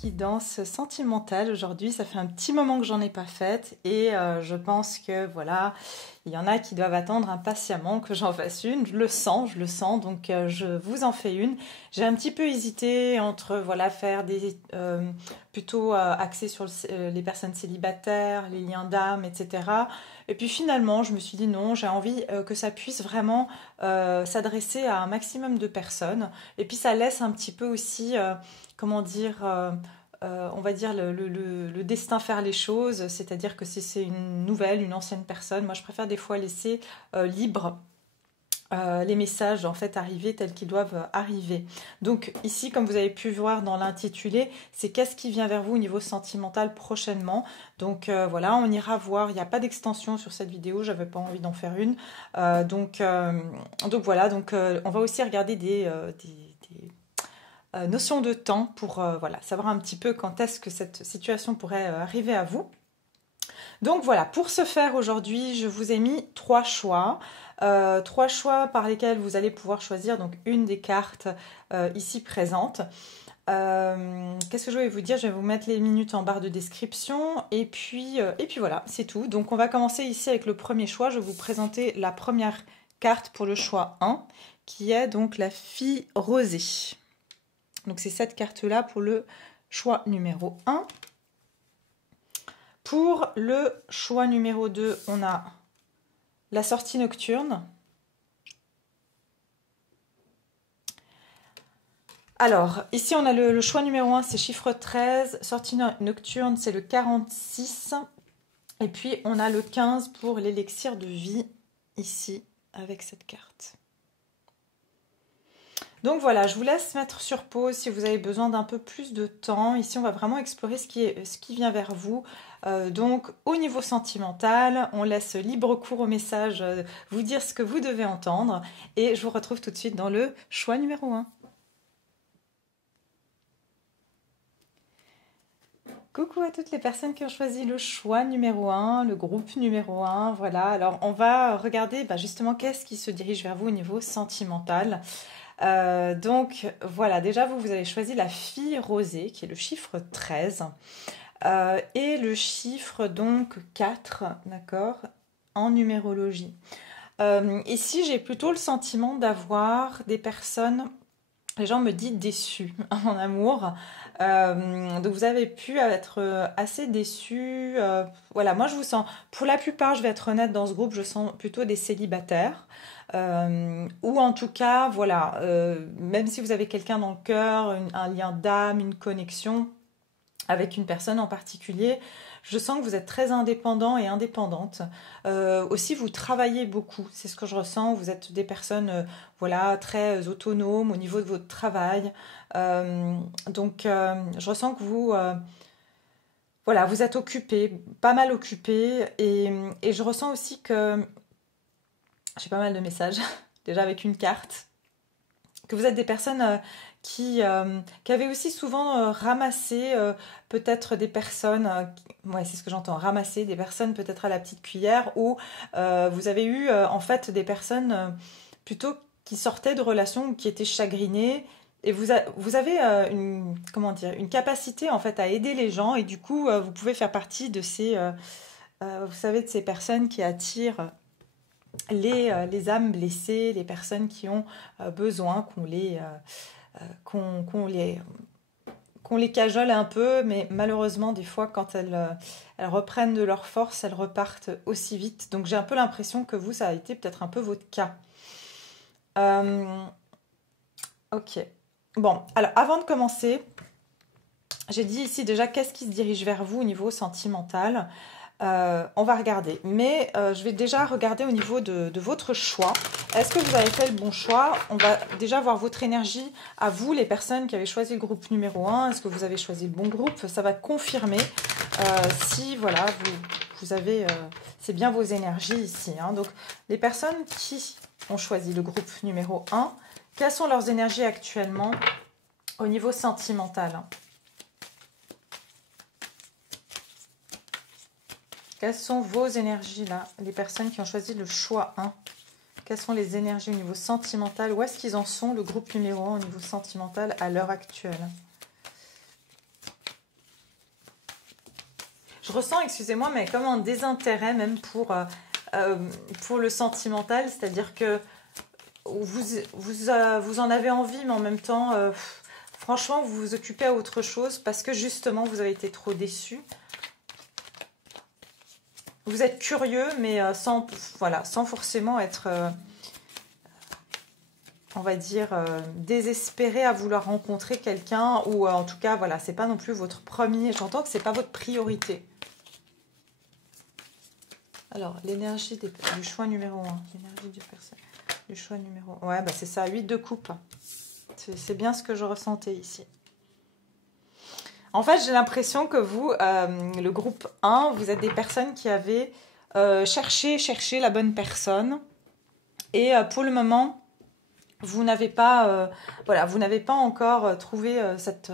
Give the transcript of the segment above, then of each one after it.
guidance sentimentale aujourd'hui. Ça fait un petit moment que j'en ai pas faite et je pense que voilà, il y en a qui doivent attendre impatiemment que j'en fasse une. Je le sens, donc je vous en fais une. J'ai un petit peu hésité entre voilà faire des plutôt axés sur les personnes célibataires, les liens d'âme, etc. Et puis finalement, je me suis dit non, j'ai envie que ça puisse vraiment s'adresser à un maximum de personnes. Et puis ça laisse un petit peu aussi, comment dire, on va dire le destin faire les choses, c'est-à-dire que si c'est une nouvelle, une ancienne personne, moi je préfère des fois laisser libre les messages en fait arriver tels qu'ils doivent arriver. Donc ici, comme vous avez pu voir dans l'intitulé, c'est qu'est-ce qui vient vers vous au niveau sentimental prochainement. Donc voilà, on ira voir. Il n'y a pas d'extension sur cette vidéo, j'avais pas envie d'en faire une. Donc voilà, donc on va aussi regarder des notions de temps pour voilà, savoir un petit peu quand est-ce que cette situation pourrait arriver à vous. Donc voilà, pour ce faire aujourd'hui, je vous ai mis trois choix par lesquels vous allez pouvoir choisir donc une des cartes ici présentes. Qu'est-ce que je vais vous dire? Je vais vous mettre les minutes en barre de description et puis voilà, c'est tout. Donc on va commencer ici avec le premier choix. Je vais vous présenter la première carte pour le choix 1 qui est donc la fille rosée. Donc c'est cette carte-là pour le choix numéro 1. Pour le choix numéro 2, on a la sortie nocturne. Alors, ici, on a le choix numéro 1, c'est chiffre 13. Sortie nocturne, c'est le 46. Et puis, on a le 15 pour l'élixir de vie, ici, avec cette carte. Donc voilà, je vous laisse mettre sur pause si vous avez besoin d'un peu plus de temps. Ici, on va vraiment explorer ce qui vient vers vous. Donc, au niveau sentimental, on laisse libre cours au message, vous dire ce que vous devez entendre. Et je vous retrouve tout de suite dans le choix numéro 1. Coucou à toutes les personnes qui ont choisi le choix numéro 1, le groupe numéro 1. Voilà, alors on va regarder justement qu'est-ce qui se dirige vers vous au niveau sentimental. Donc voilà, déjà vous avez choisi la fille rosée qui est le chiffre 13 et le chiffre donc 4, d'accord, en numérologie. Ici j'ai plutôt le sentiment d'avoir des personnes, les gens me disent déçus en amour, donc vous avez pu être assez déçus. Voilà, moi je vous sens, pour la plupart je vais être honnête dans ce groupe, je sens plutôt des célibataires. Ou en tout cas, voilà, même si vous avez quelqu'un dans le cœur, un lien d'âme, une connexion avec une personne en particulier, je sens que vous êtes très indépendant et indépendante. Aussi, vous travaillez beaucoup, c'est ce que je ressens. Vous êtes des personnes voilà, très autonomes au niveau de votre travail. Donc, je ressens que vous... voilà, vous êtes occupé, pas mal occupé. Et je ressens aussi que... J'ai pas mal de messages, déjà avec une carte. Que vous êtes des personnes qui avaient aussi souvent ramassé peut-être des personnes, ouais c'est ce que j'entends, ramasser des personnes peut-être à la petite cuillère, ou vous avez eu en fait des personnes plutôt qui sortaient de relations, qui étaient chagrinées, et vous avez comment dire, une capacité en fait à aider les gens, et du coup vous pouvez faire partie de ces, vous savez, de ces personnes qui attirent les âmes blessées, les personnes qui ont besoin qu'on les cajole un peu, mais malheureusement, des fois, quand elles reprennent de leur force, elles repartent aussi vite. Donc j'ai un peu l'impression que vous, ça a été peut-être un peu votre cas. Ok. Bon, alors avant de commencer, j'ai dit ici déjà qu'est-ce qui se dirige vers vous au niveau sentimental. On va regarder, mais je vais déjà regarder au niveau de votre choix. Est-ce que vous avez fait le bon choix? On va déjà voir votre énergie à vous, les personnes qui avez choisi le groupe numéro 1. Est-ce que vous avez choisi le bon groupe? Ça va confirmer si voilà, vous avez... c'est bien vos énergies ici. Hein. Donc, les personnes qui ont choisi le groupe numéro 1, quelles sont leurs énergies actuellement au niveau sentimental? Quelles sont vos énergies là, les personnes qui ont choisi le choix 1? Quelles sont les énergies au niveau sentimental? Où est-ce qu'ils en sont, le groupe numéro 1 au niveau sentimental à l'heure actuelle? Je ressens, excusez-moi, mais comme un désintérêt même pour le sentimental, c'est-à-dire que vous en avez envie, mais en même temps, franchement, vous vous occupez à autre chose parce que justement, vous avez été trop déçus. Vous êtes curieux, mais voilà, sans forcément être, on va dire, désespéré à vouloir rencontrer quelqu'un. Ou en tout cas, voilà, c'est pas non plus votre premier. J'entends que c'est pas votre priorité. Alors, l'énergie du choix numéro 1. L'énergie du choix numéro 1. Ouais, bah c'est ça, 8 de coupe. C'est bien ce que je ressentais ici. En fait, j'ai l'impression que vous, le groupe 1, vous êtes des personnes qui avaient cherché la bonne personne. Et pour le moment, vous n'avez pas, voilà, vous n'avez pas encore trouvé cette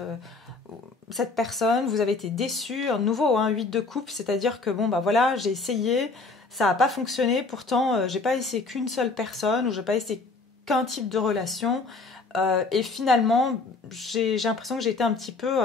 personne. Vous avez été déçus. Un nouveau, 8 de coupe, c'est-à-dire que bon, bah voilà, j'ai essayé, ça n'a pas fonctionné. Pourtant, j'ai pas essayé qu'une seule personne ou j'ai pas essayé qu'un type de relation. Et finalement, j'ai l'impression que j'ai été un petit peu...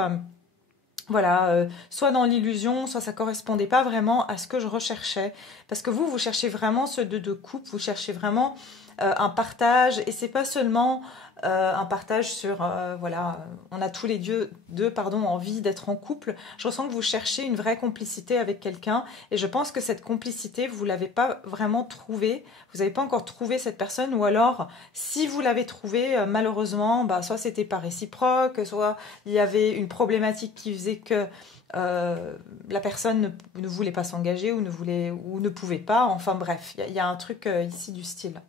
voilà, soit dans l'illusion, soit ça correspondait pas vraiment à ce que je recherchais. Parce que vous cherchez vraiment ce de couple, vous cherchez vraiment un partage. Et c'est pas seulement un partage sur, voilà, on a tous les deux envie d'être en couple. Je ressens que vous cherchez une vraie complicité avec quelqu'un. Et je pense que cette complicité, vous l'avez pas vraiment trouvée. Vous n'avez pas encore trouvé cette personne. Ou alors, si vous l'avez trouvée, malheureusement, bah, soit c'était pas réciproque, soit il y avait une problématique qui faisait que la personne ne voulait pas s'engager ou ne pouvait pas. Enfin bref, il y a un truc ici du style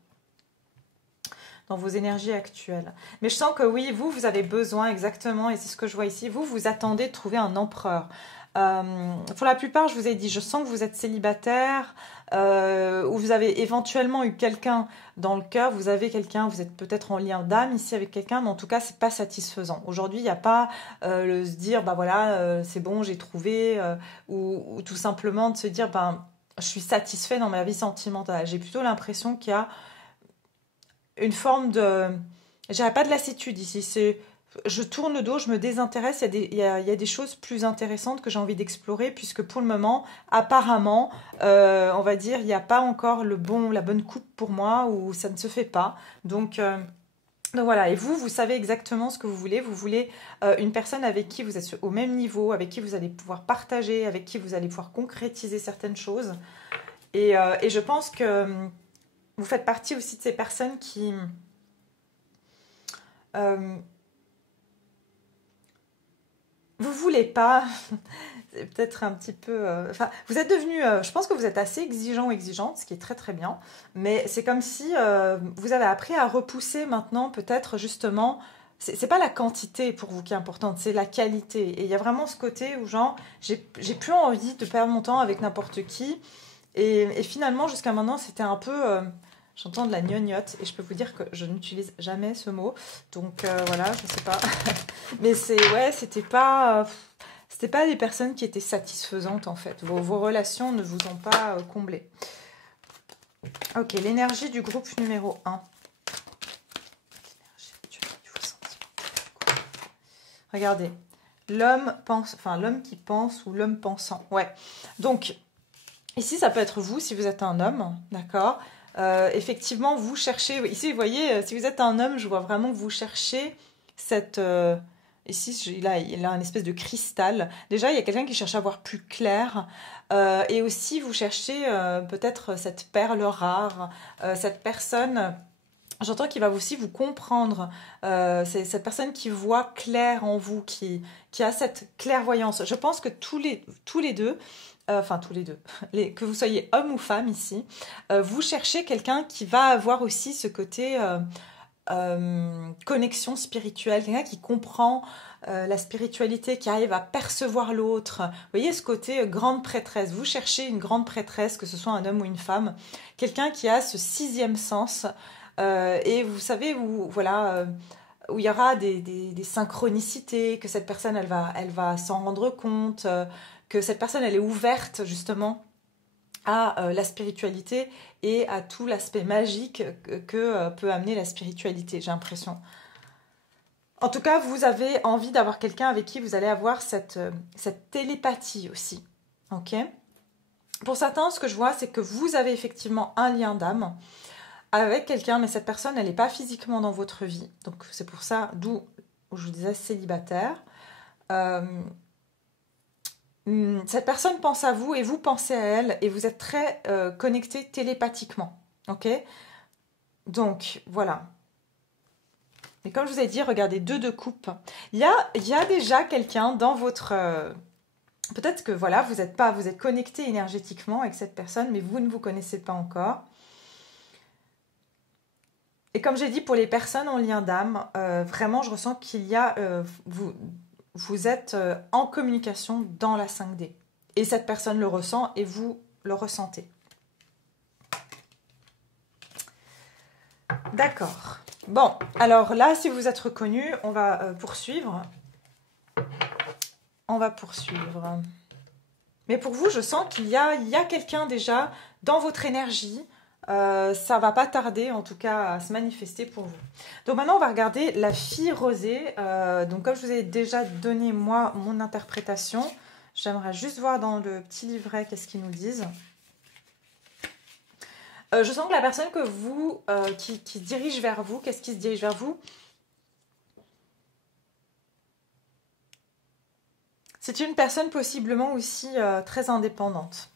dans vos énergies actuelles. Mais je sens que oui, vous avez besoin exactement, et c'est ce que je vois ici, vous attendez de trouver un empereur. Pour la plupart, je vous ai dit, je sens que vous êtes célibataire, ou vous avez éventuellement eu quelqu'un dans le cœur, vous avez quelqu'un, vous êtes peut-être en lien d'âme ici avec quelqu'un, mais en tout cas, c'est pas satisfaisant. Aujourd'hui, il n'y a pas se dire, bah voilà, c'est bon, j'ai trouvé, ou tout simplement de se dire, ben, je suis satisfait dans ma vie sentimentale. J'ai plutôt l'impression qu'il y a une forme de... Je dirais pas de lassitude ici, c'est... Je tourne le dos, je me désintéresse, il y a des choses plus intéressantes que j'ai envie d'explorer, puisque pour le moment, apparemment, on va dire, il n'y a pas encore la bonne coupe pour moi, ou ça ne se fait pas. Donc voilà, et vous savez exactement ce que vous voulez. Vous voulez une personne avec qui vous êtes au même niveau, avec qui vous allez pouvoir partager, avec qui vous allez pouvoir concrétiser certaines choses. Et je pense que vous faites partie aussi de ces personnes qui... vous voulez pas... c'est peut-être un petit peu... Enfin, vous êtes devenu... je pense que vous êtes assez exigeant ou exigeante, ce qui est très très bien. Mais c'est comme si vous avez appris à repousser maintenant peut-être justement... C'est pas la quantité pour vous qui est importante, c'est la qualité. Et il y a vraiment ce côté où genre, j'ai plus envie de perdre mon temps avec n'importe qui. Et finalement, jusqu'à maintenant, c'était un peu... j'entends de la gnognotte et je peux vous dire que je n'utilise jamais ce mot. Donc voilà, je sais pas. Mais c'était pas des personnes qui étaient satisfaisantes en fait. Vos relations ne vous ont pas comblé. Ok, l'énergie du groupe numéro 1. Regardez. L'homme qui pense ou l'homme pensant. Ouais. Donc, ici, ça peut être vous si vous êtes un homme, d'accord ? Effectivement, vous cherchez... Ici, vous voyez, si vous êtes un homme, je vois vraiment que vous cherchez cette... ici, il a une espèce de cristal. Déjà, il y a quelqu'un qui cherche à voir plus clair. Et aussi, vous cherchez peut-être cette perle rare, cette personne... J'entends qu'il va aussi vous comprendre. C'est cette personne qui voit clair en vous, qui a cette clairvoyance. Je pense que tous les deux... tous les deux, que vous soyez homme ou femme ici, vous cherchez quelqu'un qui va avoir aussi ce côté connexion spirituelle, quelqu'un qui comprend la spiritualité, qui arrive à percevoir l'autre. Vous voyez ce côté grande prêtresse. Vous cherchez une grande prêtresse, que ce soit un homme ou une femme, quelqu'un qui a ce sixième sens. Et vous savez, où il y aura des synchronicités, que cette personne, elle va s'en rendre compte, que cette personne, elle est ouverte justement à la spiritualité et à tout l'aspect magique que peut amener la spiritualité, j'ai l'impression. En tout cas, vous avez envie d'avoir quelqu'un avec qui vous allez avoir cette télépathie aussi. Ok. Pour certains, ce que je vois, c'est que vous avez effectivement un lien d'âme avec quelqu'un, mais cette personne, elle n'est pas physiquement dans votre vie. Donc c'est pour ça, d'où je vous disais célibataire. Euh, Cette personne pense à vous et vous pensez à elle et vous êtes très connectés télépathiquement. Ok. Donc voilà. Et comme je vous ai dit, regardez, 2 de coupe. Il y a déjà quelqu'un dans votre... peut-être que voilà, vous êtes connecté énergétiquement avec cette personne, mais vous ne vous connaissez pas encore. Et comme j'ai dit, pour les personnes en lien d'âme, vraiment, je ressens qu'il y a... vous êtes en communication dans la 5D. Et cette personne le ressent et vous le ressentez. D'accord. Bon, alors là, si vous êtes reconnu, on va poursuivre. On va poursuivre. Mais pour vous, je sens qu'il y a quelqu'un déjà dans votre énergie. Ça va pas tarder, en tout cas, à se manifester pour vous. Donc maintenant, on va regarder la fille rosée. Donc comme je vous ai déjà donné, moi, mon interprétation, j'aimerais juste voir dans le petit livret qu'est-ce qu'ils nous disent. Je sens que la personne que vous, qui se dirige vers vous, qu'est-ce qui se dirige vers vous? C'est une personne possiblement aussi très indépendante.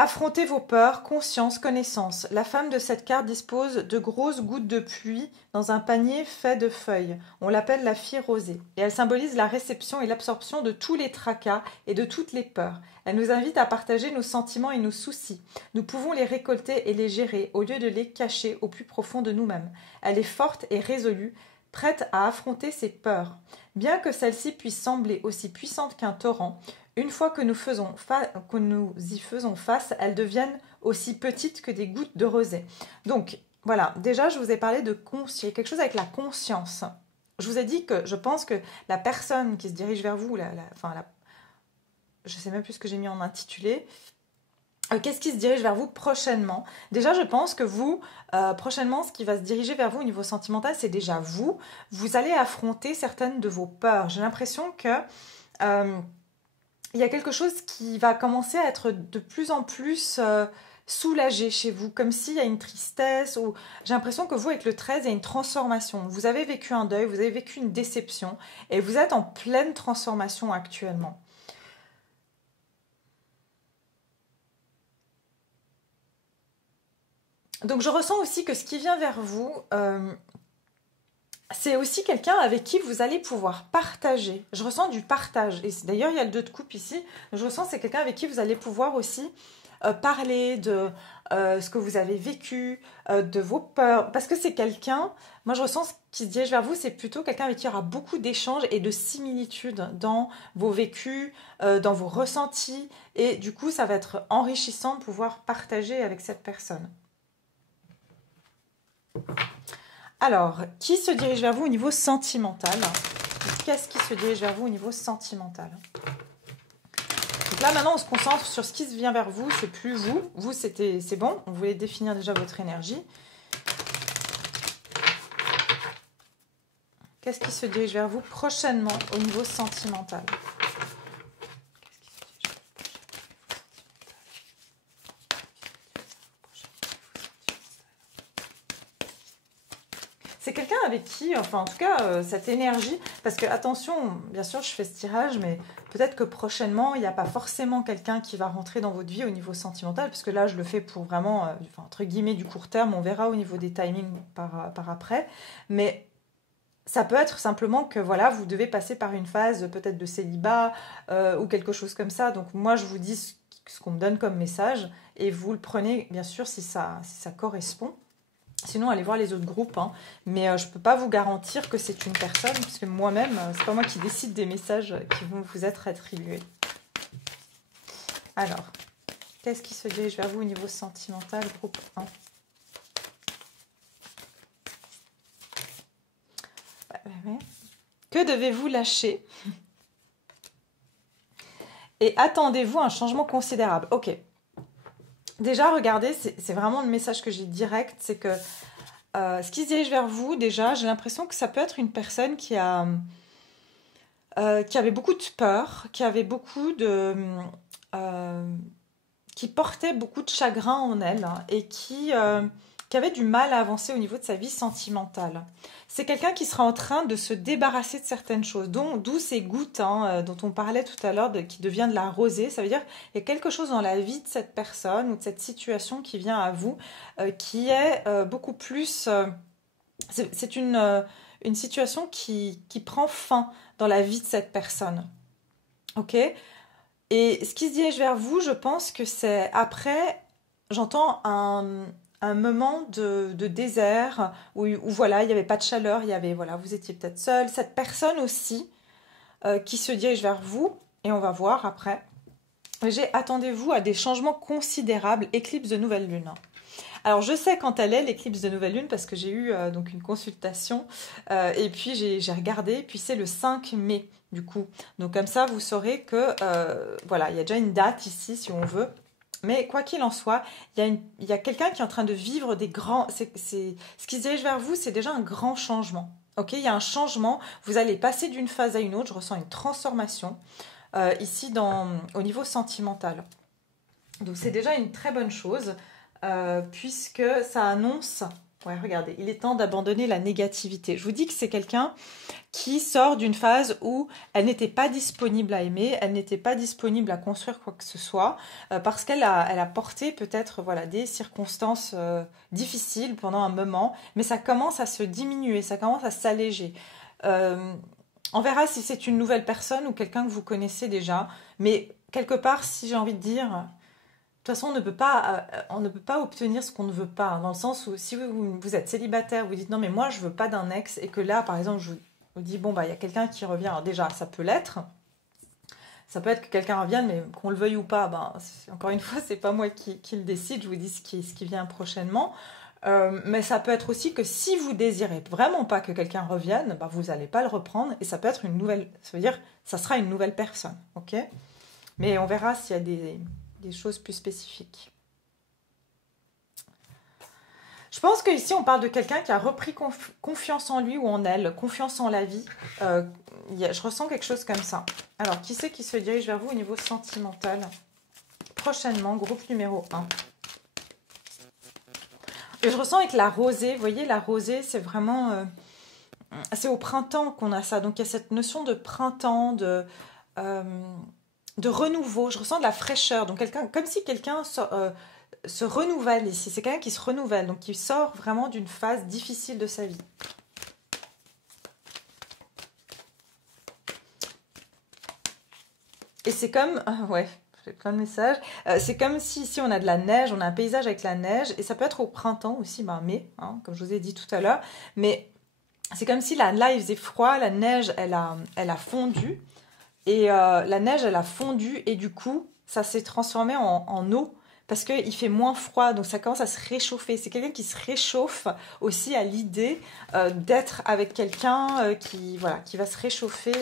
Affrontez vos peurs, conscience, connaissance. La femme de cette carte dispose de grosses gouttes de pluie dans un panier fait de feuilles. On l'appelle la fille rosée. Et elle symbolise la réception et l'absorption de tous les tracas et de toutes les peurs. Elle nous invite à partager nos sentiments et nos soucis. Nous pouvons les récolter et les gérer au lieu de les cacher au plus profond de nous-mêmes. Elle est forte et résolue, prête à affronter ses peurs. Bien que celle-ci puisse sembler aussi puissante qu'un torrent, une fois que nous y faisons face, elles deviennent aussi petites que des gouttes de rosée. Donc, voilà, déjà, je vous ai parlé de conscience, quelque chose avec la conscience. Je vous ai dit que je pense que la personne qui se dirige vers vous, je ne sais même plus ce que j'ai mis en intitulé, qu'est-ce qui se dirige vers vous prochainement? Déjà, je pense que vous, prochainement, ce qui va se diriger vers vous au niveau sentimental, c'est déjà vous. Vous allez affronter certaines de vos peurs. J'ai l'impression que... il y a quelque chose qui va commencer à être de plus en plus soulagé chez vous, comme s'il y a une tristesse, ou j'ai l'impression que vous, avec le 13, il y a une transformation. Vous avez vécu un deuil, vous avez vécu une déception, et vous êtes en pleine transformation actuellement. Donc je ressens aussi que ce qui vient vers vous, c'est aussi quelqu'un avec qui vous allez pouvoir partager. Je ressens du partage. Et d'ailleurs, il y a le 2 de coupe ici. Je ressens que c'est quelqu'un avec qui vous allez pouvoir aussi parler de ce que vous avez vécu, de vos peurs. Parce que c'est quelqu'un, moi je ressens ce qui se dirige vers vous, c'est plutôt quelqu'un avec qui il y aura beaucoup d'échanges et de similitudes dans vos vécus, dans vos ressentis. Et du coup, ça va être enrichissant de pouvoir partager avec cette personne. Alors, qui se dirige vers vous au niveau sentimental? Qu'est-ce qui se dirige vers vous au niveau sentimental? Donc là, maintenant, on se concentre sur ce qui se vient vers vous. C'est plus vous. Vous, c'est bon. On voulait définir déjà votre énergie. Qu'est-ce qui se dirige vers vous prochainement au niveau sentimental? C'est quelqu'un avec qui, enfin en tout cas, cette énergie, parce que attention, bien sûr je fais ce tirage, mais peut-être que prochainement, il n'y a pas forcément quelqu'un qui va rentrer dans votre vie au niveau sentimental, parce que là je le fais pour vraiment, entre guillemets, du court terme, on verra au niveau des timings par après, mais ça peut être simplement que voilà, vous devez passer par une phase peut-être de célibat ou quelque chose comme ça, donc moi je vous dis ce qu'on me donne comme message, et vous le prenez bien sûr si ça correspond. Sinon, allez voir les autres groupes, hein. Mais je ne peux pas vous garantir que c'est une personne, puisque moi-même, c'est pas moi qui décide des messages qui vont vous être attribués. Alors, qu'est-ce qui se dirige vers vous au niveau sentimental, groupe 1? Que devez-vous lâcher? Et attendez-vous un changement considérable? Ok. Déjà, regardez, c'est vraiment le message que j'ai direct, c'est que ce qui se dirige vers vous, déjà, j'ai l'impression que ça peut être une personne qui a qui avait beaucoup de peur, qui avait beaucoup de... euh, qui portait beaucoup de chagrin en elle hein, et qui avait du mal à avancer au niveau de sa vie sentimentale. C'est quelqu'un qui sera en train de se débarrasser de certaines choses, d'où ces gouttes hein, dont on parlait tout à l'heure, qui devient de la rosée. Ça veut dire qu'il y a quelque chose dans la vie de cette personne ou de cette situation qui vient à vous, qui est beaucoup plus... c'est une situation qui prend fin dans la vie de cette personne. Ok? Et ce qui se dirige vers vous, je pense que c'est après, j'entends un moment de désert où voilà, il n'y avait pas de chaleur, il y avait, voilà, vous étiez peut-être seul. Cette personne aussi qui se dirige vers vous, et on va voir après. Attendez-vous à des changements considérables, éclipse de nouvelle lune. Alors je sais quand elle est l'éclipse de nouvelle lune parce que j'ai eu donc une consultation et puis j'ai regardé, puis c'est le 5 mai du coup. Donc comme ça vous saurez que voilà, il y a déjà une date ici si on veut. Mais quoi qu'il en soit, il y a quelqu'un qui est en train de vivre des grands... ce qui se dirige vers vous, c'est déjà un grand changement. Ok, il y a un changement, vous allez passer d'une phase à une autre, je ressens une transformation ici au niveau sentimental. Donc c'est déjà une très bonne chose. Puisque ça annonce, ouais, regardez, il est temps d'abandonner la négativité. Je vous dis que c'est quelqu'un qui sort d'une phase où elle n'était pas disponible à aimer, elle n'était pas disponible à construire quoi que ce soit, parce elle a porté peut-être voilà, des circonstances difficiles pendant un moment, mais ça commence à se diminuer, ça commence à s'alléger. On verra si c'est une nouvelle personne ou quelqu'un que vous connaissez déjà, mais quelque part, si j'ai envie de dire... De toute façon, on ne peut pas obtenir ce qu'on ne veut pas, hein, dans le sens où si vous êtes célibataire, vous dites non mais moi je veux pas d'un ex, et que là par exemple je vous dis bon bah il y a quelqu'un qui revient, alors déjà ça peut l'être, ça peut être que quelqu'un revienne mais qu'on le veuille ou pas, ben, encore une fois c'est pas moi qui le décide, je vous dis ce qui vient prochainement, mais ça peut être aussi que si vous désirez vraiment pas que quelqu'un revienne, ben, vous n'allez pas le reprendre et ça peut être une nouvelle, ça veut dire ça sera une nouvelle personne, ok? Mais on verra s'il y a des choses plus spécifiques. Je pense qu'ici, on parle de quelqu'un qui a repris confiance en lui ou en elle, confiance en la vie. Je ressens quelque chose comme ça. Alors, qui c'est qui se dirige vers vous au niveau sentimental? Prochainement, groupe numéro 1. Et je ressens avec la rosée, vous voyez, la rosée, c'est vraiment... c'est au printemps qu'on a ça. Donc, il y a cette notion de printemps, de renouveau. Je ressens de la fraîcheur. Donc, comme si quelqu'un se renouvelle ici. C'est quelqu'un qui se renouvelle, donc qui sort vraiment d'une phase difficile de sa vie. Et c'est comme... ouais, j'ai plein de messages. C'est comme si ici on a de la neige, on a un paysage avec la neige, et ça peut être au printemps aussi, ben, mai, hein, comme je vous ai dit tout à l'heure. Mais c'est comme si là il faisait froid, la neige elle a fondu, et la neige elle a fondu, et du coup ça s'est transformé en eau. Parce qu'il fait moins froid, donc ça commence à se réchauffer. C'est quelqu'un qui se réchauffe aussi à l'idée d'être avec quelqu'un qui va se réchauffer.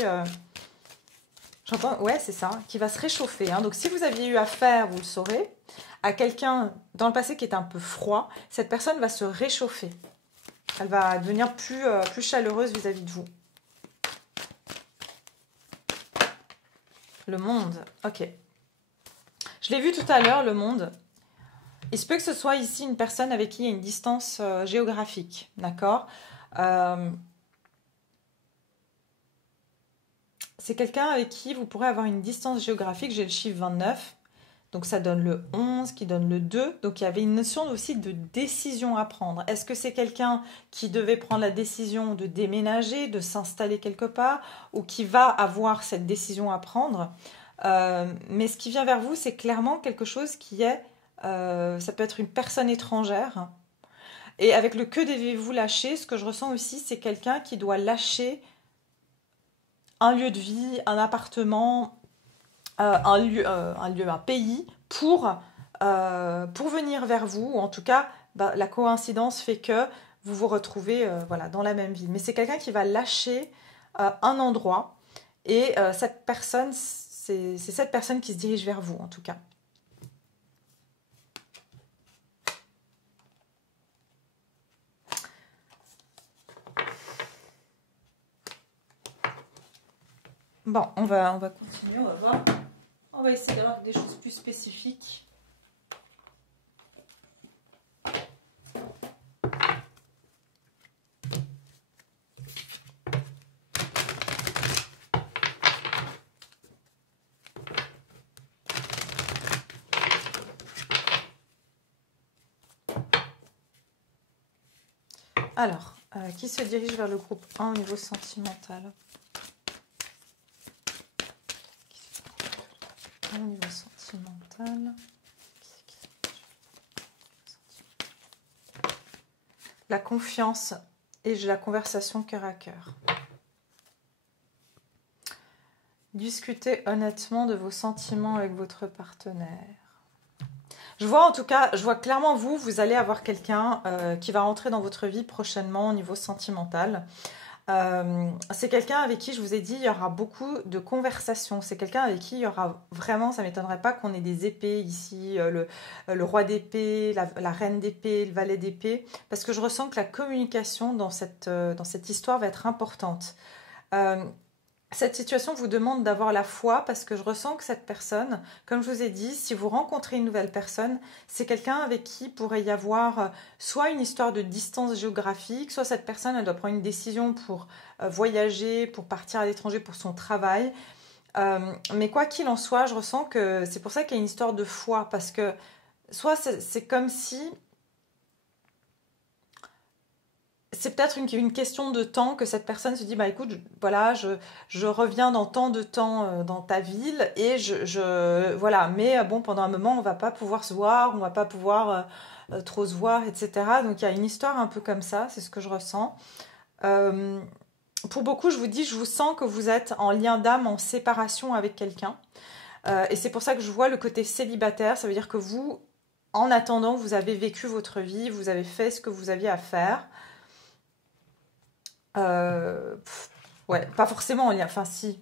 J'entends, ouais, c'est ça, qui va se réchauffer. Hein. Donc si vous aviez eu affaire, vous le saurez, à quelqu'un dans le passé qui est un peu froid, cette personne va se réchauffer. Elle va devenir plus chaleureuse vis-à-vis de vous. Le monde, ok. Je l'ai vu tout à l'heure, le monde. Il se peut que ce soit ici une personne avec qui il y a une distance géographique, d'accord? C'est quelqu'un avec qui vous pourrez avoir une distance géographique. J'ai le chiffre 29, donc ça donne le 11, qui donne le 2. Donc il y avait une notion aussi de décision à prendre. Est-ce que c'est quelqu'un qui devait prendre la décision de déménager, de s'installer quelque part, ou qui va avoir cette décision à prendre? Mais ce qui vient vers vous, c'est clairement quelque chose qui est... ça peut être une personne étrangère. Et avec le que devez-vous lâcher, ce que je ressens aussi, c'est quelqu'un qui doit lâcher un lieu de vie, un appartement, un pays pour venir vers vous. Ou en tout cas, bah, la coïncidence fait que vous vous retrouvez voilà, dans la même ville. Mais c'est quelqu'un qui va lâcher un endroit et cette personne, c'est cette personne qui se dirige vers vous en tout cas. Bon, on va continuer, on va voir. On va essayer d'avoir des choses plus spécifiques. Alors, qui se dirige vers le groupe 1 au niveau sentimental? Au niveau sentimental. La confiance et la conversation cœur à cœur. Discutez honnêtement de vos sentiments avec votre partenaire. Je vois en tout cas, je vois clairement vous allez avoir quelqu'un qui va rentrer dans votre vie prochainement au niveau sentimental. C'est quelqu'un avec qui, je vous ai dit, il y aura beaucoup de conversations. C'est quelqu'un avec qui il y aura vraiment, ça ne m'étonnerait pas qu'on ait des épées ici, le roi d'épée, la reine d'épée, le valet d'épée, parce que je ressens que la communication dans cette histoire va être importante. Cette situation vous demande d'avoir la foi parce que je ressens que cette personne, comme je vous ai dit, si vous rencontrez une nouvelle personne, c'est quelqu'un avec qui pourrait y avoir soit une histoire de distance géographique, soit cette personne, elle doit prendre une décision pour voyager, pour partir à l'étranger pour son travail. Mais quoi qu'il en soit, je ressens que c'est pour ça qu'il y a une histoire de foi parce que soit c'est comme si... C'est peut-être une question de temps que cette personne se dit, bah écoute, voilà, je reviens dans tant de temps dans ta ville et voilà, mais bon, pendant un moment, on va pas pouvoir se voir, on va pas pouvoir trop se voir, etc. Donc il y a une histoire un peu comme ça, c'est ce que je ressens. Pour beaucoup, je vous dis, je vous sens que vous êtes en lien d'âme, en séparation avec quelqu'un. Et c'est pour ça que je vois le côté célibataire, ça veut dire que vous, en attendant, vous avez vécu votre vie, vous avez fait ce que vous aviez à faire. Ouais, pas forcément en lien, enfin si,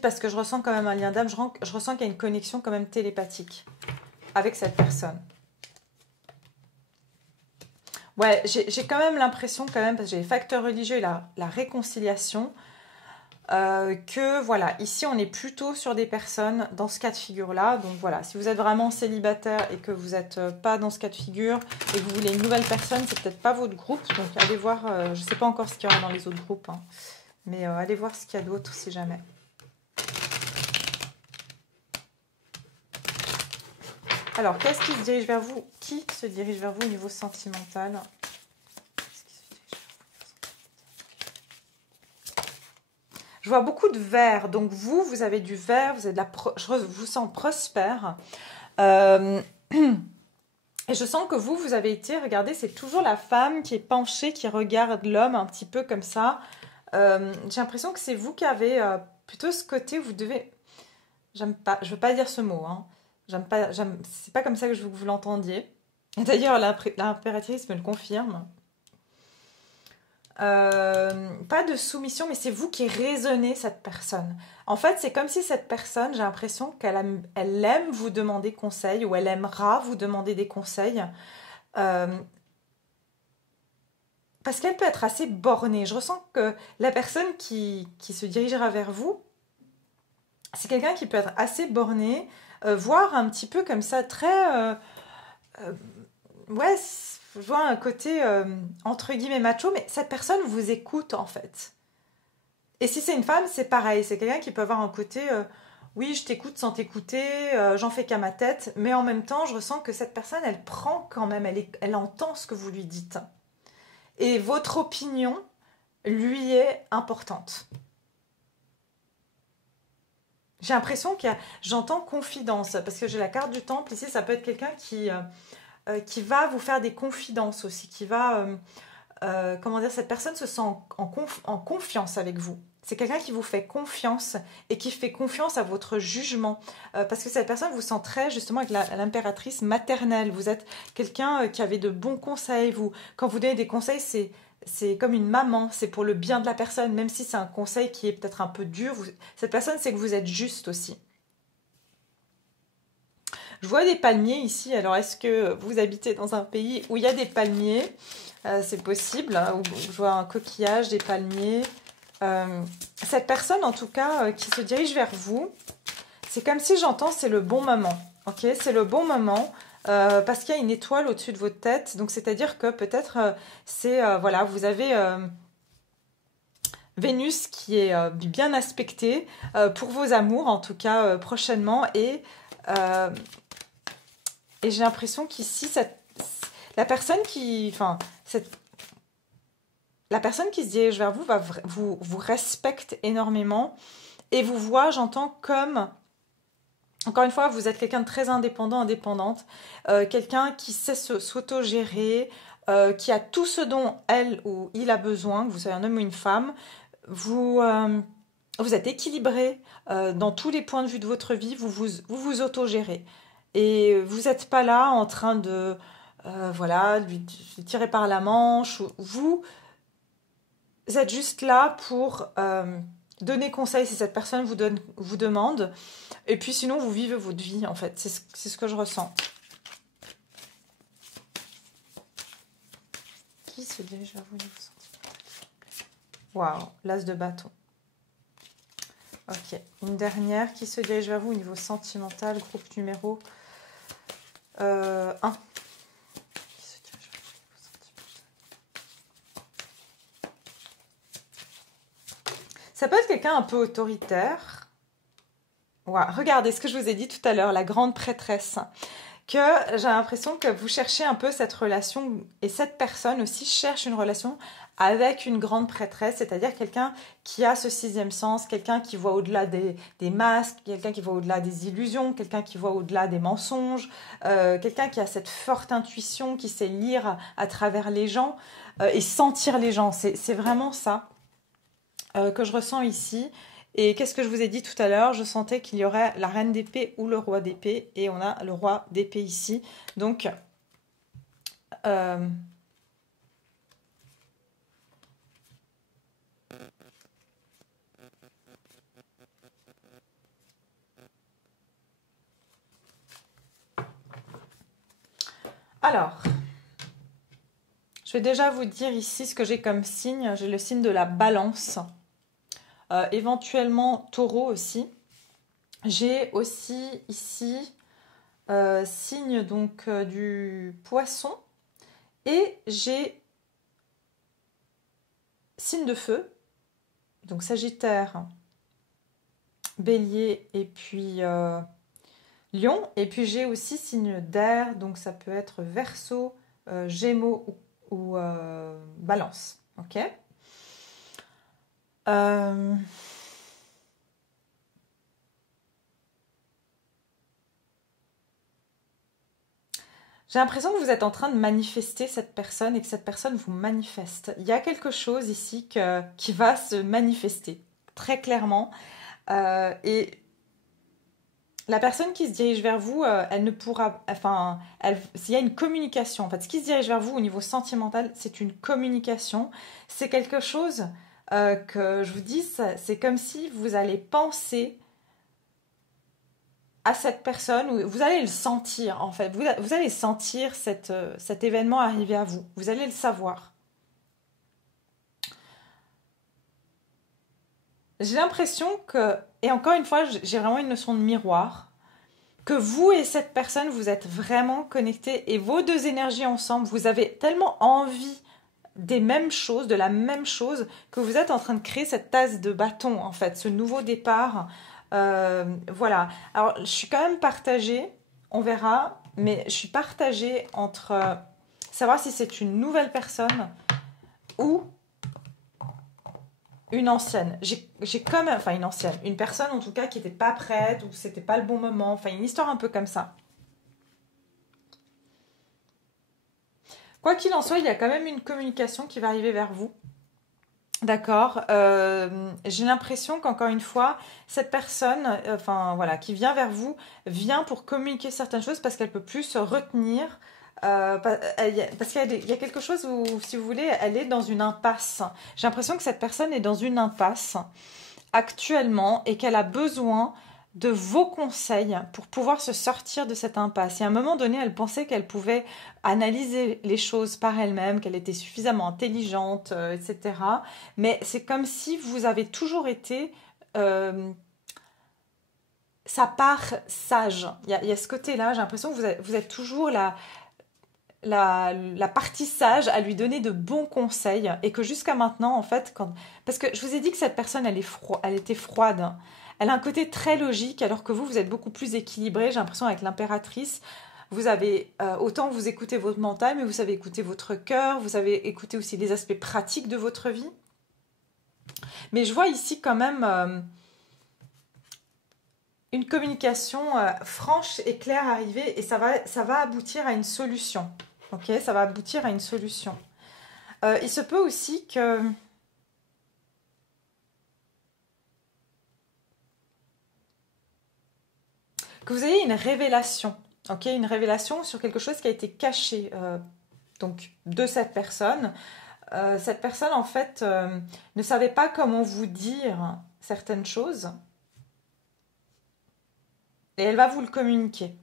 parce que je ressens quand même un lien d'âme, je ressens qu'il y a une connexion quand même télépathique avec cette personne. Ouais, j'ai quand même l'impression quand même, parce que j'ai les facteurs religieux et la réconciliation, que voilà, ici on est plutôt sur des personnes dans ce cas de figure-là. Donc voilà, si vous êtes vraiment célibataire et que vous n'êtes pas dans ce cas de figure et que vous voulez une nouvelle personne, c'est peut-être pas votre groupe. Donc allez voir, je ne sais pas encore ce qu'il y aura dans les autres groupes, hein, mais allez voir ce qu'il y a d'autre si jamais. Alors, qu'est-ce qui se dirige vers vous? Qui se dirige vers vous au niveau sentimental? Je vois beaucoup de vert, donc vous avez du vert, vous avez je vous sens prospère. Et je sens que vous avez été, regardez, c'est toujours la femme qui est penchée, qui regarde l'homme un petit peu comme ça. J'ai l'impression que c'est vous qui avez plutôt ce côté où vous devez... J'aime pas, je veux pas dire ce mot, hein. C'est pas comme ça que je veux que vous l'entendiez. Et d'ailleurs, l'impératrice me le confirme. Pas de soumission, mais c'est vous qui raisonnez cette personne. En fait, c'est comme si cette personne, j'ai l'impression qu'elle aime vous demander conseil ou elle aimera vous demander des conseils parce qu'elle peut être assez bornée. Je ressens que la personne qui se dirigera vers vous, c'est quelqu'un qui peut être assez borné, voire un petit peu comme ça, très... ouais, je vois un côté entre guillemets macho, mais cette personne vous écoute en fait. Et si c'est une femme, c'est pareil. C'est quelqu'un qui peut avoir un côté oui, je t'écoute sans t'écouter, j'en fais qu'à ma tête, mais en même temps, je ressens que cette personne, elle prend quand même, elle entend ce que vous lui dites. Et votre opinion lui est importante. J'ai l'impression j'entends confidence, parce que j'ai la carte du temple ici, ça peut être quelqu'un qui va vous faire des confidences aussi, qui va, comment dire, cette personne se sent en confiance avec vous. C'est quelqu'un qui vous fait confiance et qui fait confiance à votre jugement. Parce que cette personne vous sent très, justement, avec l'impératrice maternelle. Vous êtes quelqu'un qui avait de bons conseils. Quand vous donnez des conseils, c'est comme une maman. C'est pour le bien de la personne. Même si c'est un conseil qui est peut-être un peu dur, cette personne sait que vous êtes juste aussi. Je vois des palmiers ici. Alors, est-ce que vous habitez dans un pays où il y a des palmiers? C'est possible. Hein, où je vois un coquillage, des palmiers. Cette personne, en tout cas, qui se dirige vers vous, c'est comme si j'entends, c'est le bon moment. Ok, c'est le bon moment parce qu'il y a une étoile au-dessus de votre tête. Donc, c'est-à-dire que peut-être voilà, vous avez Vénus qui est bien aspectée pour vos amours, en tout cas prochainement. Et j'ai l'impression qu'ici, la personne la personne qui se dirige vers vous vous respecte énormément et vous voit, j'entends, comme, encore une fois, vous êtes quelqu'un de très indépendant, indépendante, quelqu'un qui sait s'auto-gérer, qui a tout ce dont elle ou il a besoin, que vous soyez un homme ou une femme. Vous êtes équilibré dans tous les points de vue de votre vie, vous autogérez. Et vous n'êtes pas là en train de voilà, lui tirer par la manche. Vous êtes juste là pour donner conseil si cette personne vous demande. Et puis sinon, vous vivez votre vie, en fait. C'est ce que je ressens. Qui se dirige vers vous? Waouh, l'as de bâton. Ok, une dernière qui se dirige vers vous au niveau sentimental, groupe numéro 1. Qui se dirige vers vous au niveau sentimental. Ça peut être quelqu'un un peu autoritaire. Ouais, regardez ce que je vous ai dit tout à l'heure, la grande prêtresse. Que j'ai l'impression que vous cherchez un peu cette relation, et cette personne aussi cherche une relation avec une grande prêtresse, c'est-à-dire quelqu'un qui a ce sixième sens, quelqu'un qui voit au-delà des masques, quelqu'un qui voit au-delà des illusions, quelqu'un qui voit au-delà des mensonges, quelqu'un qui a cette forte intuition, qui sait lire à travers les gens et sentir les gens. C'est vraiment ça que je ressens ici. Et qu'est-ce que je vous ai dit tout à l'heure? Je sentais qu'il y aurait la reine d'épée ou le roi d'épée. Et on a le roi d'épée ici. Donc, alors, je vais déjà vous dire ici ce que j'ai comme signe. J'ai le signe de la balance. Éventuellement taureau aussi. J'ai aussi ici signe donc du poisson et j'ai signe de feu, donc Sagittaire, Bélier et puis Lion, et puis j'ai aussi signe d'air, donc ça peut être Verseau, Gémeaux ou Balance, ok. J'ai l'impression que vous êtes en train de manifester cette personne et que cette personne vous manifeste. Il y a quelque chose ici qui va se manifester très clairement. Et la personne qui se dirige vers vous, elle ne pourra... Enfin, il y a une communication. En fait, ce qui se dirige vers vous au niveau sentimental, c'est une communication. C'est quelque chose que je vous dis, c'est comme si vous allez penser à cette personne, vous allez le sentir en fait, vous allez sentir cet événement arriver à vous, vous allez le savoir. J'ai l'impression que, et encore une fois, j'ai vraiment une notion de miroir, que vous et cette personne, vous êtes vraiment connectés et vos deux énergies ensemble, vous avez tellement envie des mêmes choses, de la même chose, que vous êtes en train de créer cette tasse de bâton en fait, ce nouveau départ. Voilà. Alors, je suis quand même partagée, on verra, mais je suis partagée entre savoir si c'est une nouvelle personne ou une ancienne. J'ai quand même, enfin une ancienne, une personne en tout cas qui n'était pas prête ou c'était pas le bon moment, enfin une histoire un peu comme ça. Quoi qu'il en soit, il y a quand même une communication qui va arriver vers vous. D'accord. J'ai l'impression qu'encore une fois, cette personne, enfin voilà, qui vient vers vous, vient pour communiquer certaines choses parce qu'elle peut plus se retenir, parce qu'il y a quelque chose où, si vous voulez, elle est dans une impasse. J'ai l'impression que cette personne est dans une impasse actuellement et qu'elle a besoin de vos conseils pour pouvoir se sortir de cette impasse. Et à un moment donné, elle pensait qu'elle pouvait analyser les choses par elle-même, qu'elle était suffisamment intelligente, etc. Mais c'est comme si vous avez toujours été sa part sage. Il y a ce côté-là, j'ai l'impression que vous êtes toujours la partie sage à lui donner de bons conseils et que jusqu'à maintenant, en fait, parce que je vous ai dit que cette personne, elle était froide. Elle a un côté très logique, alors que vous êtes beaucoup plus équilibré. J'ai l'impression avec l'impératrice, vous avez autant vous écoutez votre mental, mais vous savez écouter votre cœur, vous savez écouter aussi les aspects pratiques de votre vie. Mais je vois ici quand même une communication franche et claire arriver et ça va aboutir à une solution. Ok, ça va aboutir à une solution. Il se peut aussi que vous ayez une révélation. Ok, une révélation sur quelque chose qui a été caché donc de cette personne. Cette personne, en fait, ne savait pas comment vous dire certaines choses. Et elle va vous le communiquer.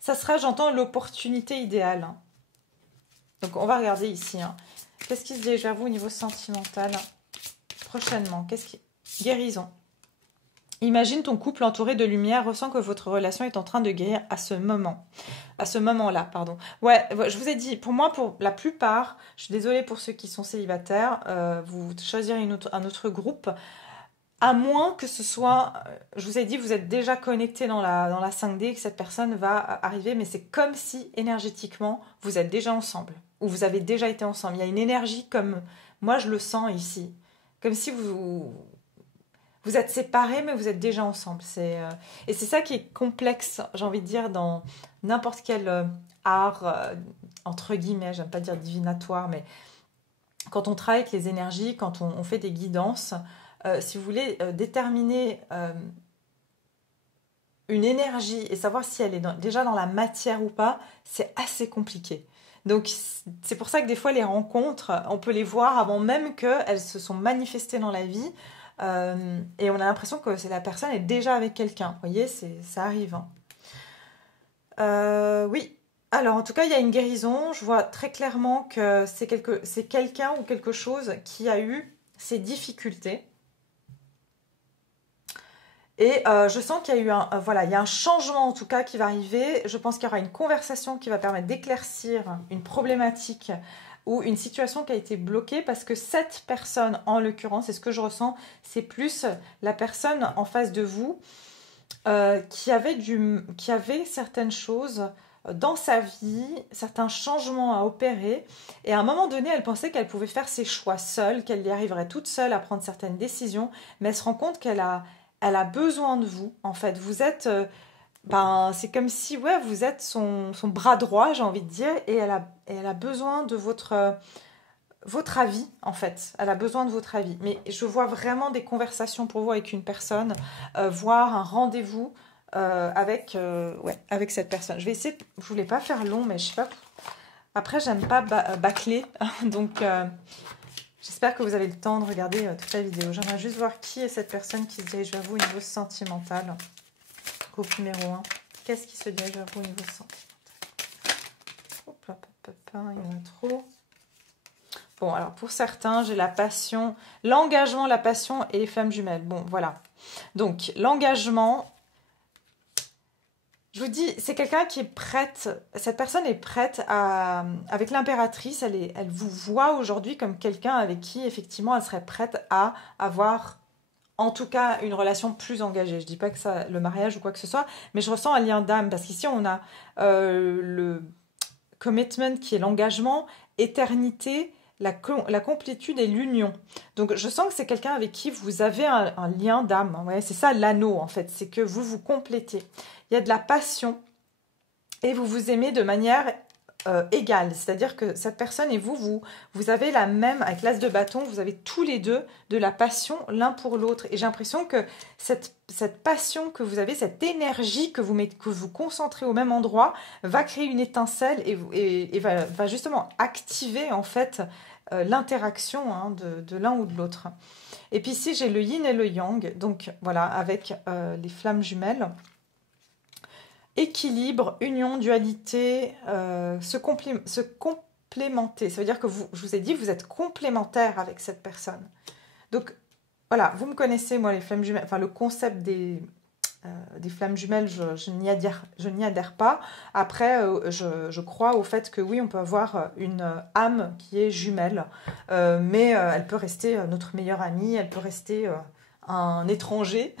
Ça sera, j'entends, l'opportunité idéale. Donc, on va regarder ici. Qu'est-ce qui se dirige vers vous au niveau sentimental prochainement? Guérison. Imagine ton couple entouré de lumière, ressens que votre relation est en train de guérir à ce moment. À ce moment-là, pardon. Ouais, je vous ai dit, pour moi, pour la plupart, je suis désolée pour ceux qui sont célibataires, vous choisirez un autre groupe. À moins que ce soit, je vous ai dit, vous êtes déjà connecté dans la 5D et que cette personne va arriver, mais c'est comme si énergétiquement, vous êtes déjà ensemble, ou vous avez déjà été ensemble. Il y a une énergie comme, moi je le sens ici, comme si vous êtes séparés, mais vous êtes déjà ensemble. Et c'est ça qui est complexe, j'ai envie de dire, dans n'importe quel art, entre guillemets, j'aime pas dire divinatoire, mais quand on travaille avec les énergies, quand on fait des guidances, si vous voulez déterminer une énergie et savoir si elle est déjà dans la matière ou pas, c'est assez compliqué. Donc c'est pour ça que des fois les rencontres, on peut les voir avant même qu'elles se sont manifestées dans la vie et on a l'impression que la personne est déjà avec quelqu'un. Vous voyez, ça arrive. Oui. Alors en tout cas, il y a une guérison. Je vois très clairement que c'est quelqu'un ou quelque chose qui a eu ces difficultés. Et je sens qu'il y a eu il y a un changement en tout cas qui va arriver. Je pense qu'il y aura une conversation qui va permettre d'éclaircir une problématique ou une situation qui a été bloquée parce que cette personne, en l'occurrence, c'est ce que je ressens, c'est plus la personne en face de vous qui avait certaines choses dans sa vie, certains changements à opérer. Et à un moment donné, elle pensait qu'elle pouvait faire ses choix seule, qu'elle y arriverait toute seule à prendre certaines décisions, mais elle se rend compte qu'elle a besoin de vous, en fait. Vous êtes, c'est comme si, ouais, vous êtes son bras droit, j'ai envie de dire, et elle a besoin de votre avis, en fait. Elle a besoin de votre avis. Mais je vois vraiment des conversations pour vous avec une personne, voire un rendez-vous avec cette personne. Je vais essayer, je voulais pas faire long, mais je sais pas. Après, j'aime pas bâcler, donc... J'espère que vous avez le temps de regarder toute la vidéo. J'aimerais juste voir qui est cette personne qui se dirige vers vous au niveau sentimental. Groupe numéro 1. Qu'est-ce qui se dirige vers vous au niveau sentimental? Hop, hop, hop, hop, il y en a trop. Bon, alors pour certains, j'ai la passion, l'engagement, la passion et les flammes jumelles. Bon, voilà. Donc, l'engagement... Je vous dis, c'est quelqu'un qui est prête, cette personne est prête avec l'impératrice, elle vous voit aujourd'hui comme quelqu'un avec qui, effectivement, elle serait prête à avoir, en tout cas, une relation plus engagée. Je dis pas que ça, le mariage ou quoi que ce soit, mais je ressens un lien d'âme, parce qu'ici, on a le commitment qui est l'engagement, éternité, la complétude et l'union. Donc, je sens que c'est quelqu'un avec qui vous avez un lien d'âme. Ouais, c'est ça l'anneau, en fait, c'est que vous vous complétez. Il y a de la passion et vous vous aimez de manière égale. C'est-à-dire que cette personne et vous avez la même, avec l'as de bâton, vous avez tous les deux de la passion l'un pour l'autre. Et j'ai l'impression que cette passion que vous avez, cette énergie que vous concentrez au même endroit, va créer une étincelle et va justement activer en fait l'interaction hein, de l'un ou de l'autre. Et puis ici, j'ai le yin et le yang, donc voilà, avec les flammes jumelles. Équilibre, union, dualité, se complémenter. Ça veut dire que je vous ai dit, vous êtes complémentaire avec cette personne. Donc, voilà, vous me connaissez, moi, les flammes jumelles, enfin, le concept des flammes jumelles, je n'y adhère pas. Après, je crois au fait que oui, on peut avoir une âme qui est jumelle, mais elle peut rester notre meilleure amie, elle peut rester un étranger,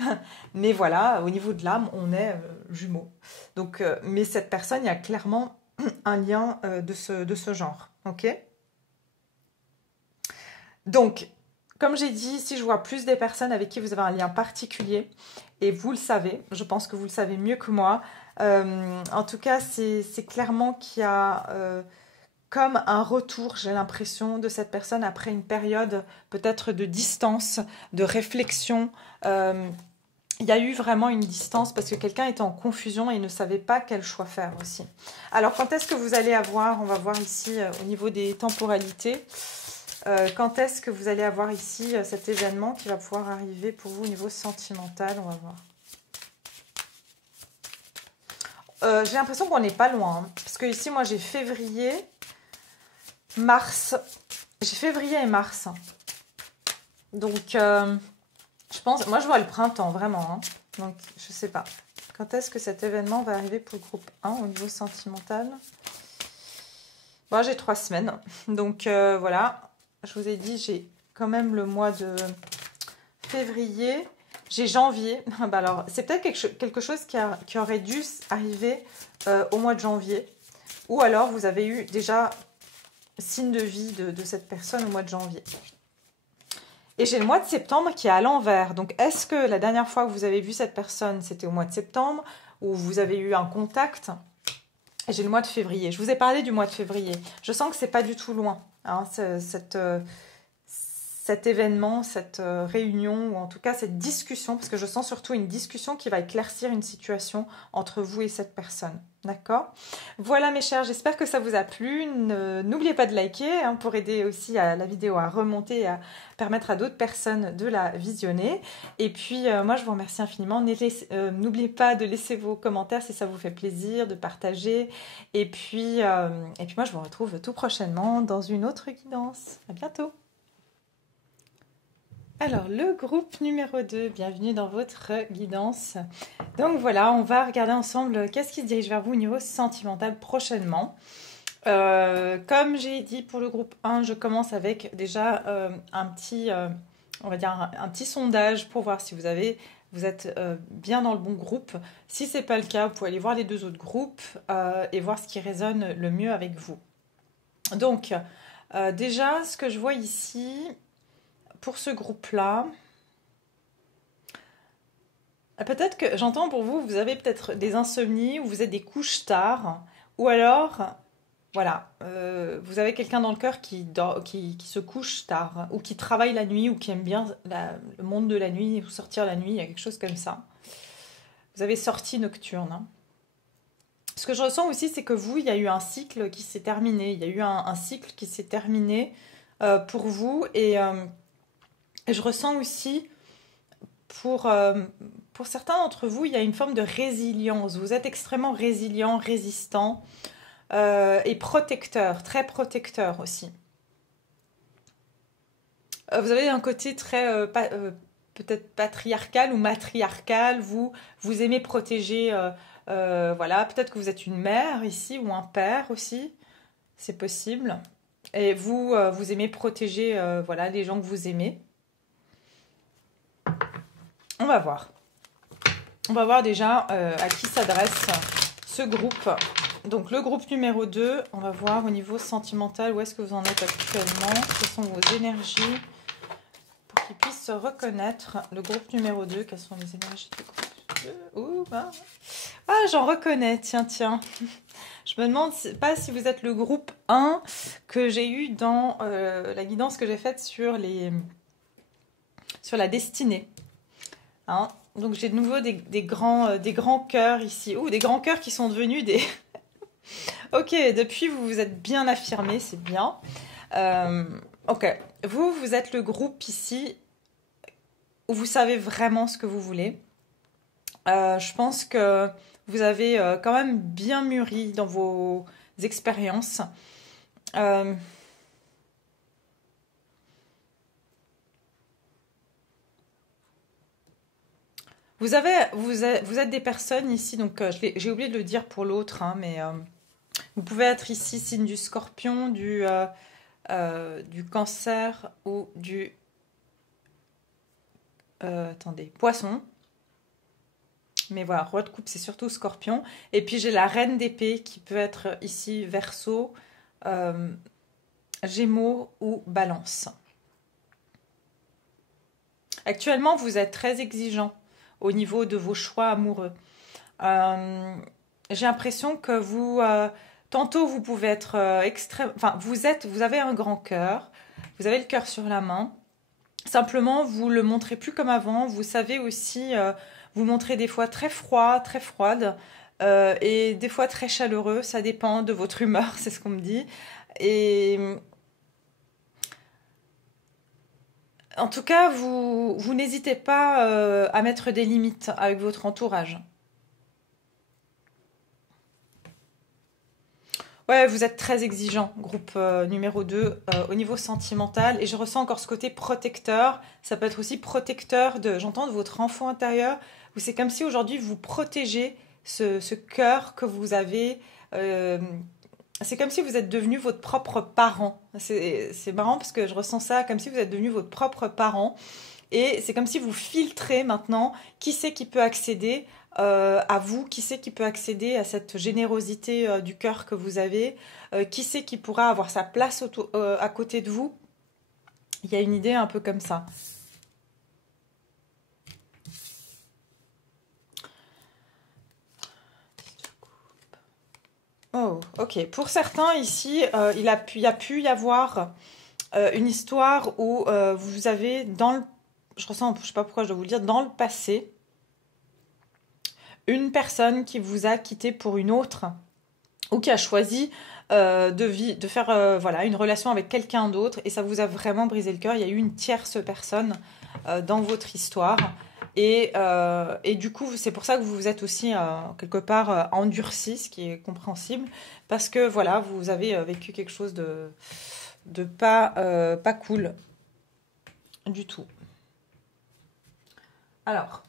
mais voilà, au niveau de l'âme, on est jumeaux. Donc, mais cette personne, il y a clairement un lien de ce genre, ok? Donc, comme j'ai dit, ici, je vois plus des personnes avec qui vous avez un lien particulier, et vous le savez, je pense que vous le savez mieux que moi. En tout cas, c'est clairement qu'il y a comme un retour, j'ai l'impression, de cette personne après une période peut-être de distance, de réflexion. Il y a eu vraiment une distance parce que quelqu'un était en confusion et ne savait pas quel choix faire aussi. Alors, quand est-ce que vous allez avoir, on va voir ici au niveau des temporalités, quand est-ce que vous allez avoir ici cet événement qui va pouvoir arriver pour vous au niveau sentimental, on va voir. J'ai l'impression qu'on n'est pas loin, hein, parce que ici, moi, j'ai février, mars. J'ai février et mars. Donc, je pense, moi, je vois le printemps, vraiment. Hein. Donc, je sais pas. Quand est-ce que cet événement va arriver pour le groupe 1 au niveau sentimental? Bon, j'ai 3 semaines. Donc, voilà. Je vous ai dit, j'ai quand même le mois de février. J'ai janvier. Bah alors, c'est peut-être quelque chose qui aurait dû arriver au mois de janvier. Ou alors, vous avez eu déjà signe de vie de cette personne au mois de janvier. Et j'ai le mois de septembre qui est à l'envers. Donc, est-ce que la dernière fois que vous avez vu cette personne, c'était au mois de septembre, ou vous avez eu un contact? Et j'ai le mois de février. Je vous ai parlé du mois de février. Je sens que c'est pas du tout loin, hein, cet événement, cette réunion, ou en tout cas cette discussion, parce que je sens surtout une discussion qui va éclaircir une situation entre vous et cette personne. D'accord? Voilà mes chers, j'espère que ça vous a plu. N'oubliez pas de liker hein, pour aider aussi à la vidéo à remonter et à permettre à d'autres personnes de la visionner. Et puis moi je vous remercie infiniment. N'oubliez pas de laisser vos commentaires si ça vous fait plaisir, de partager. Et puis moi je vous retrouve tout prochainement dans une autre guidance. À bientôt! Alors, le groupe numéro 2, bienvenue dans votre guidance. Donc voilà, on va regarder ensemble qu'est-ce qui se dirige vers vous au niveau sentimental prochainement. Comme j'ai dit pour le groupe 1, je commence avec déjà un petit, on va dire un petit sondage pour voir si vous êtes bien dans le bon groupe. Si ce n'est pas le cas, vous pouvez aller voir les 2 autres groupes et voir ce qui résonne le mieux avec vous. Donc, déjà, ce que je vois ici... Pour ce groupe-là, peut-être que j'entends pour vous, vous avez peut-être des insomnies ou vous êtes des couches tard, ou alors, voilà, vous avez quelqu'un dans le cœur qui se couche tard, ou qui travaille la nuit, ou qui aime bien le monde de la nuit, ou sortir la nuit, il y a quelque chose comme ça. Vous avez sortie nocturne. Hein. Ce que je ressens aussi, c'est que vous, il y a eu un cycle qui s'est terminé. Il y a eu un cycle qui s'est terminé pour vous, et je ressens aussi, pour certains d'entre vous, il y a une forme de résilience. Vous êtes extrêmement résilient, résistant et protecteur, très protecteur aussi. Vous avez un côté très peut-être patriarcal ou matriarcal. Vous aimez protéger, voilà. Peut-être que vous êtes une mère ici ou un père aussi. C'est possible. Et vous aimez protéger voilà, les gens que vous aimez. On va voir. On va voir déjà à qui s'adresse ce groupe. Donc le groupe numéro 2, on va voir au niveau sentimental où est-ce que vous en êtes actuellement. Quelles sont vos énergies pour qu'ils puissent se reconnaître. Le groupe numéro 2, quelles sont les énergies du groupe 2? Ouh, bah. Ah, j'en reconnais, tiens. Je me demande pas si vous êtes le groupe 1 que j'ai eu dans la guidance que j'ai faite sur la destinée. Hein. Donc j'ai de nouveau des grands cœurs ici. Ouh, des grands cœurs qui sont devenus des... Ok, depuis vous vous êtes bien affirmé, c'est bien. Ok, vous êtes le groupe ici où vous savez vraiment ce que vous voulez. Je pense que vous avez quand même bien mûri dans vos expériences. Euh, vous êtes des personnes ici, donc j'ai oublié de le dire pour l'autre, hein, mais vous pouvez être ici signe du scorpion, du cancer ou du attendez, poisson. Mais voilà, roi de coupe, c'est surtout scorpion. Et puis j'ai la reine d'épée qui peut être ici verseau, euh, gémeaux ou balance. Actuellement, vous êtes très exigeant au niveau de vos choix amoureux. Euh, j'ai l'impression que tantôt vous pouvez être extrême, enfin vous avez un grand cœur, vous avez le cœur sur la main. Simplement, vous le montrez plus comme avant. Vous savez aussi vous montrer des fois très froid, très froide, et des fois très chaleureux. Ça dépend de votre humeur, c'est ce qu'on me dit. Et en tout cas, vous n'hésitez pas à mettre des limites avec votre entourage. Ouais, vous êtes très exigeant, groupe numéro 2 au niveau sentimental. Et je ressens encore ce côté protecteur. Ça peut être aussi protecteur j'entends, de votre enfant intérieur. Où c'est comme si aujourd'hui vous protégez ce cœur que vous avez. euh, c'est comme si vous êtes devenu votre propre parent. C'est marrant parce que je ressens ça comme si vous êtes devenu votre propre parent. Et c'est comme si vous filtrez maintenant qui c'est qui peut accéder à vous, qui c'est qui peut accéder à cette générosité du cœur que vous avez, qui c'est qui pourra avoir sa place à côté de vous. Il y a une idée un peu comme ça. Oh, ok. Pour certains ici, il y a pu y avoir une histoire où vous avez je ressens, je sais pas pourquoi je dois vous le dire, dans le passé, une personne qui vous a quitté pour une autre ou qui a choisi de faire voilà, une relation avec quelqu'un d'autre et ça vous a vraiment brisé le cœur. Il y a eu une tierce personne dans votre histoire. Et du coup, c'est pour ça que vous vous êtes aussi quelque part endurci, ce qui est compréhensible, parce que voilà, vous avez vécu quelque chose de pas cool du tout. Alors,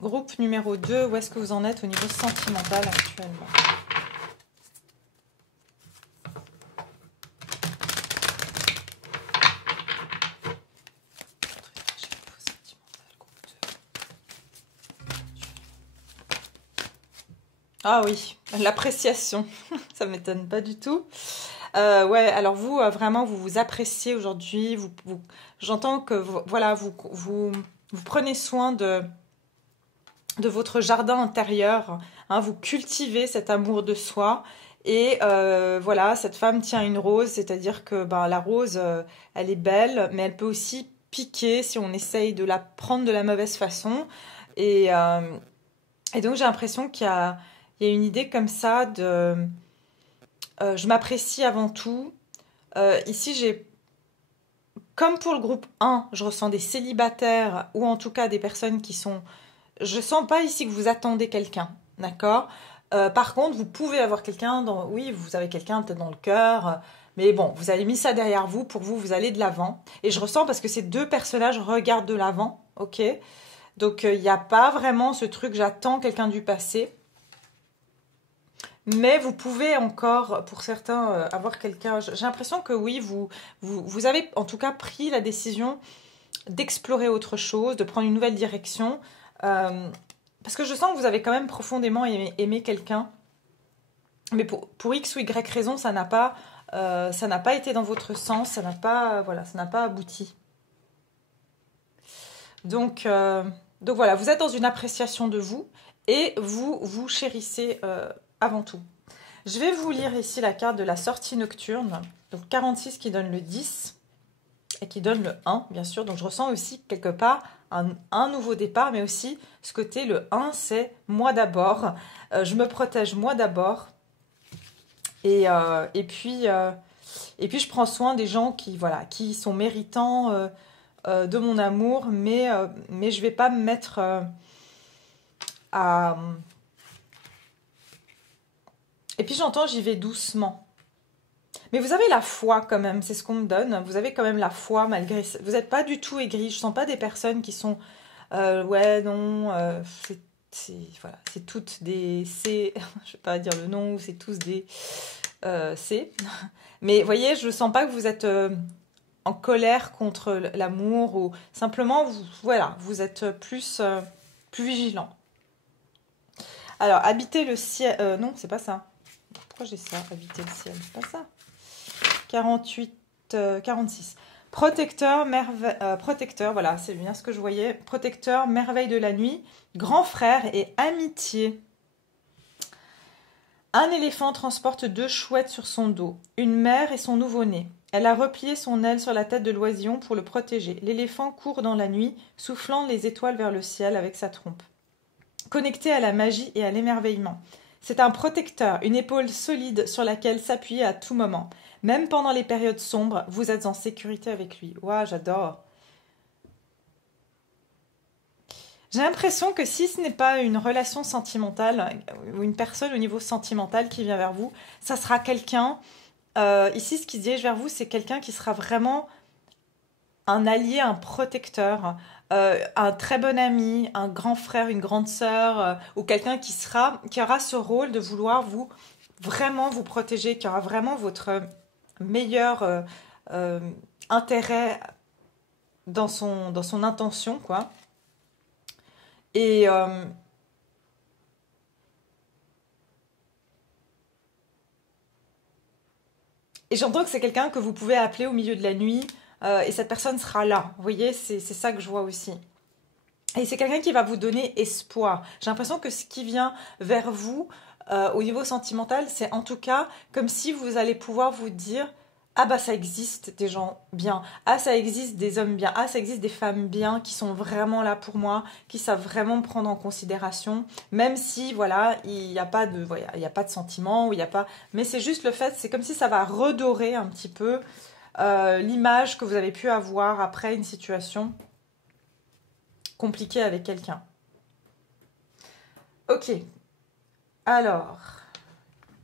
groupe numéro 2, où est-ce que vous en êtes au niveau sentimental actuellement? Ah oui, l'appréciation, ça m'étonne pas du tout. Ouais, alors vous, vraiment, vous vous appréciez aujourd'hui. J'entends que voilà, vous prenez soin de votre jardin intérieur. Hein, vous cultivez cet amour de soi. Et voilà, cette femme tient une rose, c'est-à-dire que ben, la rose, elle est belle, mais elle peut aussi piquer si on essaye de la prendre de la mauvaise façon. Et, euh, et donc j'ai l'impression il y a une idée comme ça de je m'apprécie avant tout. Ici, comme pour le groupe 1, je ressens des célibataires ou en tout cas des personnes qui sont... Je sens pas ici que vous attendez quelqu'un, d'accord. Par contre, vous pouvez avoir quelqu'un dans... Oui, vous avez quelqu'un peut-être dans le cœur, mais bon, vous avez mis ça derrière vous, pour vous, vous allez de l'avant. Et je ressens parce que ces deux personnages regardent de l'avant, ok. Donc, il n'y a pas vraiment ce truc, j'attends quelqu'un du passé. Mais vous pouvez encore, pour certains, avoir quelqu'un. J'ai l'impression que oui, vous avez en tout cas pris la décision d'explorer autre chose, de prendre une nouvelle direction. Parce que je sens que vous avez quand même profondément aimé quelqu'un. Mais pour X ou Y raison, ça n'a pas été dans votre sens, voilà, ça n'a pas abouti. Donc voilà, vous êtes dans une appréciation de vous et vous chérissez avant tout. Je vais vous lire ici la carte de la sortie nocturne. Donc 46 qui donne le 10 et qui donne le 1, bien sûr. Donc je ressens aussi quelque part un nouveau départ, mais aussi ce côté, le 1, c'est moi d'abord. Je me protège moi d'abord. Et puis je prends soin des gens qui, voilà, qui sont méritants de mon amour, mais je ne vais pas me mettre à... Et puis j'entends, j'y vais doucement. Mais vous avez la foi quand même, c'est ce qu'on me donne. Vous avez quand même la foi malgré... Vous n'êtes pas du tout aigri. Je ne sens pas des personnes qui sont... ouais, non, voilà, c'est toutes des C. Je ne vais pas dire le nom, c'est tous des C. Mais vous voyez, je ne sens pas que vous êtes en colère contre l'amour ou simplement, voilà, vous êtes plus vigilant. Alors, habiter le ciel... non, c'est pas ça. Pourquoi j'ai ça, habiter le ciel? C'est pas ça. 46. Protecteur, protecteur, voilà, c'est bien ce que je voyais. Protecteur, merveille de la nuit, grand frère et amitié. Un éléphant transporte 2 chouettes sur son dos, une mère et son nouveau-né. Elle a replié son aile sur la tête de l'oisillon pour le protéger. L'éléphant court dans la nuit, soufflant les étoiles vers le ciel avec sa trompe. Connecté à la magie et à l'émerveillement. C'est un protecteur, une épaule solide sur laquelle s'appuyer à tout moment. Même pendant les périodes sombres, vous êtes en sécurité avec lui. Ouah, j'adore. J'ai l'impression que si ce n'est pas une relation sentimentale ou une personne au niveau sentimental qui vient vers vous, ça sera quelqu'un. Ici, ce qui se dirige vers vous, c'est quelqu'un qui sera vraiment un allié, un protecteur, un très bon ami, un grand frère, une grande sœur, ou quelqu'un qui aura ce rôle de vouloir vraiment vous protéger, qui aura vraiment votre meilleur intérêt dans son intention, quoi. Et j'entends que c'est quelqu'un que vous pouvez appeler au milieu de la nuit et cette personne sera là. Vous voyez, c'est ça que je vois aussi. Et c'est quelqu'un qui va vous donner espoir. J'ai l'impression que ce qui vient vers vous au niveau sentimental, c'est en tout cas comme si vous allez pouvoir vous dire ah bah ça existe des gens bien, ah ça existe des hommes bien, ah ça existe des femmes bien qui sont vraiment là pour moi, qui savent vraiment me prendre en considération, même si voilà il n'y a pas de il y a pas de sentiment ou il y a pas, mais c'est juste le fait, c'est comme si ça va redorer un petit peu l'image que vous avez pu avoir après une situation compliquée avec quelqu'un. Ok, alors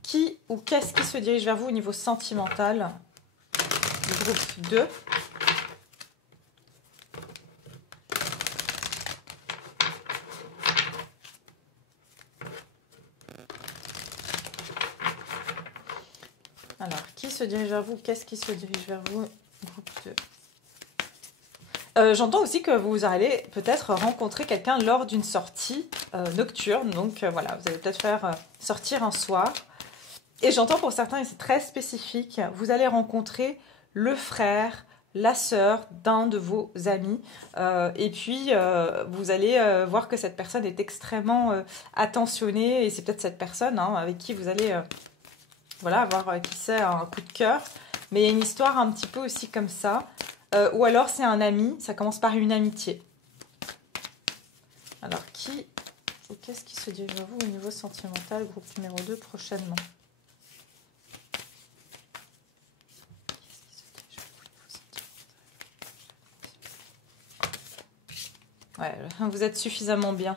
qui ou qu'est-ce qui se dirige vers vous au niveau sentimental? Le groupe 2. Alors, qui se dirige vers vous? Qu'est-ce qui se dirige vers vous? Groupe 2. J'entends aussi que vous allez peut-être rencontrer quelqu'un lors d'une sortie nocturne. Donc voilà, vous allez peut-être faire sortir un soir. Et j'entends pour certains, et c'est très spécifique, vous allez rencontrer le frère, la sœur d'un de vos amis. Et puis, vous allez voir que cette personne est extrêmement attentionnée. Et c'est peut-être cette personne avec qui vous allez voilà, avoir, qui sait, un coup de cœur. Mais il y a une histoire un petit peu aussi comme ça. Ou alors c'est un ami, ça commence par une amitié. Alors, qui ou qu'est-ce qui se dirige vers vous au niveau sentimental, groupe numéro 2, prochainement? Ouais, vous êtes suffisamment bien.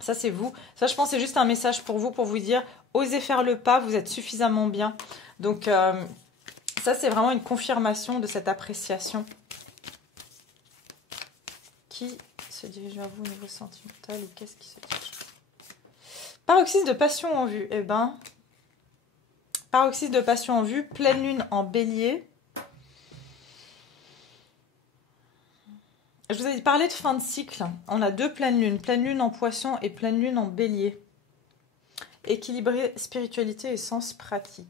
Ça, c'est vous. Ça, je pense, c'est juste un message pour vous dire, osez faire le pas, vous êtes suffisamment bien. Donc, ça, c'est vraiment une confirmation de cette appréciation. Qui se dirige vers vous au niveau sentimental ou qu'est-ce qui se dirige? Paroxysme de passion en vue. Eh ben, paroxysme de passion en vue, pleine lune en bélier. Je vous ai parlé de fin de cycle. On a 2 pleines lune en poisson et pleine lune en bélier. Équilibrer spiritualité et sens pratique.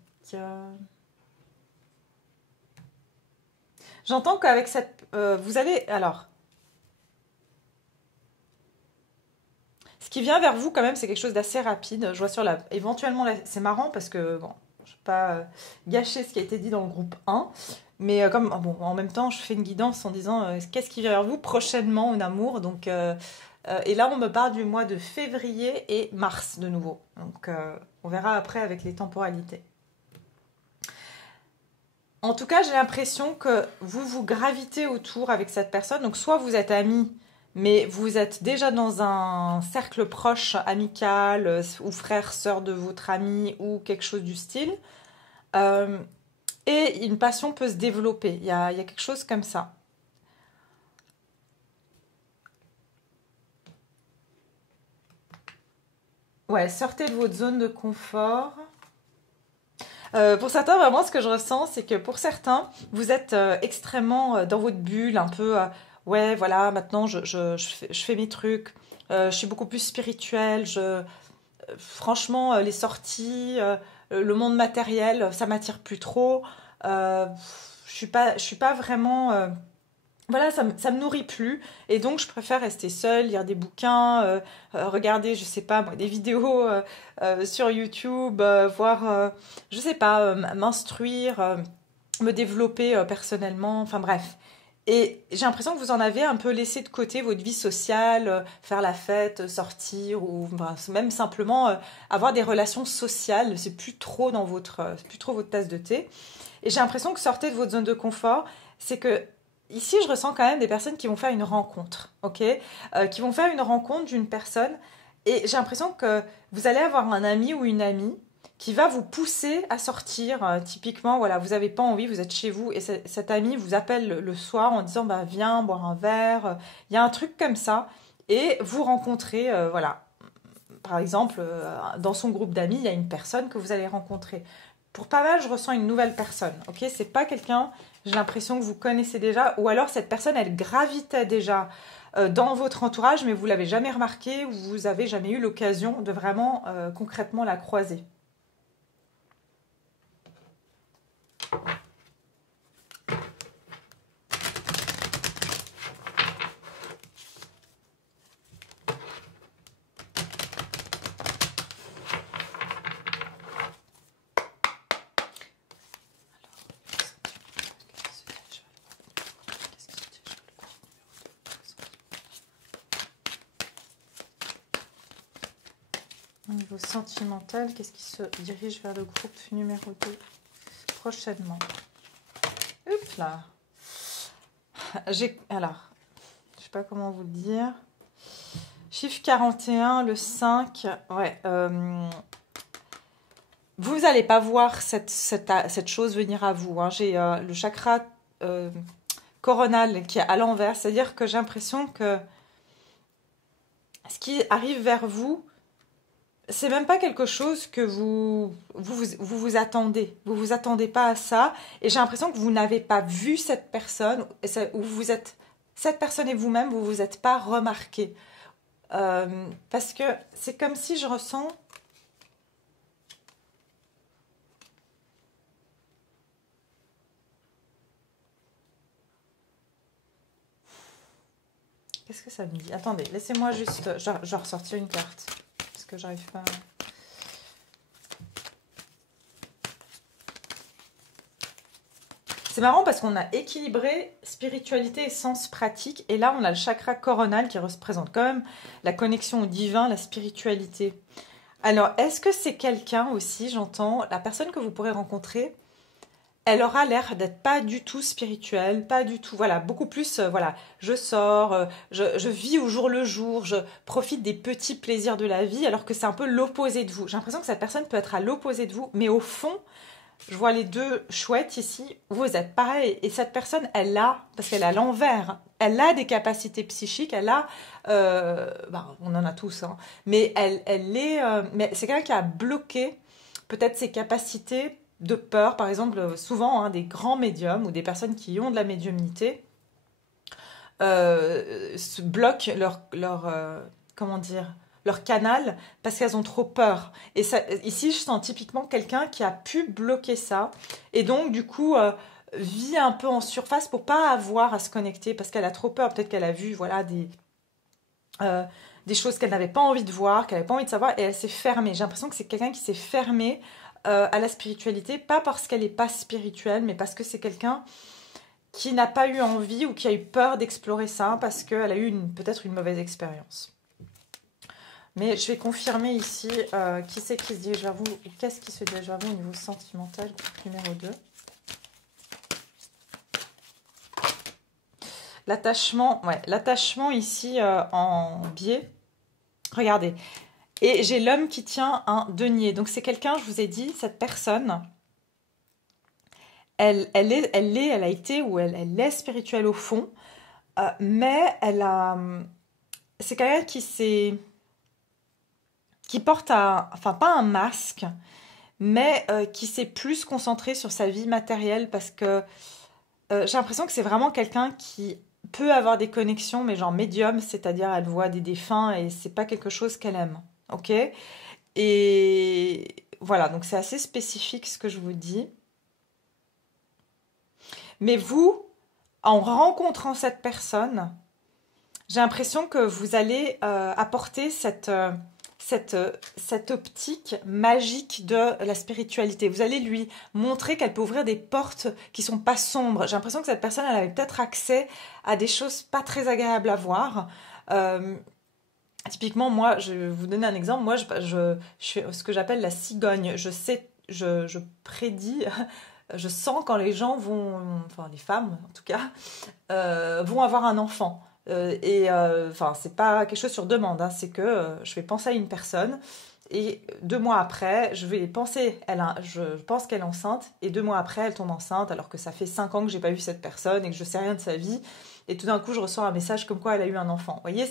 J'entends qu'avec cette... vous allez... Alors... qui vient vers vous quand même, c'est quelque chose d'assez rapide. Je vois sur la... Éventuellement, c'est marrant parce que, bon, je ne vais pas gâcher ce qui a été dit dans le groupe 1. Mais comme, bon, en même temps, je fais une guidance en disant qu'est-ce qui vient vers vous prochainement en amour. Donc, et là, on me parle du mois de février et mars de nouveau. Donc, on verra après avec les temporalités. En tout cas, j'ai l'impression que vous gravitez autour avec cette personne. Donc, soit vous êtes amis, mais vous êtes déjà dans un cercle proche, amical, ou frère, sœur de votre ami, ou quelque chose du style. Euh, et une passion peut se développer. Il y a quelque chose comme ça. Ouais, sortez de votre zone de confort. Pour certains, vraiment, ce que je ressens, c'est que pour certains, vous êtes extrêmement dans votre bulle, un peu, ouais, voilà, maintenant je fais mes trucs, je suis beaucoup plus spirituelle, franchement, les sorties, le monde matériel, ça m'attire plus trop. Euh, je suis pas vraiment, voilà, ça me nourrit plus. Et donc, je préfère rester seule, lire des bouquins, regarder, je sais pas, moi, des vidéos sur YouTube, voir, je sais pas, m'instruire, me développer personnellement, enfin bref. Et j'ai l'impression que vous en avez un peu laissé de côté votre vie sociale, faire la fête, sortir, ou enfin, même simplement avoir des relations sociales. C'est plus trop votre tasse de thé. Et j'ai l'impression que sortez de votre zone de confort, c'est que ici, je ressens quand même des personnes qui vont faire une rencontre, ok. Qui vont faire une rencontre d'une personne, et j'ai l'impression que vous allez avoir un ami ou une amie qui va vous pousser à sortir. Typiquement, voilà, vous n'avez pas envie, vous êtes chez vous, et cet ami vous appelle le soir en disant, bah, viens boire un verre. Il y a un truc comme ça, et vous rencontrez, voilà. Par exemple, dans son groupe d'amis, il y a une personne que vous allez rencontrer. Pour pas mal, je ressens une nouvelle personne. Ok, c'est pas quelqu'un, j'ai l'impression que vous connaissez déjà, ou alors cette personne, elle gravitait déjà dans votre entourage, mais vous l'avez jamais remarqué, ou vous avez jamais eu l'occasion de vraiment concrètement la croiser. Au niveau sentimental, qu'est-ce qui se dirige vers le groupe numéro 2 prochainement? Hop là. Alors, je sais pas comment vous le dire. Chiffre 41, le 5. Ouais. Vous n'allez pas voir cette chose venir à vous. Hein. J'ai le chakra euh, coronal qui est à l'envers. C'est-à-dire que j'ai l'impression que ce qui arrive vers vous, c'est même pas quelque chose que vous attendez. Vous vous attendez pas à ça. Et j'ai l'impression que vous n'avez pas vu cette personne, ou vous êtes, cette personne et vous-même, vous vous êtes pas remarqué. Parce que c'est comme si je ressens. Qu'est-ce que ça me dit? Attendez, laissez-moi juste. Je vais ressortir une carte. Parce que j'arrive pas. C'est marrant parce qu'on a équilibré spiritualité et sens pratique. Et là, on a le chakra coronal qui représente quand même la connexion au divin, la spiritualité. Alors, est-ce que c'est quelqu'un aussi, j'entends, la personne que vous pourrez rencontrer, elle aura l'air d'être pas du tout spirituelle, pas du tout, voilà, beaucoup plus, voilà, je sors, je vis au jour le jour, je profite des petits plaisirs de la vie, alors que c'est un peu l'opposé de vous. J'ai l'impression que cette personne peut être à l'opposé de vous, mais au fond, je vois les deux chouettes ici, vous êtes pareil, et cette personne, elle a, parce qu'elle a l'envers, elle a des capacités psychiques, elle a, on en a tous, hein, mais mais c'est quelqu'un qui a bloqué peut-être ses capacités de peur, par exemple, souvent hein, des grands médiums ou des personnes qui ont de la médiumnité se bloquent comment dire, leur canal parce qu'elles ont trop peur. Et ça, ici, je sens typiquement quelqu'un qui a pu bloquer ça et donc du coup vit un peu en surface pour pas avoir à se connecter parce qu'elle a trop peur. Peut-être qu'elle a vu voilà euh, des choses qu'elle n'avait pas envie de voir, qu'elle n'avait pas envie de savoir, et elle s'est fermée. J'ai l'impression que c'est quelqu'un qui s'est fermé à la spiritualité, pas parce qu'elle n'est pas spirituelle, mais parce que c'est quelqu'un qui n'a pas eu envie ou qui a eu peur d'explorer ça, parce qu'elle a eu peut-être une mauvaise expérience. Mais je vais confirmer ici qui c'est qui se dirige vers vous, ou qu'est-ce qui se dirige vers vous au niveau sentimental, groupe numéro 2. L'attachement, ouais, l'attachement ici en biais. Regardez. Et j'ai l'homme qui tient un denier. Donc c'est quelqu'un, je vous ai dit, cette personne, elle a été ou elle est spirituelle au fond, mais c'est quelqu'un qui porte enfin pas un masque, mais qui s'est plus concentré sur sa vie matérielle parce que j'ai l'impression que c'est vraiment quelqu'un qui peut avoir des connexions, mais genre médium, c'est-à-dire elle voit des défunts et c'est pas quelque chose qu'elle aime, ok? Et voilà, donc c'est assez spécifique ce que je vous dis. Mais vous, en rencontrant cette personne, j'ai l'impression que vous allez apporter cette optique magique de la spiritualité. Vous allez lui montrer qu'elle peut ouvrir des portes qui sont pas sombres. J'ai l'impression que cette personne, elle avait peut-être accès à des choses pas très agréables à voir. Typiquement, moi, je vais vous donner un exemple. Moi, je fais ce que j'appelle la cigogne. Je prédis, je sens quand les gens enfin les femmes en tout cas, vont avoir un enfant. Enfin, c'est pas quelque chose sur demande, hein, c'est que je vais penser à une personne et 2 mois après, je vais penser, je pense qu'elle est enceinte et 2 mois après, elle tombe enceinte alors que ça fait 5 ans que j'ai pas vu cette personne et que je sais rien de sa vie. Et tout d'un coup, je reçois un message comme quoi elle a eu un enfant. Vous voyez,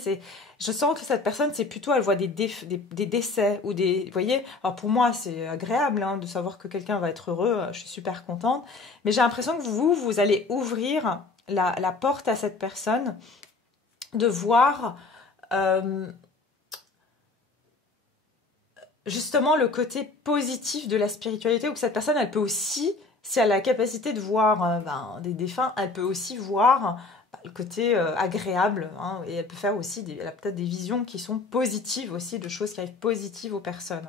je sens que cette personne, c'est plutôt, elle voit des décès ou des... Vous voyez, alors pour moi, c'est agréable hein, de savoir que quelqu'un va être heureux. Je suis super contente. Mais j'ai l'impression que vous allez ouvrir la porte à cette personne de voir justement le côté positif de la spiritualité, ou que cette personne, elle peut aussi, si elle a la capacité de voir des défunts, elle peut aussi voir le côté agréable, hein, et elle peut faire aussi, elle a peut-être des visions qui sont positives aussi, de choses qui arrivent positives aux personnes.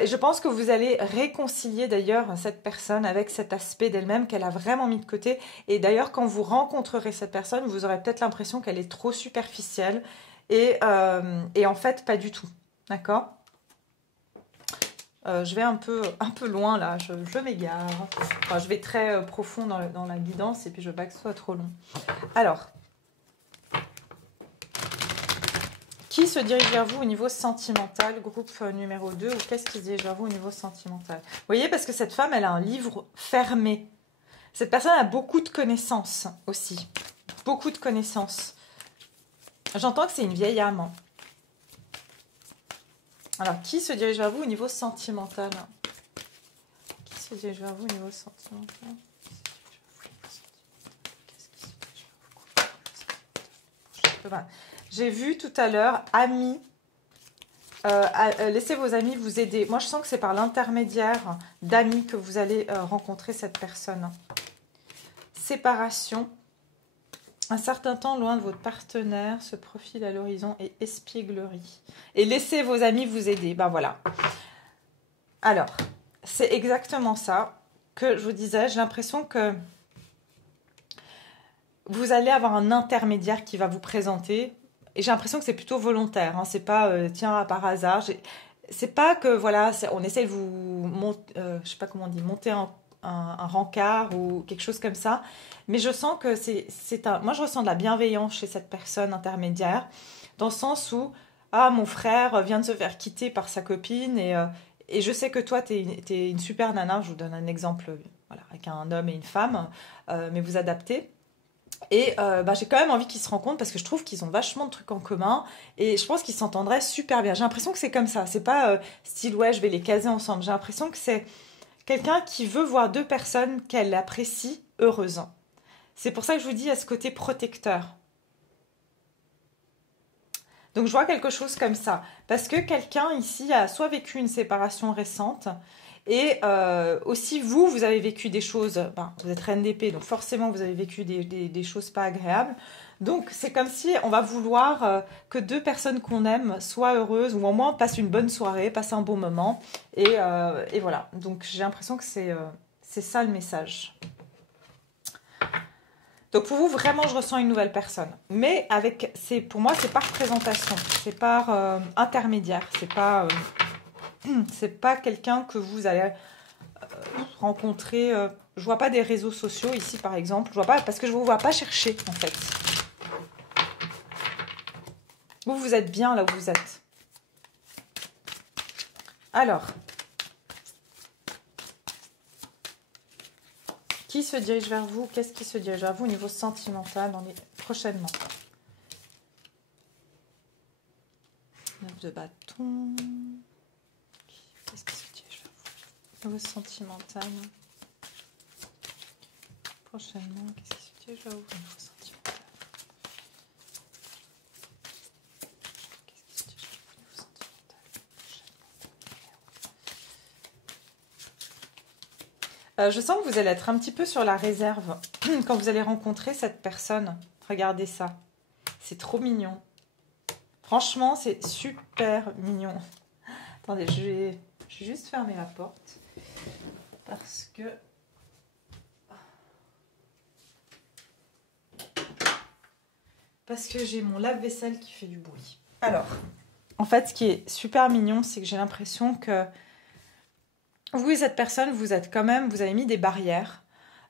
Et je pense que vous allez réconcilier d'ailleurs cette personne avec cet aspect d'elle-même qu'elle a vraiment mis de côté. Et d'ailleurs, quand vous rencontrerez cette personne, vous aurez peut-être l'impression qu'elle est trop superficielle. Et en fait, pas du tout. D'accord ? Je vais un peu loin là, je m'égare. Enfin, je vais très profond dans la guidance et puis je veux pas que ce soit trop long. Alors, qui se dirige vers vous au niveau sentimental, groupe numéro 2, ou qu'est-ce qui se dirige vers vous au niveau sentimental? Vous voyez, parce que cette femme, elle a un livre fermé. Cette personne a beaucoup de connaissances aussi. Beaucoup de connaissances. J'entends que c'est une vieille âme. Alors, qui se dirige vers vous au niveau sentimental? Qui se dirige vers vous au niveau sentimental? J'ai vu tout à l'heure, amis, laissez vos amis vous aider. Moi, je sens que c'est par l'intermédiaire d'amis que vous allez rencontrer cette personne. Séparation. Un certain temps loin de votre partenaire, se profile à l'horizon et espièglerie. Et laissez vos amis vous aider. Ben voilà. Alors, c'est exactement ça que je vous disais. J'ai l'impression que vous allez avoir un intermédiaire qui va vous présenter. Et j'ai l'impression que c'est plutôt volontaire. Hein. C'est pas, tiens, par hasard. C'est pas que, voilà, on essaie de vous monter, je sais pas comment on dit, monter un rencard ou quelque chose comme ça. Mais je sens que moi, je ressens de la bienveillance chez cette personne intermédiaire, dans le sens où, ah, mon frère vient de se faire quitter par sa copine et je sais que toi, t'es une super nana. Je vous donne un exemple, voilà, avec un homme et une femme, mais vous adaptez. Et j'ai quand même envie qu'ils se rencontrent parce que je trouve qu'ils ont vachement de trucs en commun et je pense qu'ils s'entendraient super bien. J'ai l'impression que c'est comme ça. C'est pas style, ouais, je vais les caser ensemble. J'ai l'impression que c'est quelqu'un qui veut voir 2 personnes qu'elle apprécie heureuses. C'est pour ça que je vous dis à ce côté protecteur. Donc je vois quelque chose comme ça. Parce que quelqu'un ici a soit vécu une séparation récente et aussi vous avez vécu des choses, vous êtes reine d'épée, donc forcément vous avez vécu des choses pas agréables. Donc, c'est comme si on va vouloir que deux personnes qu'on aime soient heureuses, ou au moins passent une bonne soirée, passent un bon moment. Et voilà. Donc, j'ai l'impression que c'est ça le message. Donc, pour vous, vraiment, je ressens une nouvelle personne. Mais pour moi, c'est par présentation. C'est par intermédiaire. C'est pas quelqu'un que vous allez rencontrer. Je vois pas des réseaux sociaux ici, par exemple. Je vois pas, parce que je vous vois pas chercher, en fait. Vous êtes bien là où vous êtes. Alors, qui se dirige vers vous? Qu'est-ce qui se dirige vers vous au niveau sentimental prochainement? 9 de bâton. Qu'est-ce qui se dirige vers vous au niveau sentimental? Prochainement, qu'est-ce qui se dirige vers vous au niveau sentimental? Je sens que vous allez être un petit peu sur la réserve quand vous allez rencontrer cette personne. Regardez ça. C'est trop mignon. Franchement, c'est super mignon. Attendez, je vais juste fermer la porte. Parce que j'ai mon lave-vaisselle qui fait du bruit. Alors, en fait, ce qui est super mignon, c'est que j'ai l'impression que vous et cette personne, vous avez mis des barrières.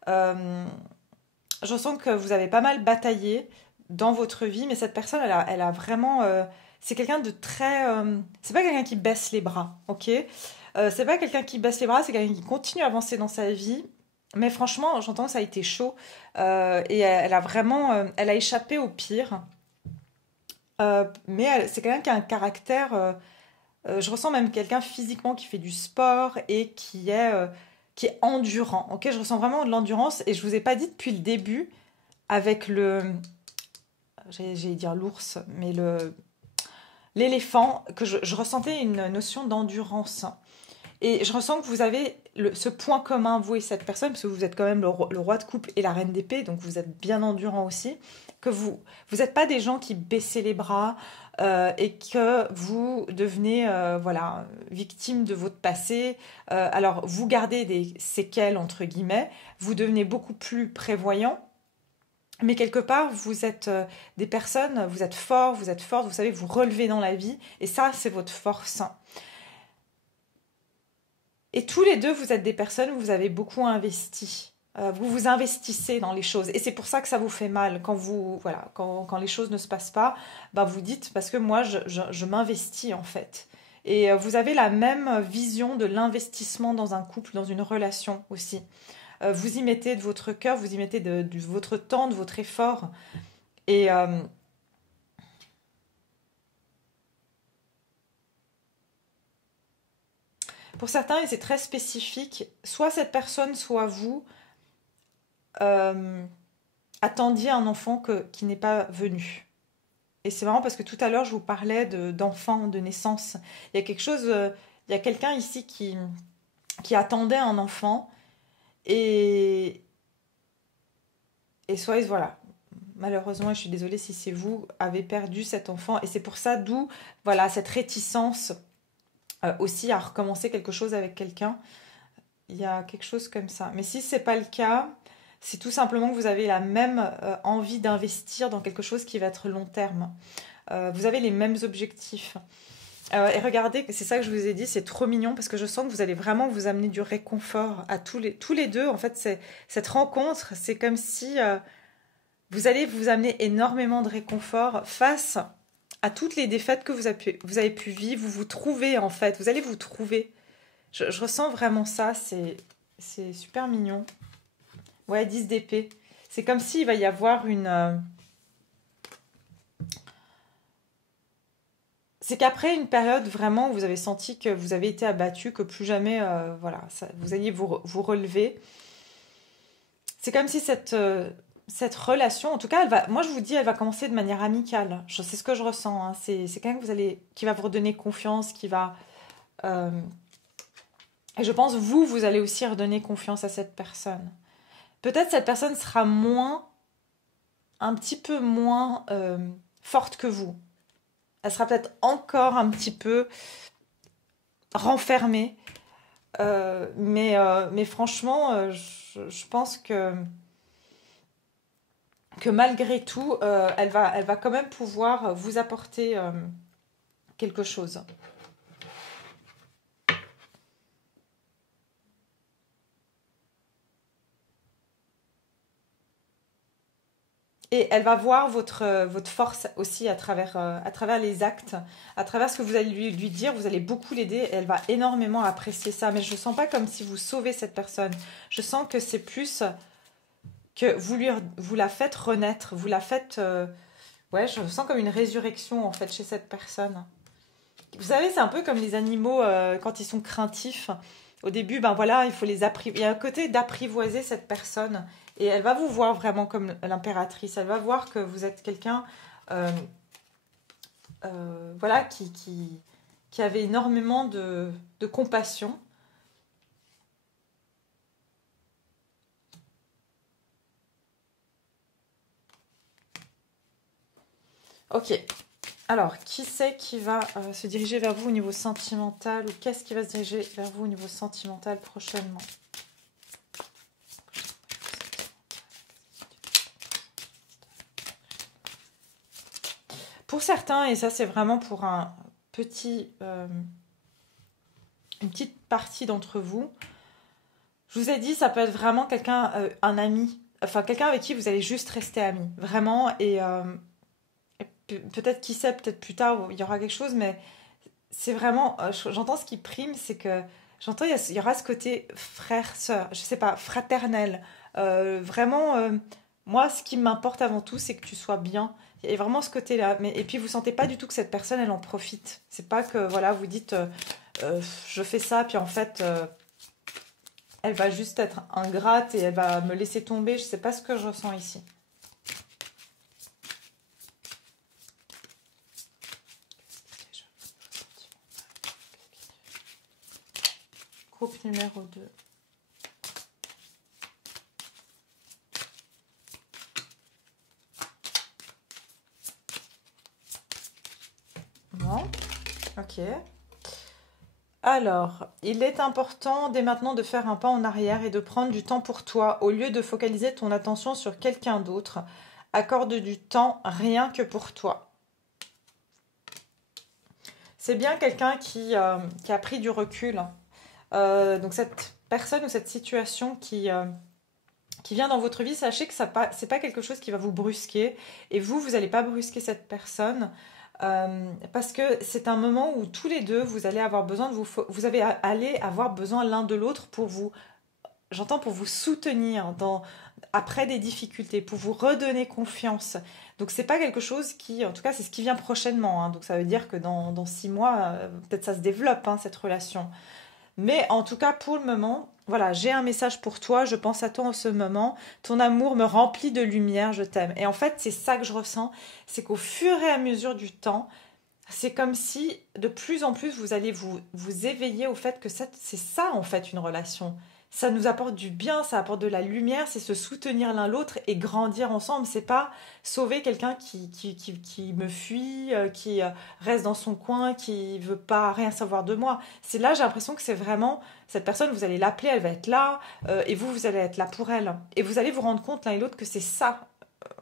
Je sens que vous avez pas mal bataillé dans votre vie, mais cette personne, elle a vraiment... c'est quelqu'un de très... c'est pas quelqu'un qui baisse les bras, ok? C'est pas quelqu'un qui baisse les bras, c'est quelqu'un qui continue à avancer dans sa vie. Mais franchement, j'entends que ça a été chaud. Et elle a échappé au pire. Mais c'est quelqu'un qui a un caractère... je ressens même quelqu'un physiquement qui fait du sport et qui est endurant. Ok, je ressens vraiment de l'endurance et je vous ai pas dit depuis le début avec j'allais dire l'ours, mais l'éléphant, que je ressentais une notion d'endurance. Et je ressens que vous avez ce point commun, vous et cette personne, parce que vous êtes quand même le roi de coupe et la reine d'épée, donc vous êtes bien endurant aussi, que vous n'êtes pas des gens qui baissez les bras et que vous devenez victime de votre passé. Alors, vous gardez des séquelles, entre guillemets, vous devenez beaucoup plus prévoyant, mais quelque part, vous êtes des personnes, vous êtes forts, vous êtes fortes, vous savez, vous relevez dans la vie, et ça, c'est votre force. Et tous les deux, vous êtes des personnes où vous avez beaucoup investi. Vous vous investissez dans les choses. Et c'est pour ça que ça vous fait mal. Quand les choses ne se passent pas, vous dites, parce que moi, je m'investis en fait. Et vous avez la même vision de l'investissement dans un couple, dans une relation aussi. Vous y mettez de votre cœur, vous y mettez de votre temps, de votre effort. Et... pour certains, et c'est très spécifique, soit cette personne, soit vous, attendiez un enfant qui n'est pas venu. Et c'est marrant parce que tout à l'heure, je vous parlais d'enfants, de naissance. Il y a il y a quelqu'un ici qui attendait un enfant et soit, voilà, malheureusement, je suis désolée si c'est vous, avez perdu cet enfant. Et c'est pour ça, d'où, voilà, cette réticence aussi à recommencer quelque chose avec quelqu'un. Il y a quelque chose comme ça. Mais si ce n'est pas le cas, c'est tout simplement que vous avez la même envie d'investir dans quelque chose qui va être long terme. Vous avez les mêmes objectifs. Et regardez, c'est ça que je vous ai dit, c'est trop mignon parce que je sens que vous allez vraiment vous amener du réconfort à tous les deux. En fait, cette rencontre, c'est comme si vous allez vous amener énormément de réconfort face à toutes les défaites que vous avez pu vivre. Vous vous trouvez en fait, vous allez vous trouver. Je ressens vraiment ça, c'est super mignon. Ouais, 10 d'épée. C'est comme s'il va y avoir c'est qu'après une période vraiment où vous avez senti que vous avez été abattu, que plus jamais, vous alliez vous relever. C'est comme si cette relation, en tout cas, moi je vous dis, elle va commencer de manière amicale. C'est ce que je ressens. Hein. C'est quelqu'un qui va vous redonner confiance, qui va... et je pense, vous allez aussi redonner confiance à cette personne. Peut-être cette personne sera moins un petit peu moins forte que vous. Elle sera peut-être encore un petit peu renfermée. Mais franchement, je pense que malgré tout, elle va quand même pouvoir vous apporter quelque chose. Et elle va voir votre force aussi à travers les actes, à travers ce que vous allez lui dire, vous allez beaucoup l'aider, et elle va énormément apprécier ça. Mais je ne sens pas comme si vous sauvez cette personne. Je sens que c'est plus que vous la faites renaître, vous la faites... ouais, je sens comme une résurrection en fait chez cette personne. Vous savez, c'est un peu comme les animaux quand ils sont craintifs. Au début, ben voilà, il faut les apprivoiser. Il y a un côté d'apprivoiser cette personne. Et elle va vous voir vraiment comme l'impératrice. Elle va voir que vous êtes quelqu'un euh, voilà, qui avait énormément de compassion. Ok. Alors, qui c'est qui va se diriger vers vous au niveau sentimental ou qu'est-ce qui va se diriger vers vous au niveau sentimental prochainement? Pour certains, et ça c'est vraiment pour un petit, une petite partie d'entre vous, je vous ai dit, ça peut être vraiment quelqu'un, un ami, enfin quelqu'un avec qui vous allez juste rester amis, vraiment, et peut-être qui sait, peut-être plus tard il y aura quelque chose, mais c'est vraiment, j'entends ce qui prime, c'est que j'entends il y aura ce côté frère-sœur, je sais pas, fraternel. Vraiment, moi, ce qui m'importe avant tout, c'est que tu sois bien. Il y a vraiment ce côté-là. Mais, et puis, vous sentez pas du tout que cette personne, elle en profite. C'est pas que, voilà, vous dites, je fais ça, puis en fait, elle va juste être ingrate et elle va me laisser tomber. Je sais pas ce que je ressens ici. Groupe numéro 2. Bon, ok. Alors, il est important dès maintenant de faire un pas en arrière et de prendre du temps pour toi au lieu de focaliser ton attention sur quelqu'un d'autre. Accorde du temps rien que pour toi. C'est bien quelqu'un qui a pris du recul. Donc cette personne ou cette situation qui vient dans votre vie, sachez que c'est pas quelque chose qui va vous brusquer. Et vous n'allez pas brusquer cette personne. Parce que c'est un moment où tous les deux, vous allez avoir besoin de allez avoir besoin l'un de l'autre pour vous, j'entends pour vous soutenir après des difficultés, pour vous redonner confiance. Donc c'est pas quelque chose qui, en tout cas c'est ce qui vient prochainement, hein. Donc ça veut dire que dans 6 mois, peut-être ça se développe, hein, cette relation. Mais en tout cas, pour le moment, voilà, j'ai un message pour toi, je pense à toi en ce moment, ton amour me remplit de lumière, je t'aime. Et en fait, c'est ça que je ressens, c'est qu'au fur et à mesure du temps, c'est comme si de plus en plus vous allez vous éveiller au fait que c'est ça en fait une relation. Ça nous apporte du bien, ça apporte de la lumière, c'est se soutenir l'un l'autre et grandir ensemble. C'est pas sauver quelqu'un qui me fuit, qui reste dans son coin, qui veut pas rien savoir de moi. C'est là, j'ai l'impression que c'est vraiment cette personne, vous allez l'appeler, elle va être là, et vous allez être là pour elle. Et vous allez vous rendre compte l'un et l'autre que c'est ça,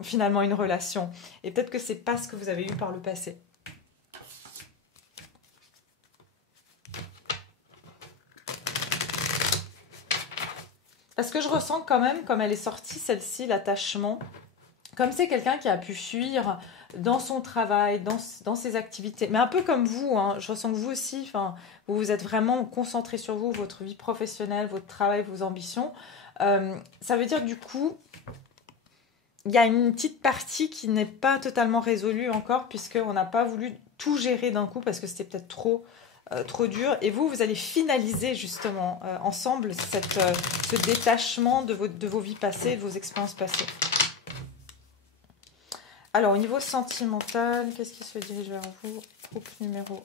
finalement, une relation. Et peut-être que c'est pas ce que vous avez eu par le passé. Parce que je ressens quand même, comme elle est sortie, celle-ci, l'attachement, comme c'est quelqu'un qui a pu fuir dans son travail, dans ses activités, mais un peu comme vous, hein, je ressens que vous aussi, enfin, vous vous êtes vraiment concentré sur vous, votre vie professionnelle, votre travail, vos ambitions. Ça veut dire du coup, il y a une petite partie qui n'est pas totalement résolue encore, puisqu'on n'a pas voulu tout gérer d'un coup, parce que c'était peut-être trop dur. Et vous allez finaliser justement ensemble ce détachement de vos vies passées, de vos expériences passées. Alors, au niveau sentimental, qu'est-ce qui se dirige vers vous? Groupe numéro.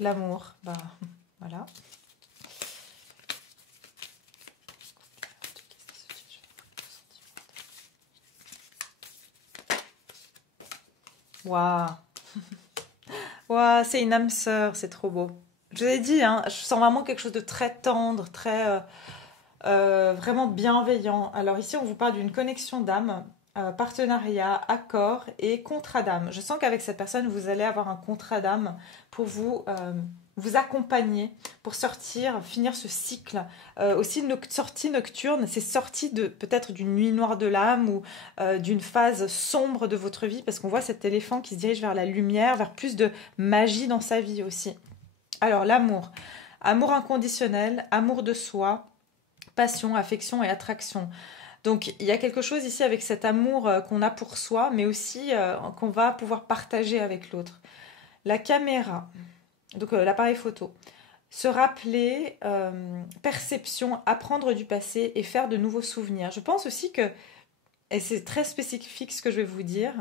L'amour, bah voilà. Waouh, waouh, c'est une âme sœur, c'est trop beau. Je vous ai dit, hein, je sens vraiment quelque chose de très tendre, très vraiment bienveillant. Alors ici, on vous parle d'une connexion d'âme, partenariat, accord et contrat d'âme. Je sens qu'avec cette personne, vous allez avoir un contrat d'âme pour vous accompagner, pour sortir, finir ce cycle. Aussi, une sortie nocturne, c'est sortie de peut-être d'une nuit noire de l'âme ou d'une phase sombre de votre vie, parce qu'on voit cet éléphant qui se dirige vers la lumière, vers plus de magie dans sa vie aussi. Alors, l'amour. Amour inconditionnel, amour de soi, passion, affection et attraction. Donc il y a quelque chose ici avec cet amour qu'on a pour soi, mais aussi qu'on va pouvoir partager avec l'autre. La caméra, donc l'appareil photo. Se rappeler, perception, apprendre du passé et faire de nouveaux souvenirs. Je pense aussi que, et c'est très spécifique ce que je vais vous dire,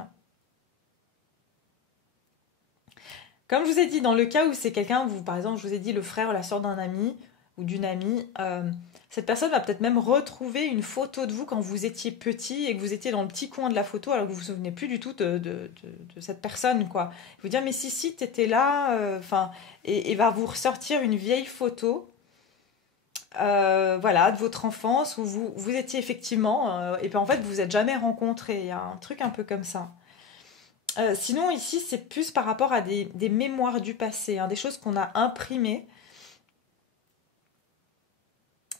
comme je vous ai dit, dans le cas où c'est quelqu'un, vous, par exemple, je vous ai dit le frère ou la soeur d'un ami ou d'une amie, cette personne va peut-être même retrouver une photo de vous quand vous étiez petit et que vous étiez dans le petit coin de la photo alors que vous vous souvenez plus du tout de cette personne, quoi. Vous dire, mais si, t'étais là, enfin, et va vous ressortir une vieille photo, voilà, de votre enfance où vous étiez effectivement, et puis en fait, vous vous êtes jamais rencontrés. Il y a un truc un peu comme ça. Sinon, ici, c'est plus par rapport à des mémoires du passé, hein, des choses qu'on a imprimées.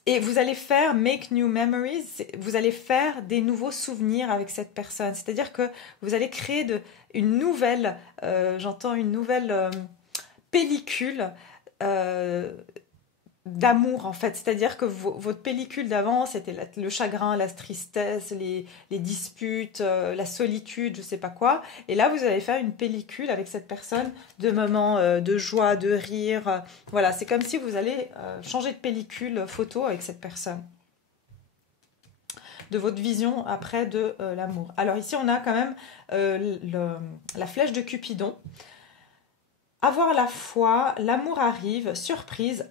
Et vous allez faire make new memories, vous allez faire des nouveaux souvenirs avec cette personne. C'est-à-dire que vous allez créer une nouvelle, j'entends une nouvelle pellicule euh, d'amour en fait. C'est-à-dire que votre pellicule d'avant, c'était le chagrin, la tristesse, les disputes, la solitude, je sais pas quoi. Et là, vous allez faire une pellicule avec cette personne de moments de joie, de rire. Voilà, c'est comme si vous allez changer de pellicule photo avec cette personne. De votre vision après de l'amour. Alors ici, on a quand même la flèche de Cupidon. Avoir la foi, l'amour arrive, surprise,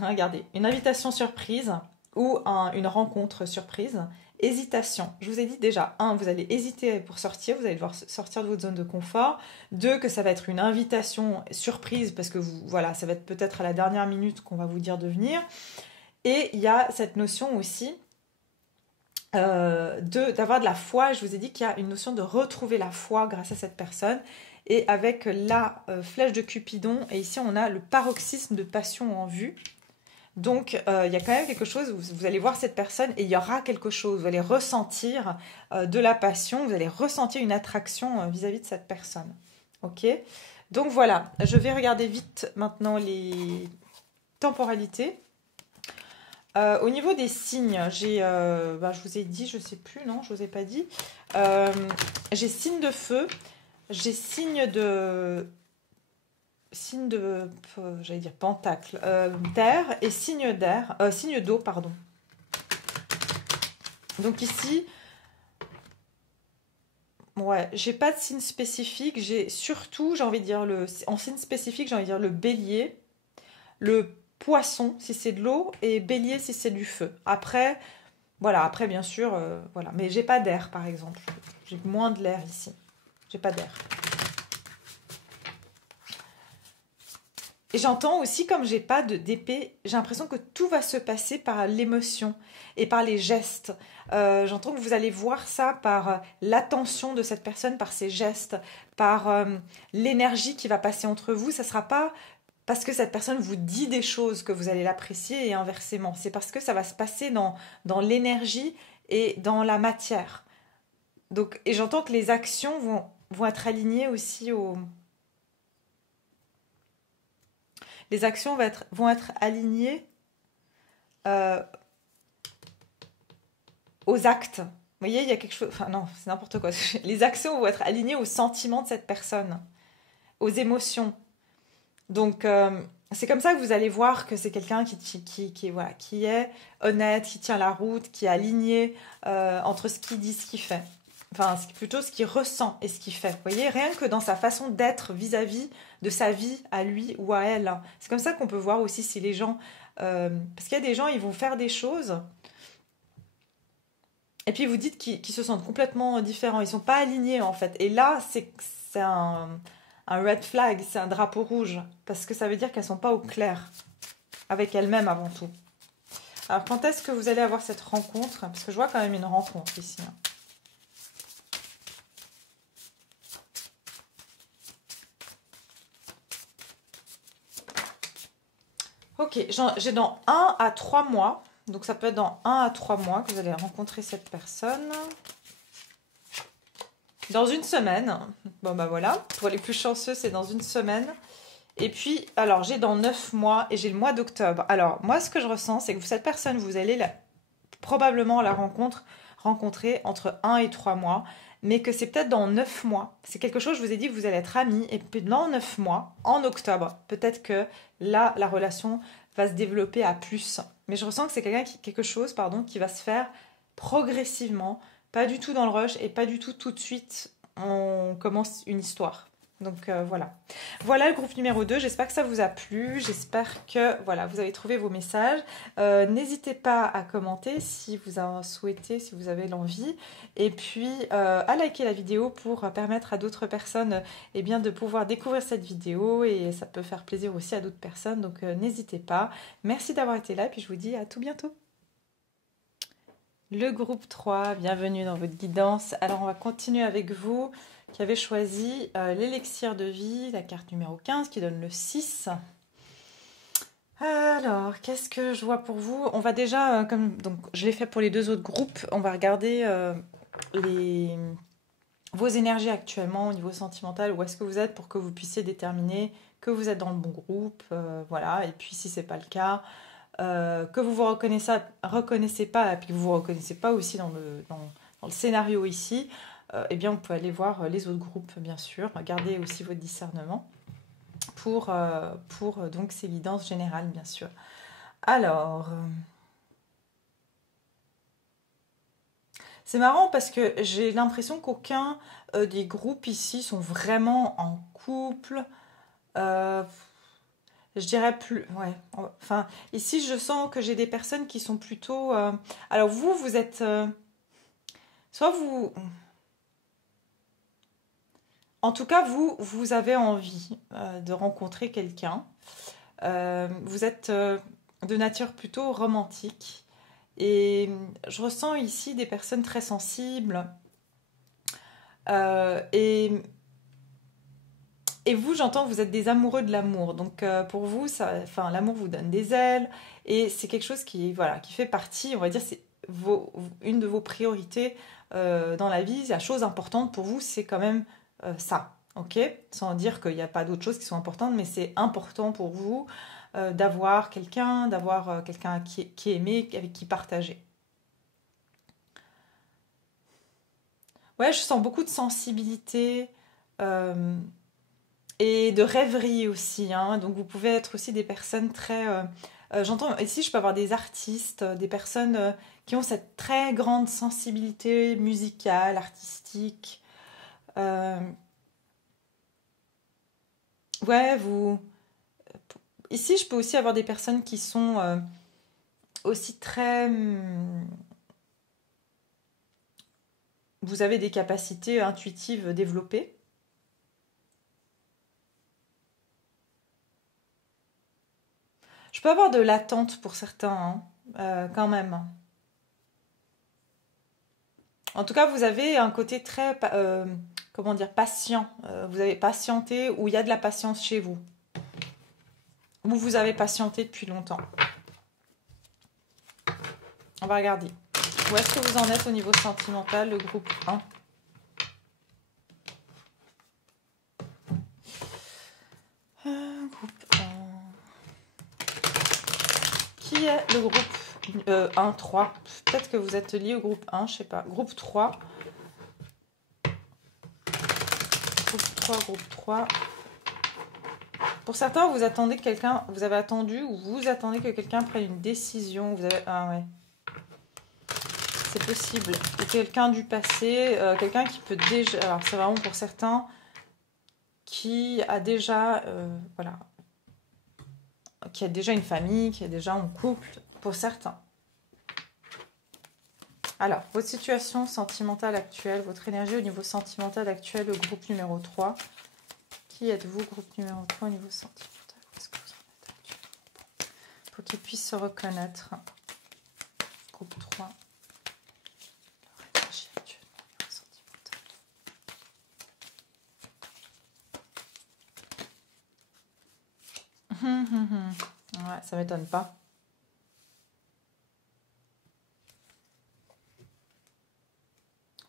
regardez, une invitation surprise ou une rencontre surprise, hésitation. Je vous ai dit déjà, vous allez hésiter pour sortir, vous allez devoir sortir de votre zone de confort. 2, que ça va être une invitation surprise parce que voilà, ça va être peut-être à la dernière minute qu'on va vous dire de venir. Et il y a cette notion aussi d'avoir de la foi. Je vous ai dit qu'il y a une notion de retrouver la foi grâce à cette personne. Et avec la flèche de Cupidon, et ici on a le paroxysme de passion en vue. Donc il y a quand même quelque chose, vous allez voir cette personne et il y aura quelque chose, vous allez ressentir de la passion, vous allez ressentir une attraction vis-à-vis de cette personne. Ok. Donc voilà, je vais regarder vite maintenant les temporalités. Au niveau des signes, je vous ai dit, je sais plus, non, je vous ai pas dit. J'ai signe de feu. J'ai j'allais dire pentacle, terre et signe d'air, signe d'eau, pardon. Donc ici, ouais, j'ai pas de signe spécifique, j'ai surtout, j'ai envie de dire en signe spécifique, j'ai envie de dire le bélier, le poisson si c'est de l'eau et bélier si c'est du feu. Après, voilà, après bien sûr, voilà, mais j'ai pas d'air par exemple, j'ai moins de l'air ici. J'ai pas d'air. Et j'entends aussi, comme j'ai pas d'épée, j'ai l'impression que tout va se passer par l'émotion et par les gestes. J'entends que vous allez voir ça par l'attention de cette personne, par ses gestes, par l'énergie qui va passer entre vous. Ça sera pas parce que cette personne vous dit des choses que vous allez l'apprécier et inversement. C'est parce que ça va se passer dans l'énergie et dans la matière. Donc, et j'entends que les actions vont être alignées aussi les actions vont être alignées euh, aux actes. Vous voyez, il y a quelque chose... Enfin non, c'est n'importe quoi. Les actions vont être alignées aux sentiments de cette personne, aux émotions. Donc, c'est comme ça que vous allez voir que c'est quelqu'un voilà, qui est honnête, qui tient la route, qui est aligné entre ce qu'il dit et ce qu'il fait. enfin plutôt ce qu'il ressent et ce qu'il fait. Vous voyez, rien que dans sa façon d'être vis-à-vis de sa vie à lui ou à elle. C'est comme ça qu'on peut voir aussi si les gens... parce qu'il y a des gens, ils vont faire des choses et puis vous dites qu'ils se sentent complètement différents. Ils sont pas alignés en fait. Et là, c'est un red flag, c'est un drapeau rouge. Parce que ça veut dire qu'elles sont pas au clair avec elles-mêmes avant tout. Alors, quand est-ce que vous allez avoir cette rencontre? Parce que je vois quand même une rencontre ici. Ok, j'ai dans 1 à 3 mois. Donc, ça peut être dans 1 à 3 mois que vous allez rencontrer cette personne. Dans une semaine. Bon, bah voilà. Pour les plus chanceux, c'est dans une semaine. Et puis, alors, j'ai dans 9 mois et j'ai le mois d'octobre. Alors, moi, ce que je ressens, c'est que cette personne, vous allez probablement la rencontrer entre 1 et 3 mois, mais que c'est peut-être dans 9 mois. C'est quelque chose, je vous ai dit que vous allez être amis, et puis dans 9 mois, en octobre, peut-être que là, la relation va se développer à plus. Mais je ressens que c'est quelque chose qui va se faire progressivement, pas du tout dans le rush, et pas du tout de suite, on commence une histoire. Donc voilà. Voilà le groupe numéro 2. J'espère que ça vous a plu. J'espère que voilà, vous avez trouvé vos messages. N'hésitez pas à commenter si vous en souhaitez, si vous avez l'envie. Et puis à liker la vidéo pour permettre à d'autres personnes de pouvoir découvrir cette vidéo. Et ça peut faire plaisir aussi à d'autres personnes. Donc n'hésitez pas. Merci d'avoir été là. Et puis je vous dis à tout bientôt. Le groupe 3, bienvenue dans votre guidance. Alors on va continuer avec vous qui avez choisi l'élixir de vie, la carte numéro 15 qui donne le 6. Alors, qu'est-ce que je vois pour vous? On va déjà, donc je l'ai fait pour les 2 autres groupes, on va regarder vos énergies actuellement au niveau sentimental, où est-ce que vous êtes pour que vous puissiez déterminer que vous êtes dans le bon groupe, voilà. Et puis si c'est pas le cas, que vous vous reconnaissez pas, et puis que vous vous reconnaissez pas aussi dans le scénario ici, eh bien, on peut aller voir les autres groupes, bien sûr. Gardez aussi votre discernement pour donc ces guidances générales, bien sûr. Alors, c'est marrant parce que j'ai l'impression qu'aucun des groupes ici sont vraiment en couple. Je dirais plus, ouais. Enfin, ici, je sens que j'ai des personnes qui sont plutôt... Alors, vous êtes... soit vous... En tout cas, vous avez envie de rencontrer quelqu'un. Vous êtes de nature plutôt romantique. Et je ressens ici des personnes très sensibles. Et vous, j'entends, vous êtes des amoureux de l'amour. Donc pour vous, l'amour vous donne des ailes. Et c'est quelque chose qui fait partie, on va dire, c'est une de vos priorités dans la vie. La chose importante pour vous, c'est quand même ça. Ok, sans dire qu'il n'y a pas d'autres choses qui sont importantes, mais c'est important pour vous d'avoir quelqu'un qui est aimé, avec qui partager. Ouais, je sens beaucoup de sensibilité et de rêverie aussi. Hein. Donc vous pouvez être aussi des personnes très... j'entends ici, je peux avoir des artistes, des personnes qui ont cette très grande sensibilité musicale, artistique. Ouais, ici, je peux aussi avoir des personnes qui sont aussi très... Vous avez des capacités intuitives développées. Je peux avoir de l'attente pour certains, quand même. En tout cas, vous avez un côté très, comment dire, patient. Vous avez patienté, ou il y a de la patience chez vous. Ou vous avez patienté depuis longtemps. On va regarder. Où est-ce que vous en êtes au niveau sentimental, le groupe 1? Groupe 1. Qui est le groupe 1, 3? Peut-être que vous êtes lié au groupe 1, je sais pas. Groupe 3. Groupe 3. Pour certains, vous attendez que quelqu'un... Vous avez attendu ou vous attendez que quelqu'un prenne une décision. Vous avez... Ah ouais. c'est possible. Ou quelqu'un du passé, quelqu'un qui peut déjà... Alors, c'est vraiment pour certains qui a déjà... voilà. Qui a déjà une famille, qui est déjà en couple, pour certains. Alors, votre situation sentimentale actuelle, votre énergie au niveau sentimental actuel, le groupe numéro 3. Qui êtes-vous, groupe numéro 3 au niveau sentimental? Où est-ce que vous en êtes actuellement? Pour qu'ils puissent se reconnaître. Groupe 3. Leur énergie actuellement au niveau sentimental. Ouais, ça m'étonne pas.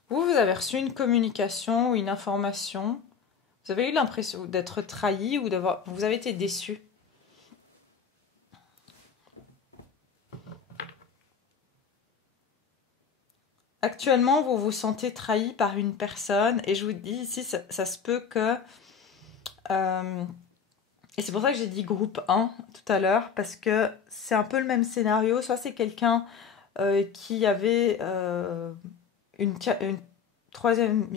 Vous avez reçu une communication ou une information. Vous avez eu l'impression d'être trahi ou d'avoir... Vous avez été déçu. Actuellement, vous vous sentez trahi par une personne. Et je vous dis ici, ça se peut que... et c'est pour ça que j'ai dit groupe 1 tout à l'heure. Parce que c'est un peu le même scénario. Soit c'est quelqu'un qui avait... une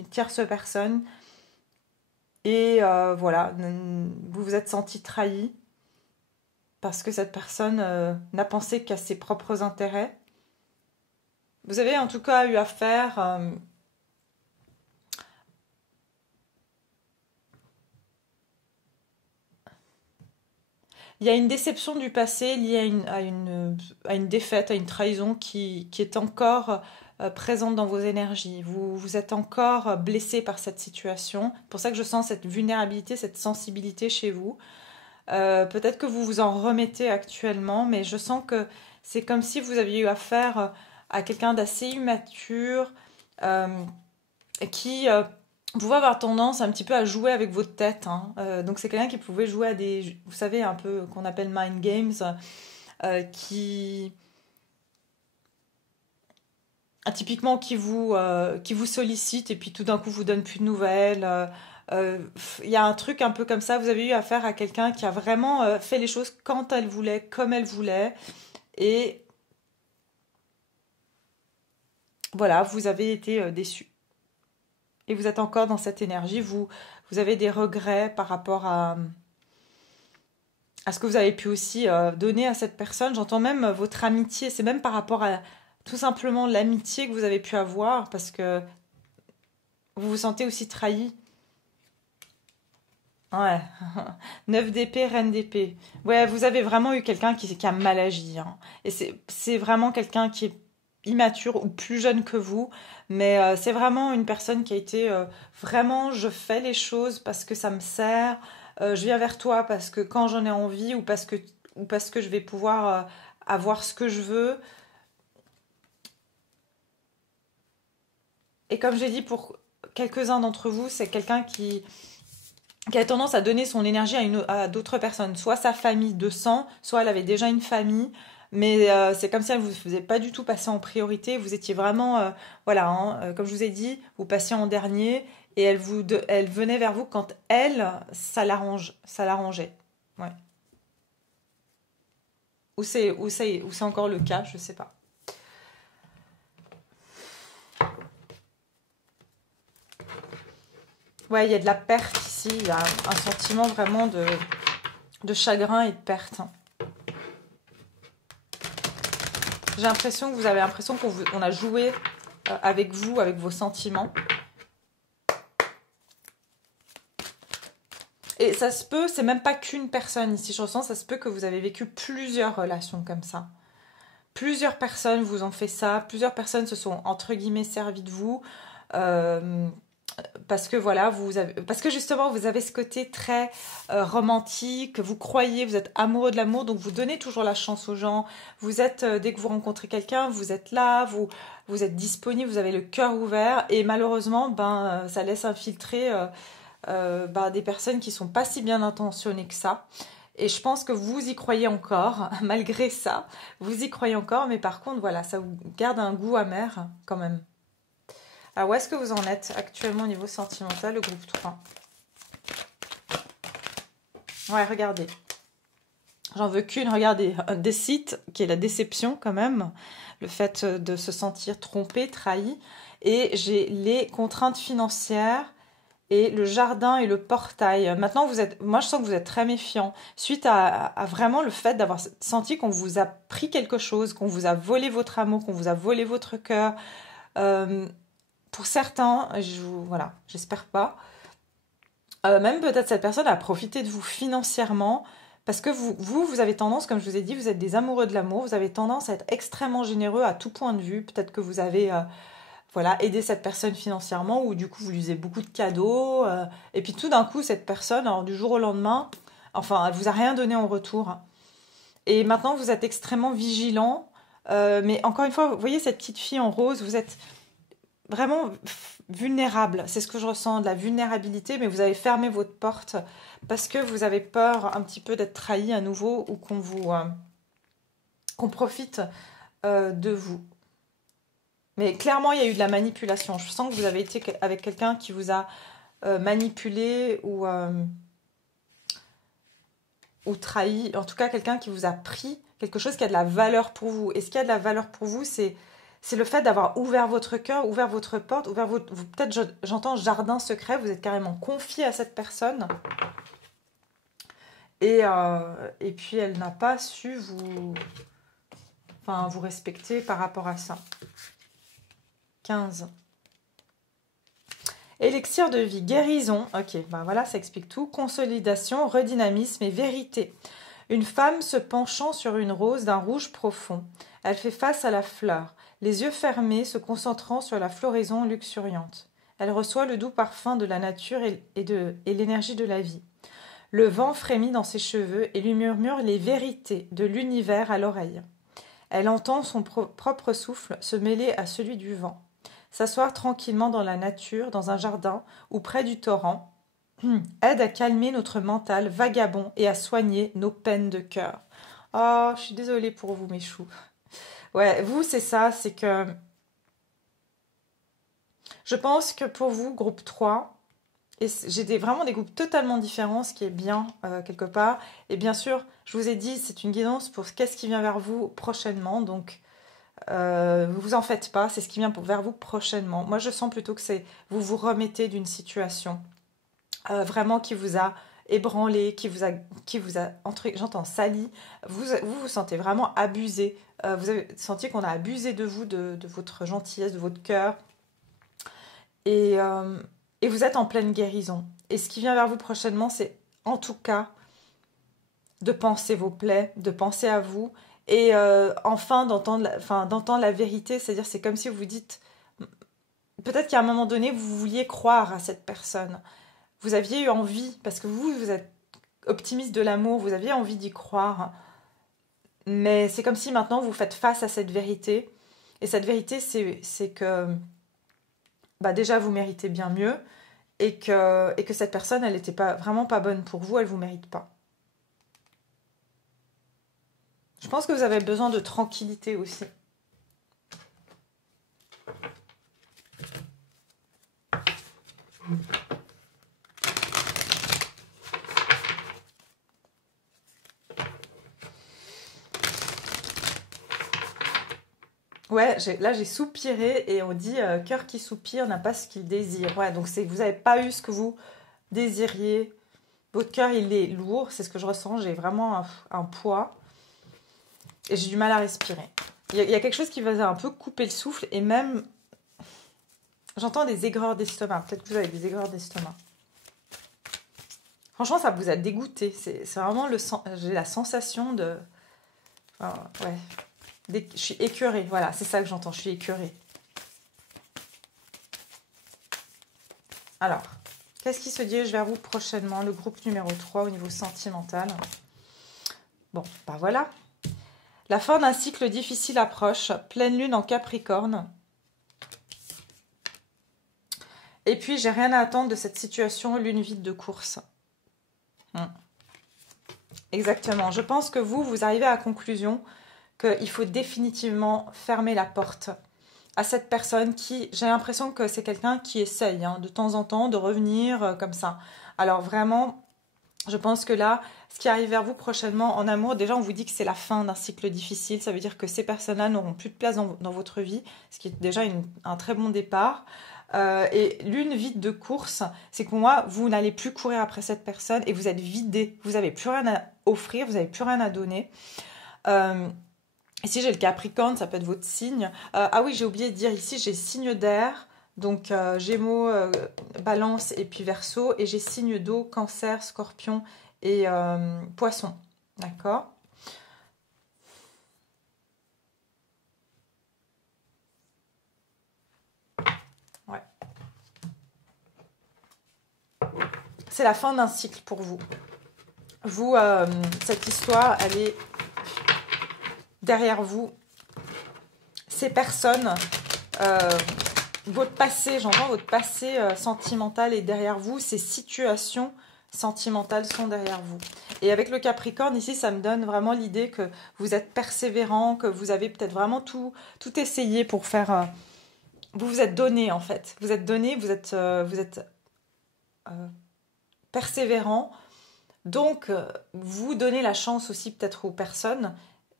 tierce personne et voilà, vous vous êtes senti trahi parce que cette personne n'a pensé qu'à ses propres intérêts. Vous avez en tout cas eu affaire il y a une déception du passé liée à une défaite, à une trahison qui est encore présente dans vos énergies. Vous êtes encore blessé par cette situation. C'est pour ça que je sens cette vulnérabilité, cette sensibilité chez vous. Peut-être que vous vous en remettez actuellement, mais je sens que c'est comme si vous aviez eu affaire à quelqu'un d'assez immature qui pouvait avoir tendance un petit peu à jouer avec votre tête. Hein. Donc c'est quelqu'un qui pouvait jouer à des, vous savez, un peu qu'on appelle mind games, typiquement qui vous sollicite et puis tout d'un coup vous donne plus de nouvelles. Il y a un truc un peu comme ça. Vous avez eu affaire à quelqu'un qui a vraiment fait les choses quand elle voulait, comme elle voulait. Et voilà, vous avez été déçu. Et vous êtes encore dans cette énergie. Vous avez des regrets par rapport à ce que vous avez pu aussi donner à cette personne. J'entends même votre amitié. C'est même par rapport à tout simplement l'amitié que vous avez pu avoir parce que vous vous sentez aussi trahi. Ouais. 9 d'épée, reine d'épée. Ouais, vous avez vraiment eu quelqu'un qui a mal agi. Hein. Et c'est vraiment quelqu'un qui est immature ou plus jeune que vous. Mais c'est vraiment une personne qui a été vraiment, je fais les choses parce que ça me sert. Je viens vers toi parce que quand j'en ai envie ou parce que je vais pouvoir avoir ce que je veux. Et comme j'ai dit, pour quelques-uns d'entre vous, c'est quelqu'un qui a tendance à donner son énergie à d'autres personnes, soit sa famille de sang, soit elle avait déjà une famille, mais c'est comme si elle ne vous faisait pas du tout passer en priorité, vous étiez vraiment, voilà, hein, comme je vous ai dit, vous passiez en dernier, et elle venait vers vous quand elle, ça l'arrangeait. Ouais. Ou c'est encore le cas, je sais pas. Ouais, il y a de la perte ici, il y a un sentiment vraiment de chagrin et de perte. Hein. J'ai l'impression que vous avez l'impression qu'on a joué avec vous, avec vos sentiments. Et ça se peut, c'est même pas qu'une personne ici, je ressens, ça se peut que vous avez vécu plusieurs relations comme ça. Plusieurs personnes vous ont fait ça, plusieurs personnes se sont entre guillemets servies de vous. Parce que voilà, parce que justement vous avez ce côté très romantique, vous croyez, vous êtes amoureux de l'amour, donc vous donnez toujours la chance aux gens. Vous êtes, dès que vous rencontrez quelqu'un, vous êtes là, vous êtes disponible, vous avez le cœur ouvert, et malheureusement, ça laisse infiltrer des personnes qui sont pas si bien intentionnées que ça. Et je pense que vous y croyez encore, malgré ça, vous y croyez encore, mais par contre, voilà, ça vous garde un goût amer quand même. Alors, où est-ce que vous en êtes actuellement au niveau sentimental, le groupe 3? Ouais, regardez. J'en veux qu'une, regardez, des sites, qui est la déception quand même, le fait de se sentir trompé, trahi. Et j'ai les contraintes financières et le jardin et le portail. Maintenant, moi je sens que vous êtes très méfiant suite à vraiment le fait d'avoir senti qu'on vous a pris quelque chose, qu'on vous a volé votre amour, qu'on vous a volé votre cœur. Euh, pour certains, voilà, j'espère pas. Même peut-être cette personne a profité de vous financièrement parce que vous avez tendance, comme je vous ai dit, vous êtes des amoureux de l'amour, vous avez tendance à être extrêmement généreux à tout point de vue. Peut-être que vous avez voilà, aidé cette personne financièrement ou du coup vous lui faisiez beaucoup de cadeaux. Et puis tout d'un coup, cette personne, alors du jour au lendemain, enfin, elle vous a rien donné en retour. Et maintenant, vous êtes extrêmement vigilant. Mais encore une fois, vous voyez cette petite fille en rose, vous êtes vraiment vulnérable. C'est ce que je ressens, de la vulnérabilité, mais vous avez fermé votre porte parce que vous avez peur un petit peu d'être trahi à nouveau ou qu'on profite de vous. Mais clairement, il y a eu de la manipulation. Je sens que vous avez été avec quelqu'un qui vous a manipulé ou trahi. En tout cas, quelqu'un qui vous a pris quelque chose qui a de la valeur pour vous. Et ce qui a de la valeur pour vous, c'est le fait d'avoir ouvert votre cœur, ouvert votre porte, ouvert peut-être j'entends jardin secret, vous êtes carrément confié à cette personne. Et puis elle n'a pas su vous respecter par rapport à ça. 15. Élixir de vie, guérison, ok, ben voilà, ça explique tout. Consolidation, redynamisme et vérité. Une femme se penchant sur une rose d'un rouge profond. Elle fait face à la fleur, les yeux fermés, se concentrant sur la floraison luxuriante. Elle reçoit le doux parfum de la nature et l'énergie de la vie. Le vent frémit dans ses cheveux et lui murmure les vérités de l'univers à l'oreille. Elle entend son propre souffle se mêler à celui du vent. S'asseoir tranquillement dans la nature, dans un jardin ou près du torrent, aide à calmer notre mental vagabond et à soigner nos peines de cœur. Oh, je suis désolée pour vous, mes choux. Ouais, vous, c'est ça, c'est que je pense que pour vous, groupe 3, et j'ai vraiment des groupes totalement différents, ce qui est bien quelque part. Et bien sûr, je vous ai dit, c'est une guidance pour qu'est-ce qui vient vers vous prochainement. Donc, vous en faites pas, c'est ce qui vient vers vous prochainement. Moi, je sens plutôt que vous vous remettez d'une situation vraiment qui vous a ébranlé, qui vous a j'entends sali. Vous sentez vraiment abusé. Vous avez senti qu'on a abusé de vous, de votre gentillesse, de votre cœur. Et vous êtes en pleine guérison. Et ce qui vient vers vous prochainement, c'est en tout cas de penser vos plaies, de penser à vous et enfin d'entendre la vérité. C'est-à-dire, c'est comme si vous vous dites, peut-être qu'à un moment donné, vous vouliez croire à cette personne. Vous aviez eu envie, parce que vous êtes optimiste de l'amour, vous aviez envie d'y croire. Mais c'est comme si maintenant vous faites face à cette vérité. Et cette vérité, c'est que bah déjà vous méritez bien mieux et que cette personne, elle n'était vraiment pas bonne pour vous, elle ne vous mérite pas. Je pense que vous avez besoin de tranquillité aussi. Ouais, là j'ai soupiré et on dit cœur qui soupire n'a pas ce qu'il désire. Ouais, donc vous n'avez pas eu ce que vous désiriez. Votre cœur il est lourd, c'est ce que je ressens. J'ai vraiment un poids et j'ai du mal à respirer. Il y a quelque chose qui va un peu couper le souffle et même j'entends des aigreurs d'estomac. Peut-être que vous avez des aigreurs d'estomac. Franchement, ça vous a dégoûté. C'est vraiment j'ai la sensation de... ouais. Je suis écœurée, voilà, c'est ça que j'entends, je suis écœurée. Alors, qu'est-ce qui se dirige vers vous prochainement? Le groupe numéro 3 au niveau sentimental. Bon, bah voilà. La fin d'un cycle difficile approche, pleine lune en Capricorne. Et puis, j'ai rien à attendre de cette situation, lune vide de course. Exactement, je pense que vous arrivez à la conclusion qu'il faut définitivement fermer la porte à cette personne qui, j'ai l'impression que c'est quelqu'un qui essaye de temps en temps de revenir comme ça. Alors vraiment, Je pense que là, ce qui arrive vers vous prochainement en amour, déjà on vous dit que c'est la fin d'un cycle difficile, ça veut dire que ces personnes-là n'auront plus de place dans votre vie, ce qui est déjà un très bon départ. Et l'une vide de course, c'est que pour moi, vous n'allez plus courir après cette personne et vous êtes vidé, vous n'avez plus rien à offrir, vous n'avez plus rien à donner. Ici j'ai le Capricorne, ça peut être votre signe. Ah oui, j'ai oublié de dire ici, j'ai signe d'air. Donc Gémeaux, Balance et puis Verseau. Et j'ai signe d'eau, Cancer, Scorpion et Poisson. D'accord? Ouais. C'est la fin d'un cycle pour vous. Vous, cette histoire, elle est derrière vous. Ces personnes, votre passé, j'entends votre passé sentimental est derrière vous. Ces situations sentimentales sont derrière vous. Et avec le Capricorne, ici, ça me donne vraiment l'idée que vous êtes persévérant, que vous avez peut-être vraiment tout essayé pour faire... vous vous êtes donné, en fait. Vous êtes donné, vous êtes persévérant. Donc, vous donnez la chance aussi peut-être aux personnes.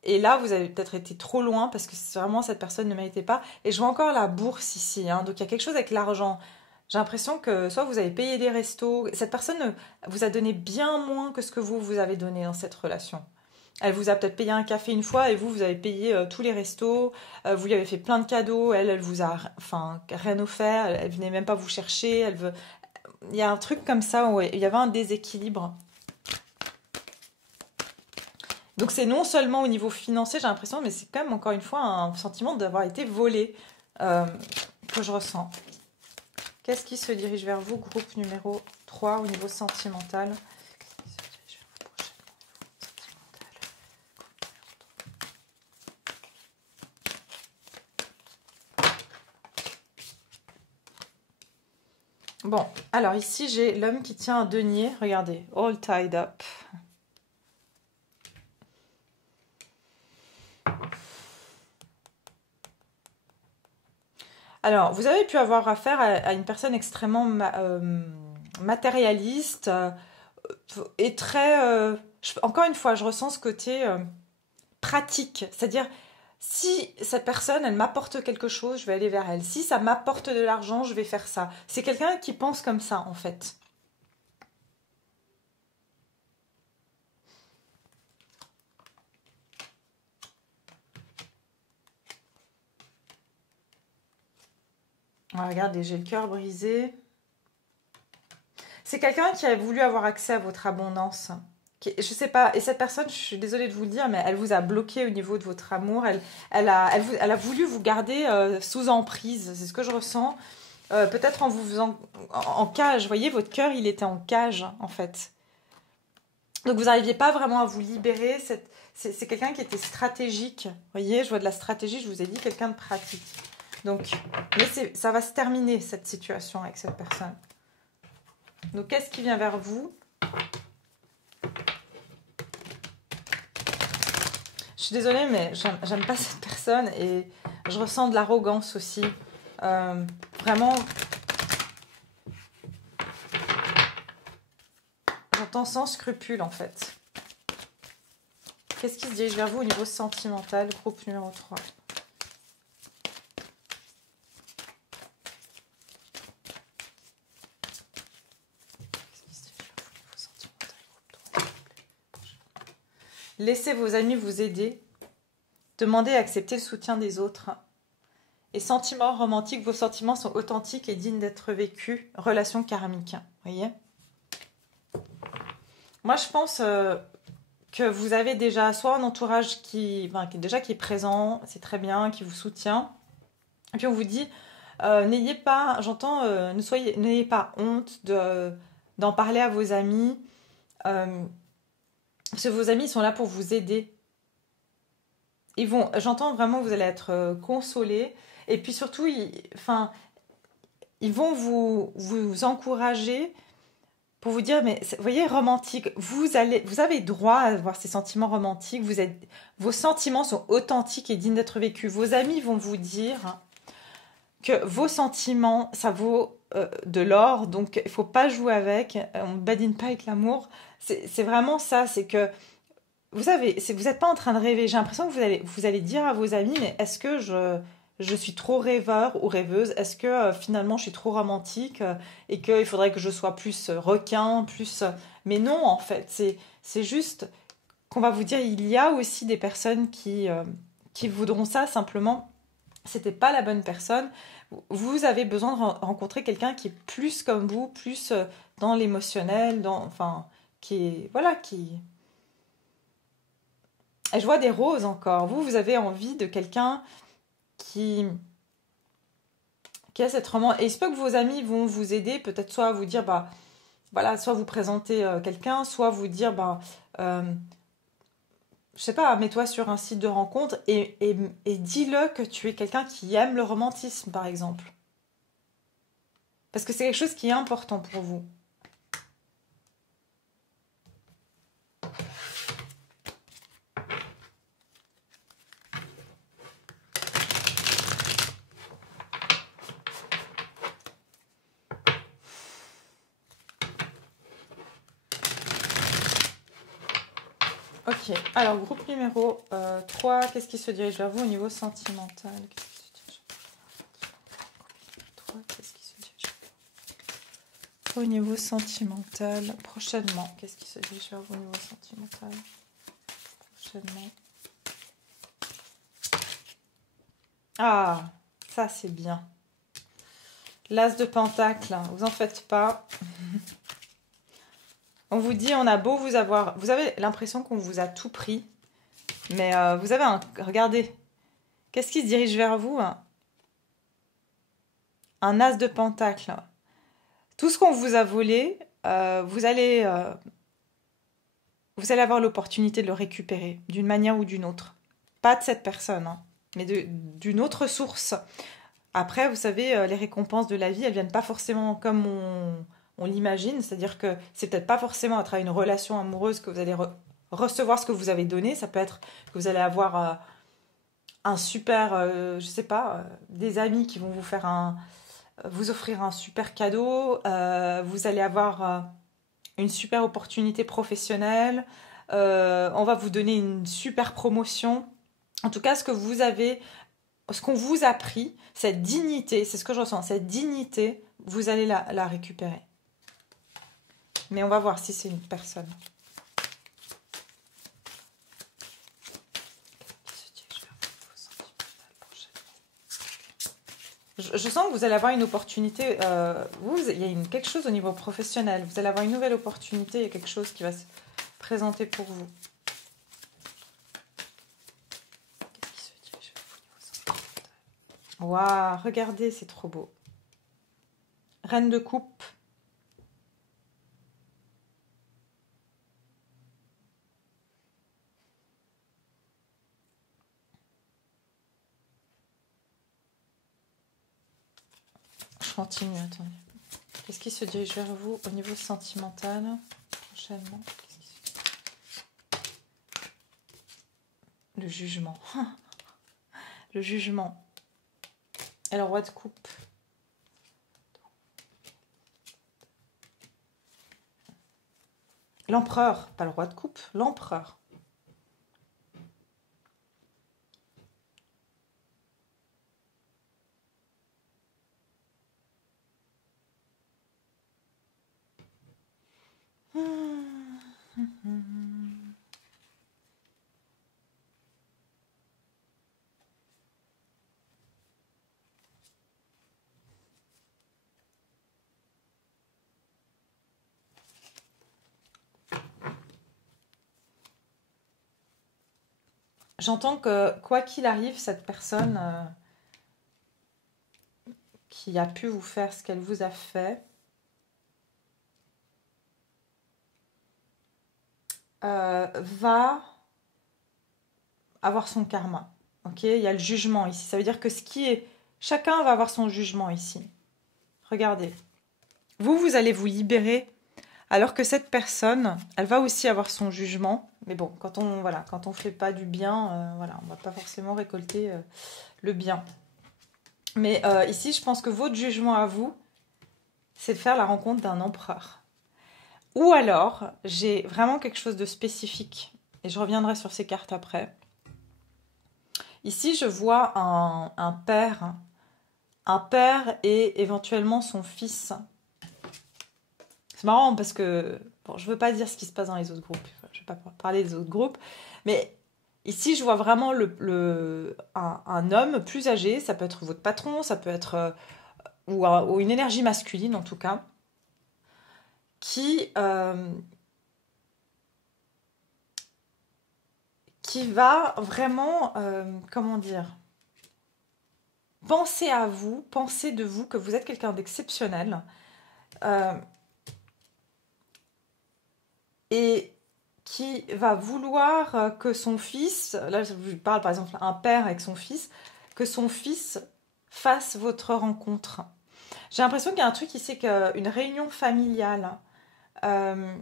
Et là, vous avez peut-être été trop loin parce que vraiment, cette personne ne méritait pas. Et je vois encore la bourse ici. Hein. Donc, il y a quelque chose avec l'argent. J'ai l'impression que soit vous avez payé des restos. Cette personne vous a donné bien moins que ce que vous avez donné dans cette relation. Elle vous a peut-être payé un café une fois et vous avez payé tous les restos. Vous lui avez fait plein de cadeaux. Elle vous a rien offert. Elle venait même pas vous chercher. Il y a un truc comme ça où il y avait un déséquilibre. Donc c'est non seulement au niveau financier, j'ai l'impression, mais c'est quand même encore une fois un sentiment d'avoir été volé que je ressens. Qu'est-ce qui se dirige vers vous, groupe numéro 3 au niveau sentimental? Bon, alors ici j'ai l'homme qui tient un denier, regardez, all tied up. Alors, vous avez pu avoir affaire à une personne extrêmement matérialiste et très... encore une fois, je ressens ce côté pratique. C'est-à-dire, si cette personne, elle m'apporte quelque chose, je vais aller vers elle. Si ça m'apporte de l'argent, je vais faire ça. C'est quelqu'un qui pense comme ça, en fait. Ah, regardez, j'ai le cœur brisé. C'est quelqu'un qui a voulu avoir accès à votre abondance. Je sais pas, et cette personne, je suis désolée de vous le dire, mais elle vous a bloqué au niveau de votre amour. Elle a voulu vous garder sous emprise. C'est ce que je ressens. Peut-être en vous faisant en cage. Vous voyez, votre cœur, il était en cage, en fait. Donc vous n'arriviez pas vraiment à vous libérer. C'est quelqu'un qui était stratégique. Vous voyez, je vois de la stratégie, je vous ai dit quelqu'un de pratique. Donc, mais ça va se terminer, cette situation avec cette personne. Donc, qu'est-ce qui vient vers vous? Je suis désolée, mais j'aime pas cette personne et je ressens de l'arrogance aussi. Vraiment, j'entends sans scrupule en fait. Qu'est-ce qui se dirige vers vous au niveau sentimental, groupe numéro 3? Laissez vos amis vous aider. Demandez et acceptez le soutien des autres. Et sentiments romantiques, vos sentiments sont authentiques et dignes d'être vécus. Relation karmique. Vous voyez? Moi, je pense que vous avez déjà soit un entourage qui est présent, c'est très bien, qui vous soutient. Et puis on vous dit, n'ayez pas, n'ayez pas honte d'en parler à vos amis. Parce que vos amis sont là pour vous aider. J'entends vraiment que vous allez être consolés. Et puis surtout, ils vont vous encourager pour vous dire, mais vous voyez, romantique, vous avez droit à avoir ces sentiments romantiques. Vos sentiments sont authentiques et dignes d'être vécus. Vos amis vont vous dire que vos sentiments, ça vaut de l'or, donc il faut pas jouer avec, on ne badine pas avec l'amour. C'est vraiment ça, c'est que vous savez, vous n'êtes pas en train de rêver. J'ai l'impression que vous allez dire à vos amis, mais est-ce que je suis trop rêveur ou rêveuse? Est-ce que finalement je suis trop romantique et qu'il faudrait que je sois plus requin, plus... Mais non, en fait, c'est juste qu'on va vous dire, il y a aussi des personnes qui voudront ça simplement. C'était pas la bonne personne. Vous avez besoin de rencontrer quelqu'un qui est plus comme vous, plus dans l'émotionnel, enfin, qui est, voilà, qui... Et je vois des roses encore. Vous avez envie de quelqu'un qui, qui a cette romance. Et il se peut que vos amis vont vous aider, peut-être soit à vous dire, bah, voilà, soit vous présenter quelqu'un, soit vous dire, bah, euh, je sais pas, mets-toi sur un site de rencontre et dis-le que tu es quelqu'un qui aime le romantisme, par exemple. Parce que c'est quelque chose qui est important pour vous. Ok, alors groupe numéro 3, qu'est-ce qui se dirige vers vous au niveau sentimental? Qu'est-ce qui se dirige vers vous au niveau sentimental prochainement? Qu'est-ce qui se dirige vers vous au niveau sentimental prochainement? Ah, ça c'est bien. L'as de pentacle, vous en faites pas. On vous dit, on a beau vous avoir... Vous avez l'impression qu'on vous a tout pris. Mais vous avez un... Regardez. Qu'est-ce qui se dirige vers vous? Un as de pentacle. Tout ce qu'on vous a volé, vous allez avoir l'opportunité de le récupérer d'une manière ou d'une autre. Pas de cette personne, hein, mais d'une autre source. Après, vous savez, les récompenses de la vie, elles viennent pas forcément comme on l'imagine. C'est-à-dire que c'est peut-être pas forcément à travers une relation amoureuse que vous allez recevoir ce que vous avez donné. Ça peut être que vous allez avoir un super, je sais pas, des amis qui vont vous offrir un super cadeau. Vous allez avoir une super opportunité professionnelle. On va vous donner une super promotion. En tout cas, ce qu'on vous a pris, cette dignité, c'est ce que je ressens, cette dignité, vous allez la récupérer. Mais on va voir si c'est une personne. Je sens que vous allez avoir une opportunité. Il y a quelque chose au niveau professionnel. Vous allez avoir une nouvelle opportunité. Il y a quelque chose qui va se présenter pour vous. Qu'est-ce qui se dirige vers vous au niveau sentimental? Waouh, regardez, c'est trop beau. Reine de coupe. Je continue, attendez. Qu'est-ce qui se dirige vers vous au niveau sentimental prochainement? Le jugement. Le jugement. Et le roi de coupe. L'empereur, pas le roi de coupe, l'empereur. J'entends que quoi qu'il arrive, cette personne qui a pu vous faire ce qu'elle vous a fait, va avoir son karma. Ok, il y a le jugement ici. Ça veut dire que chacun va avoir son jugement ici. Regardez. Vous allez vous libérer, alors que cette personne, elle va aussi avoir son jugement. Mais bon, quand on fait pas du bien, voilà, on va pas forcément récolter le bien. Mais ici, je pense que votre jugement à vous, c'est de faire la rencontre d'un empereur. Ou alors, j'ai vraiment quelque chose de spécifique, et je reviendrai sur ces cartes après. Ici, je vois un père et éventuellement son fils. C'est marrant parce que, bon, je veux pas dire ce qui se passe dans les autres groupes, je vais pas parler des autres groupes, mais ici, je vois vraiment un homme plus âgé, ça peut être votre patron, ça peut être, ou une énergie masculine en tout cas, qui, qui va vraiment, comment dire, penser à vous, penser de vous que vous êtes quelqu'un d'exceptionnel. euh, et qui va vouloir que son fils, là je parle par exemple un père avec son fils, que son fils fasse votre rencontre. J'ai l'impression qu'il y a un truc ici, qu'une réunion familiale. Euh,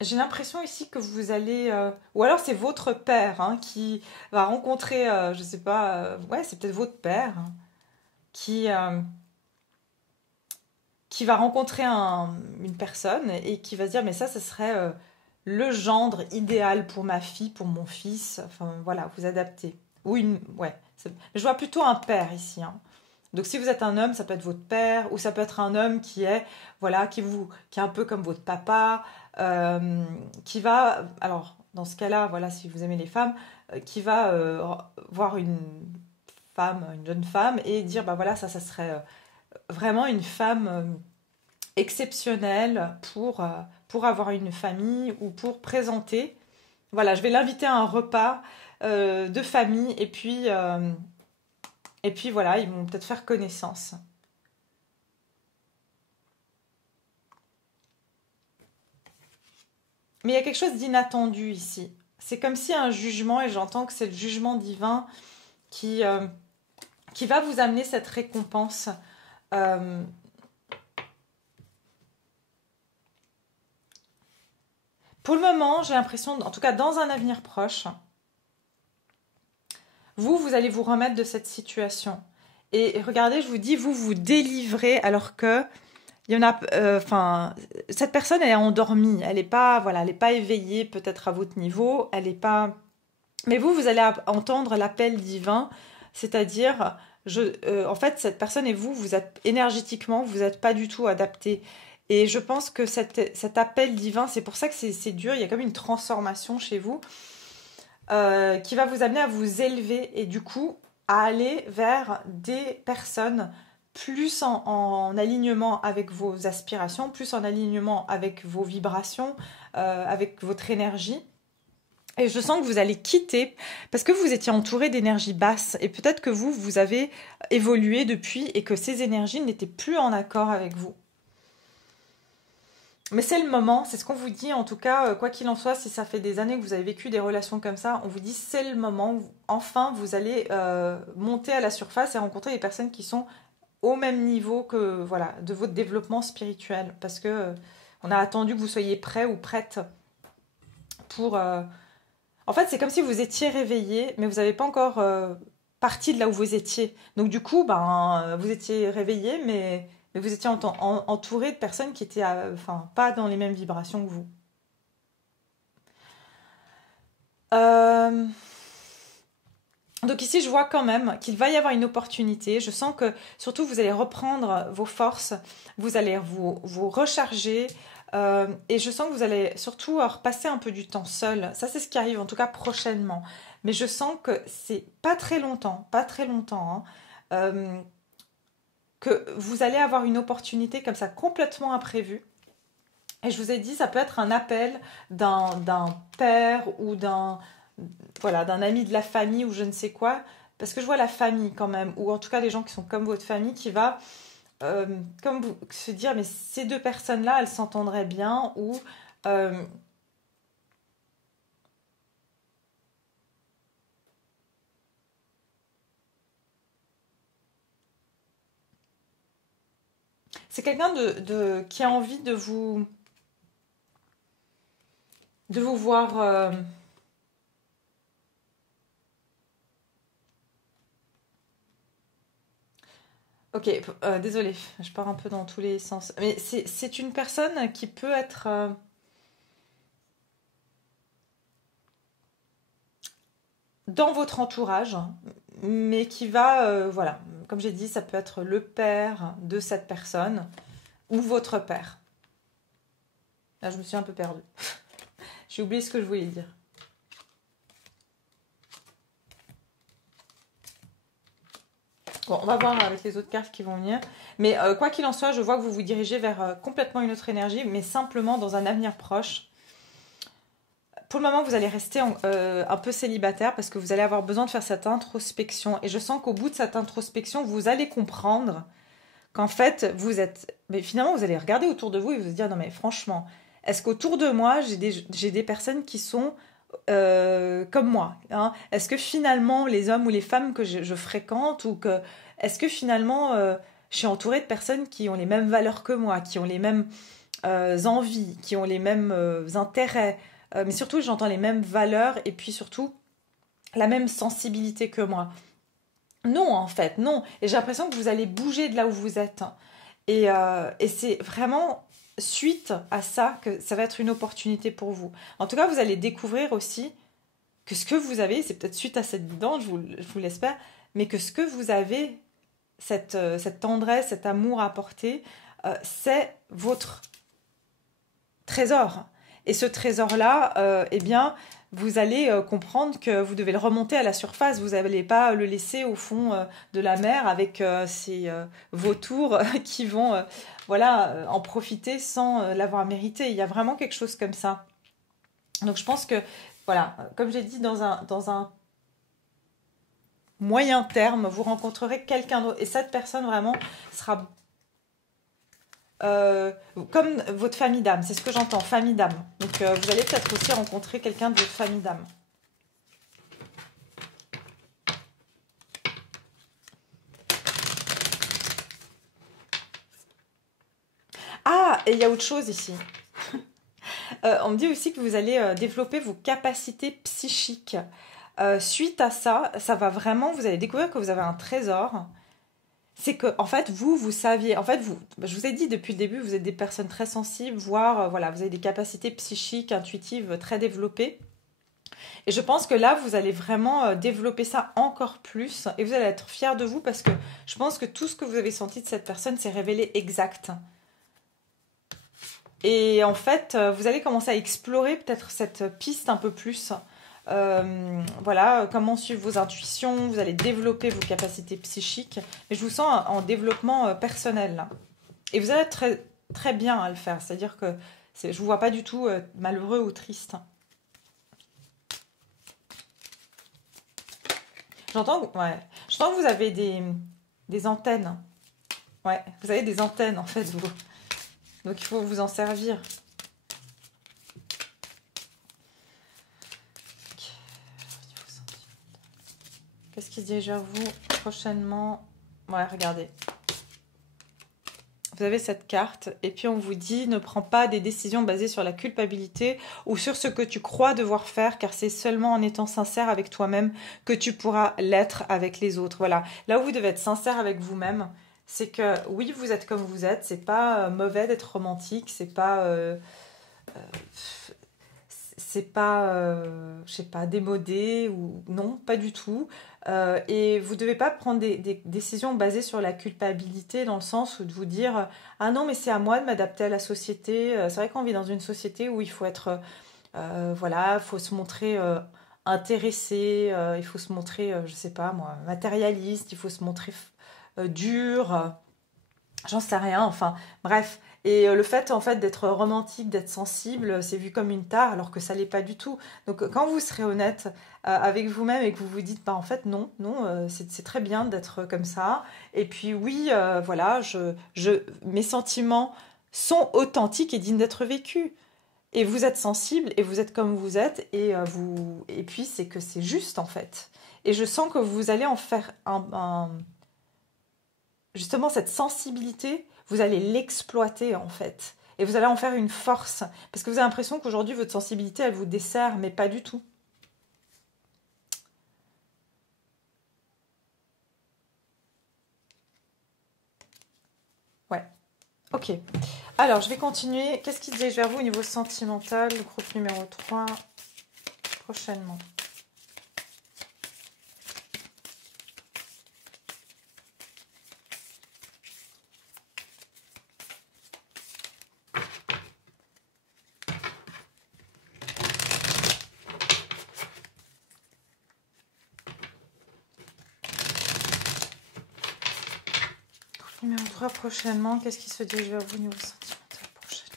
j'ai l'impression ici que vous allez... ou alors c'est votre père hein, qui va rencontrer, je sais pas, ouais c'est peut-être votre père hein, qui... qui va rencontrer une personne et qui va se dire mais ça, ce serait le gendre idéal pour ma fille, pour mon fils. Enfin voilà, vous adaptez. Ou une, ouais. Je vois plutôt un père ici. Hein. Donc si vous êtes un homme, ça peut être votre père, ou ça peut être un homme qui est, voilà, qui est un peu comme votre papa, qui va, alors dans ce cas-là, voilà, si vous aimez les femmes, qui va voir une femme, une jeune femme, et dire bah voilà, ça serait vraiment une femme exceptionnelle pour avoir une famille ou pour présenter. Voilà, je vais l'inviter à un repas de famille et puis voilà, ils vont peut-être faire connaissance. Mais il y a quelque chose d'inattendu ici. C'est comme si un jugement, et j'entends que c'est le jugement divin qui, euh, qui va vous amener cette récompense. Euh, pour le moment, j'ai l'impression, en tout cas dans un avenir proche, vous allez vous remettre de cette situation. Et regardez, je vous dis, vous vous délivrez alors que il y en a, enfin, cette personne elle est endormie, elle n'est pas, voilà, elle est pas éveillée peut-être à votre niveau, elle est pas. Mais vous allez entendre l'appel divin, c'est-à-dire, en fait, cette personne et vous êtes énergétiquement, vous n'êtes pas du tout adaptés. Et je pense que cet appel divin, c'est pour ça que c'est dur, il y a comme une transformation chez vous qui va vous amener à vous élever et du coup à aller vers des personnes plus en alignement avec vos aspirations, plus en alignement avec vos vibrations, avec votre énergie. Et je sens que vous allez quitter parce que vous étiez entouré d'énergie basse et peut-être que vous avez évolué depuis et que ces énergies n'étaient plus en accord avec vous. Mais c'est le moment, c'est ce qu'on vous dit. En tout cas, quoi qu'il en soit, si ça fait des années que vous avez vécu des relations comme ça, on vous dit c'est le moment où enfin vous allez monter à la surface et rencontrer des personnes qui sont au même niveau que voilà de votre développement spirituel. Parce que on a attendu que vous soyez prêt ou prête pour. En fait, c'est comme si vous étiez réveillé, mais vous n'avez pas encore parti de là où vous étiez. Donc du coup, ben, vous étiez réveillé, mais vous étiez entouré de personnes qui étaient enfin, pas dans les mêmes vibrations que vous. Euh, Donc ici, je vois quand même qu'il va y avoir une opportunité. Je sens que surtout, vous allez reprendre vos forces, vous allez vous recharger. Et je sens que vous allez surtout repasser un peu du temps seul. Ça, c'est ce qui arrive en tout cas prochainement. Mais je sens que c'est pas très longtemps, hein, que vous allez avoir une opportunité comme ça complètement imprévue. Et je vous ai dit, ça peut être un appel d'un père ou voilà, d'un ami de la famille ou je ne sais quoi. Parce que je vois la famille quand même, ou en tout cas les gens qui sont comme votre famille, qui va euh, comme vous, se dire, mais ces deux personnes-là, elles s'entendraient bien, ou euh, c'est quelqu'un qui a envie de vous voir Ok, désolée, je pars un peu dans tous les sens. Mais c'est une personne qui peut être dans votre entourage, mais qui va, voilà, comme j'ai dit, ça peut être le père de cette personne ou votre père. Là, je me suis un peu perdue. J'ai oublié ce que je voulais dire. Bon, on va voir avec les autres cartes qui vont venir. Mais quoi qu'il en soit, je vois que vous vous dirigez vers complètement une autre énergie, mais simplement dans un avenir proche. Pour le moment, vous allez rester un peu célibataire parce que vous allez avoir besoin de faire cette introspection. Et je sens qu'au bout de cette introspection, vous allez comprendre qu'en fait, vous êtes... Mais finalement, vous allez regarder autour de vous et vous dire, non mais franchement, est-ce qu'autour de moi, j'ai des personnes qui sont comme moi, hein? Est-ce que finalement, les hommes ou les femmes que je fréquente, ou que... Est-ce que finalement, je suis entourée de personnes qui ont les mêmes valeurs que moi, qui ont les mêmes envies, qui ont les mêmes intérêts, mais surtout, j'entends les mêmes valeurs et puis surtout la même sensibilité que moi. Non, en fait, non. Et j'ai l'impression que vous allez bouger de là où vous êtes. Et c'est vraiment suite à ça que ça va être une opportunité pour vous. En tout cas, vous allez découvrir aussi que ce que vous avez, c'est peut-être suite à cette guidance, je vous l'espère, mais que ce que vous avez, cette tendresse, cet amour à apporter, c'est votre trésor. Et ce trésor-là, eh bien, vous allez comprendre que vous devez le remonter à la surface. Vous n'allez pas le laisser au fond de la mer avec ces vautours qui vont voilà, en profiter sans l'avoir mérité. Il y a vraiment quelque chose comme ça. Donc je pense que, voilà, comme j'ai dit, dans un moyen terme, vous rencontrerez quelqu'un d'autre. Et cette personne vraiment sera comme votre famille d'âme, c'est ce que j'entends, famille d'âme. Donc vous allez peut-être aussi rencontrer quelqu'un de votre famille d'âme. Ah, et il y a autre chose ici. On me dit aussi que vous allez développer vos capacités psychiques. Suite à ça, ça va vraiment, vous allez découvrir que vous avez un trésor. C'est que, en fait, vous saviez, en fait, je vous ai dit depuis le début, vous êtes des personnes très sensibles, voire, voilà, vous avez des capacités psychiques, intuitives très développées. Et je pense que là, vous allez vraiment développer ça encore plus et vous allez être fiers de vous parce que je pense que tout ce que vous avez senti de cette personne s'est révélé exact. Et en fait, vous allez commencer à explorer peut-être cette piste un peu plus. Voilà, comment suivre vos intuitions, vous allez développer vos capacités psychiques. Mais je vous sens en développement personnel là. Et vous allez être très, très bien à le faire. C'est-à-dire que je ne vous vois pas du tout malheureux ou triste. Ouais, j'entends que vous avez des antennes. Ouais, vous avez des antennes en fait, vous. Donc il faut vous en servir. Qu'est-ce qui se dirige vers vous prochainement? Ouais, regardez. Vous avez cette carte et puis on vous dit ne prends pas des décisions basées sur la culpabilité ou sur ce que tu crois devoir faire car c'est seulement en étant sincère avec toi-même que tu pourras l'être avec les autres. Voilà, là où vous devez être sincère avec vous-même, c'est que oui, vous êtes comme vous êtes, c'est pas mauvais d'être romantique, c'est pas, je sais pas, démodé ou non, pas du tout. Et vous devez pas prendre des décisions basées sur la culpabilité dans le sens où de vous dire ah non mais c'est à moi de m'adapter à la société. C'est vrai qu'on vit dans une société où il faut être voilà, il faut se montrer intéressé, il faut se montrer je sais pas moi matérialiste, il faut se montrer dur. J'en sais rien, enfin, bref. Et le fait, en fait, d'être romantique, d'être sensible, c'est vu comme une tare, alors que ça l'est pas du tout. Donc, quand vous serez honnête avec vous-même et que vous vous dites, bah, en fait, non, non, c'est très bien d'être comme ça. Et puis, oui, voilà, mes sentiments sont authentiques et dignes d'être vécus. Et vous êtes sensible et vous êtes comme vous êtes. Et puis, c'est que c'est juste, en fait. Et je sens que vous allez en faire justement cette sensibilité, vous allez l'exploiter en fait. Et vous allez en faire une force. Parce que vous avez l'impression qu'aujourd'hui, votre sensibilité, elle vous dessert, mais pas du tout. Ok. Alors, je vais continuer. Qu'est-ce qui se dirige vers vous au niveau sentimental? Le groupe numéro 3, prochainement. Numéro 3 prochainement, qu'est-ce qui se dirige vers vous au niveau sentimental prochainement?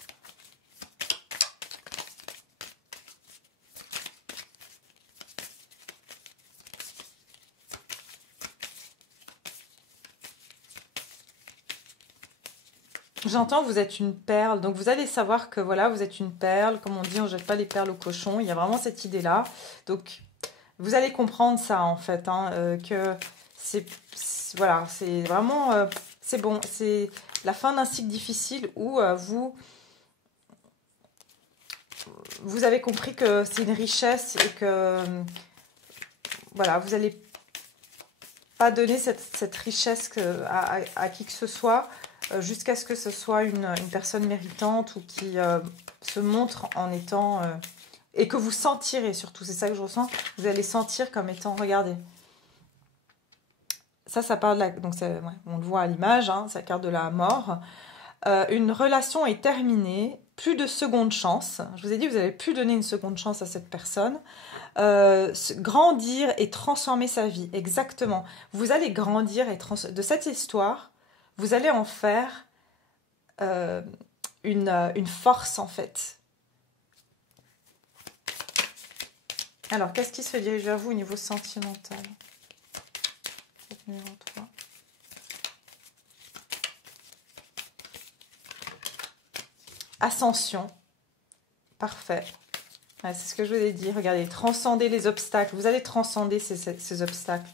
J'entends, vous êtes une perle, donc vous allez savoir que voilà, vous êtes une perle, comme on dit, on jette pas les perles au cochon, il y a vraiment cette idée-là. Donc vous allez comprendre ça en fait, hein, que voilà, c'est vraiment, c'est bon, c'est la fin d'un cycle difficile où vous avez compris que c'est une richesse et que voilà, vous n'allez pas donner cette richesse à qui que ce soit jusqu'à ce que ce soit une personne méritante ou qui se montre en étant et que vous sentirez surtout, c'est ça que je ressens, vous allez sentir comme étant, regardez, ça parle de donc ouais, on le voit à l'image, hein, c'est la carte de la mort. Une relation est terminée, plus de seconde chance. Je vous ai dit, vous n'avez plus donner une seconde chance à cette personne. Grandir et transformer sa vie, exactement. Vous allez grandir et de cette histoire, vous allez en faire une force en fait. Alors, qu'est-ce qui se dirige vers vous au niveau sentimental? Numéro 3. Ascension. Parfait. Ouais, c'est ce que je vous ai dit. Regardez, transcender les obstacles. Vous allez transcender ces obstacles.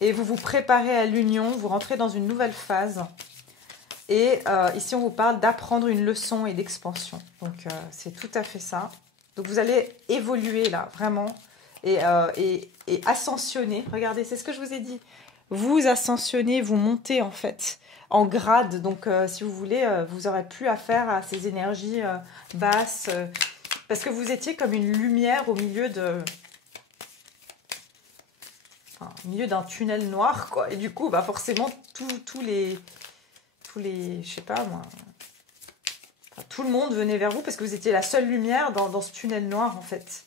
Et vous vous préparez à l'union. Vous rentrez dans une nouvelle phase. Et ici, on vous parle d'apprendre une leçon et d'expansion. Donc, c'est tout à fait ça. Donc, vous allez évoluer là, vraiment. Et ascensionner. Regardez, c'est ce que je vous ai dit. Vous ascensionnez, vous montez en fait en grade. Donc, si vous voulez, vous n'aurez plus affaire à ces énergies basses. Parce que vous étiez comme une lumière au milieu au milieu d'un tunnel noir, quoi. Et du coup, bah forcément, tous les, je sais pas moi, enfin, tout le monde venait vers vous parce que vous étiez la seule lumière dans ce tunnel noir, en fait.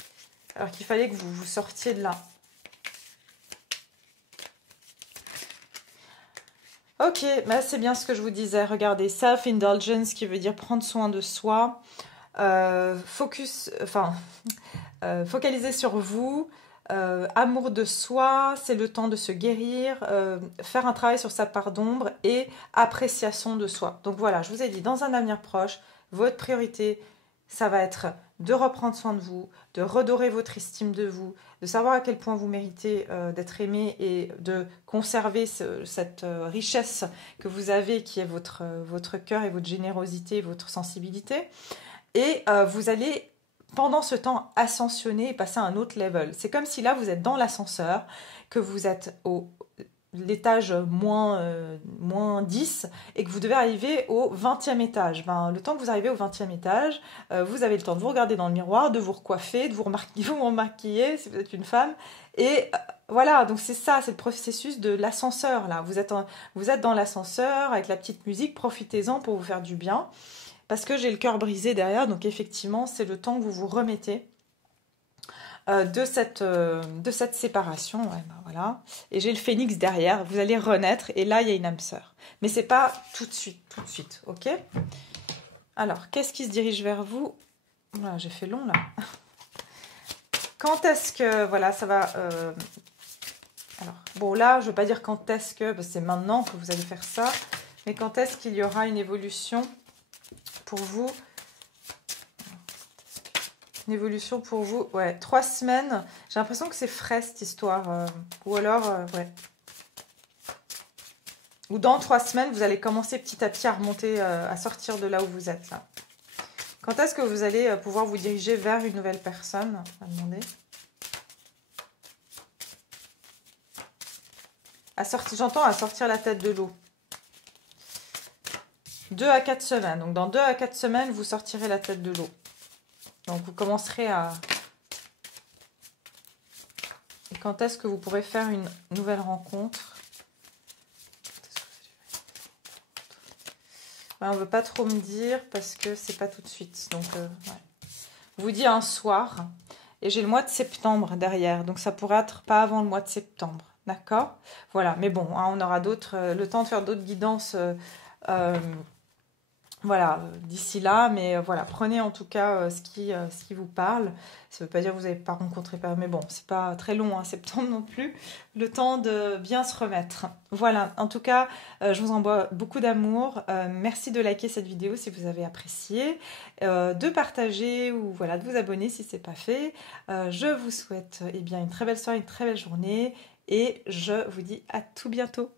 Alors qu'il fallait que vous sortiez de là. Ok, bah c'est bien ce que je vous disais. Regardez, self-indulgence qui veut dire prendre soin de soi. Focaliser sur vous. Amour de soi, c'est le temps de se guérir, faire un travail sur sa part d'ombre et appréciation de soi. Donc voilà, je vous ai dit, dans un avenir proche, votre priorité, ça va être de reprendre soin de vous, de redorer votre estime de vous, de savoir à quel point vous méritez d'être aimé et de conserver cette richesse que vous avez qui est votre cœur et votre générosité, votre sensibilité. Et vous allez pendant ce temps ascensionner et passer à un autre level. C'est comme si là vous êtes dans l'ascenseur, que vous êtes au l'étage moins 10 et que vous devez arriver au 20e étage. Ben, le temps que vous arrivez au 20e étage, vous avez le temps de vous regarder dans le miroir, de vous recoiffer, de vous maquiller si vous êtes une femme. Et voilà, donc c'est ça, c'est le processus de l'ascenseur là. Vous êtes dans l'ascenseur avec la petite musique, profitez-en pour vous faire du bien. Parce que j'ai le cœur brisé derrière, donc effectivement, c'est le temps que vous vous remettez de cette séparation. Ouais, ben voilà. Et j'ai le phénix derrière, vous allez renaître, et là, il y a une âme sœur. Mais c'est pas tout de suite, ok? Alors, qu'est-ce qui se dirige vers vous? Voilà, j'ai fait long, là. Quand est-ce que, voilà, ça va... Alors, bon, là, je ne veux pas dire quand est-ce que, parce que c'est maintenant que vous allez faire ça, mais quand est-ce qu'il y aura une évolution pour vous? Une évolution pour vous, ouais, 3 semaines. J'ai l'impression que c'est frais cette histoire. Ou alors, ouais. Ou dans 3 semaines, vous allez commencer petit à petit à remonter, à sortir de là où vous êtes là. Quand est-ce que vous allez pouvoir vous diriger vers une nouvelle personne? On va demander. J'entends à sortir la tête de l'eau. 2 à 4 semaines. Donc dans 2 à 4 semaines, vous sortirez la tête de l'eau. Donc vous commencerez à... Et quand est-ce que vous pourrez faire une nouvelle rencontre? Ouais, on ne veut pas trop me dire parce que c'est pas tout de suite. Donc ouais. Je vous dis un soir. Et j'ai le mois de septembre derrière. Donc ça pourrait être pas avant le mois de septembre. D'accord? Voilà. Mais bon, hein, on aura le temps de faire d'autres guidances voilà, d'ici là, mais voilà, prenez en tout cas ce qui vous parle. Ça ne veut pas dire que vous n'avez pas rencontré, mais bon, c'est pas très long, hein, septembre non plus, le temps de bien se remettre. Voilà, en tout cas, je vous envoie beaucoup d'amour. Merci de liker cette vidéo si vous avez apprécié, de partager ou voilà, de vous abonner si ce n'est pas fait. Je vous souhaite eh bien, une très belle soirée, une très belle journée et je vous dis à tout bientôt.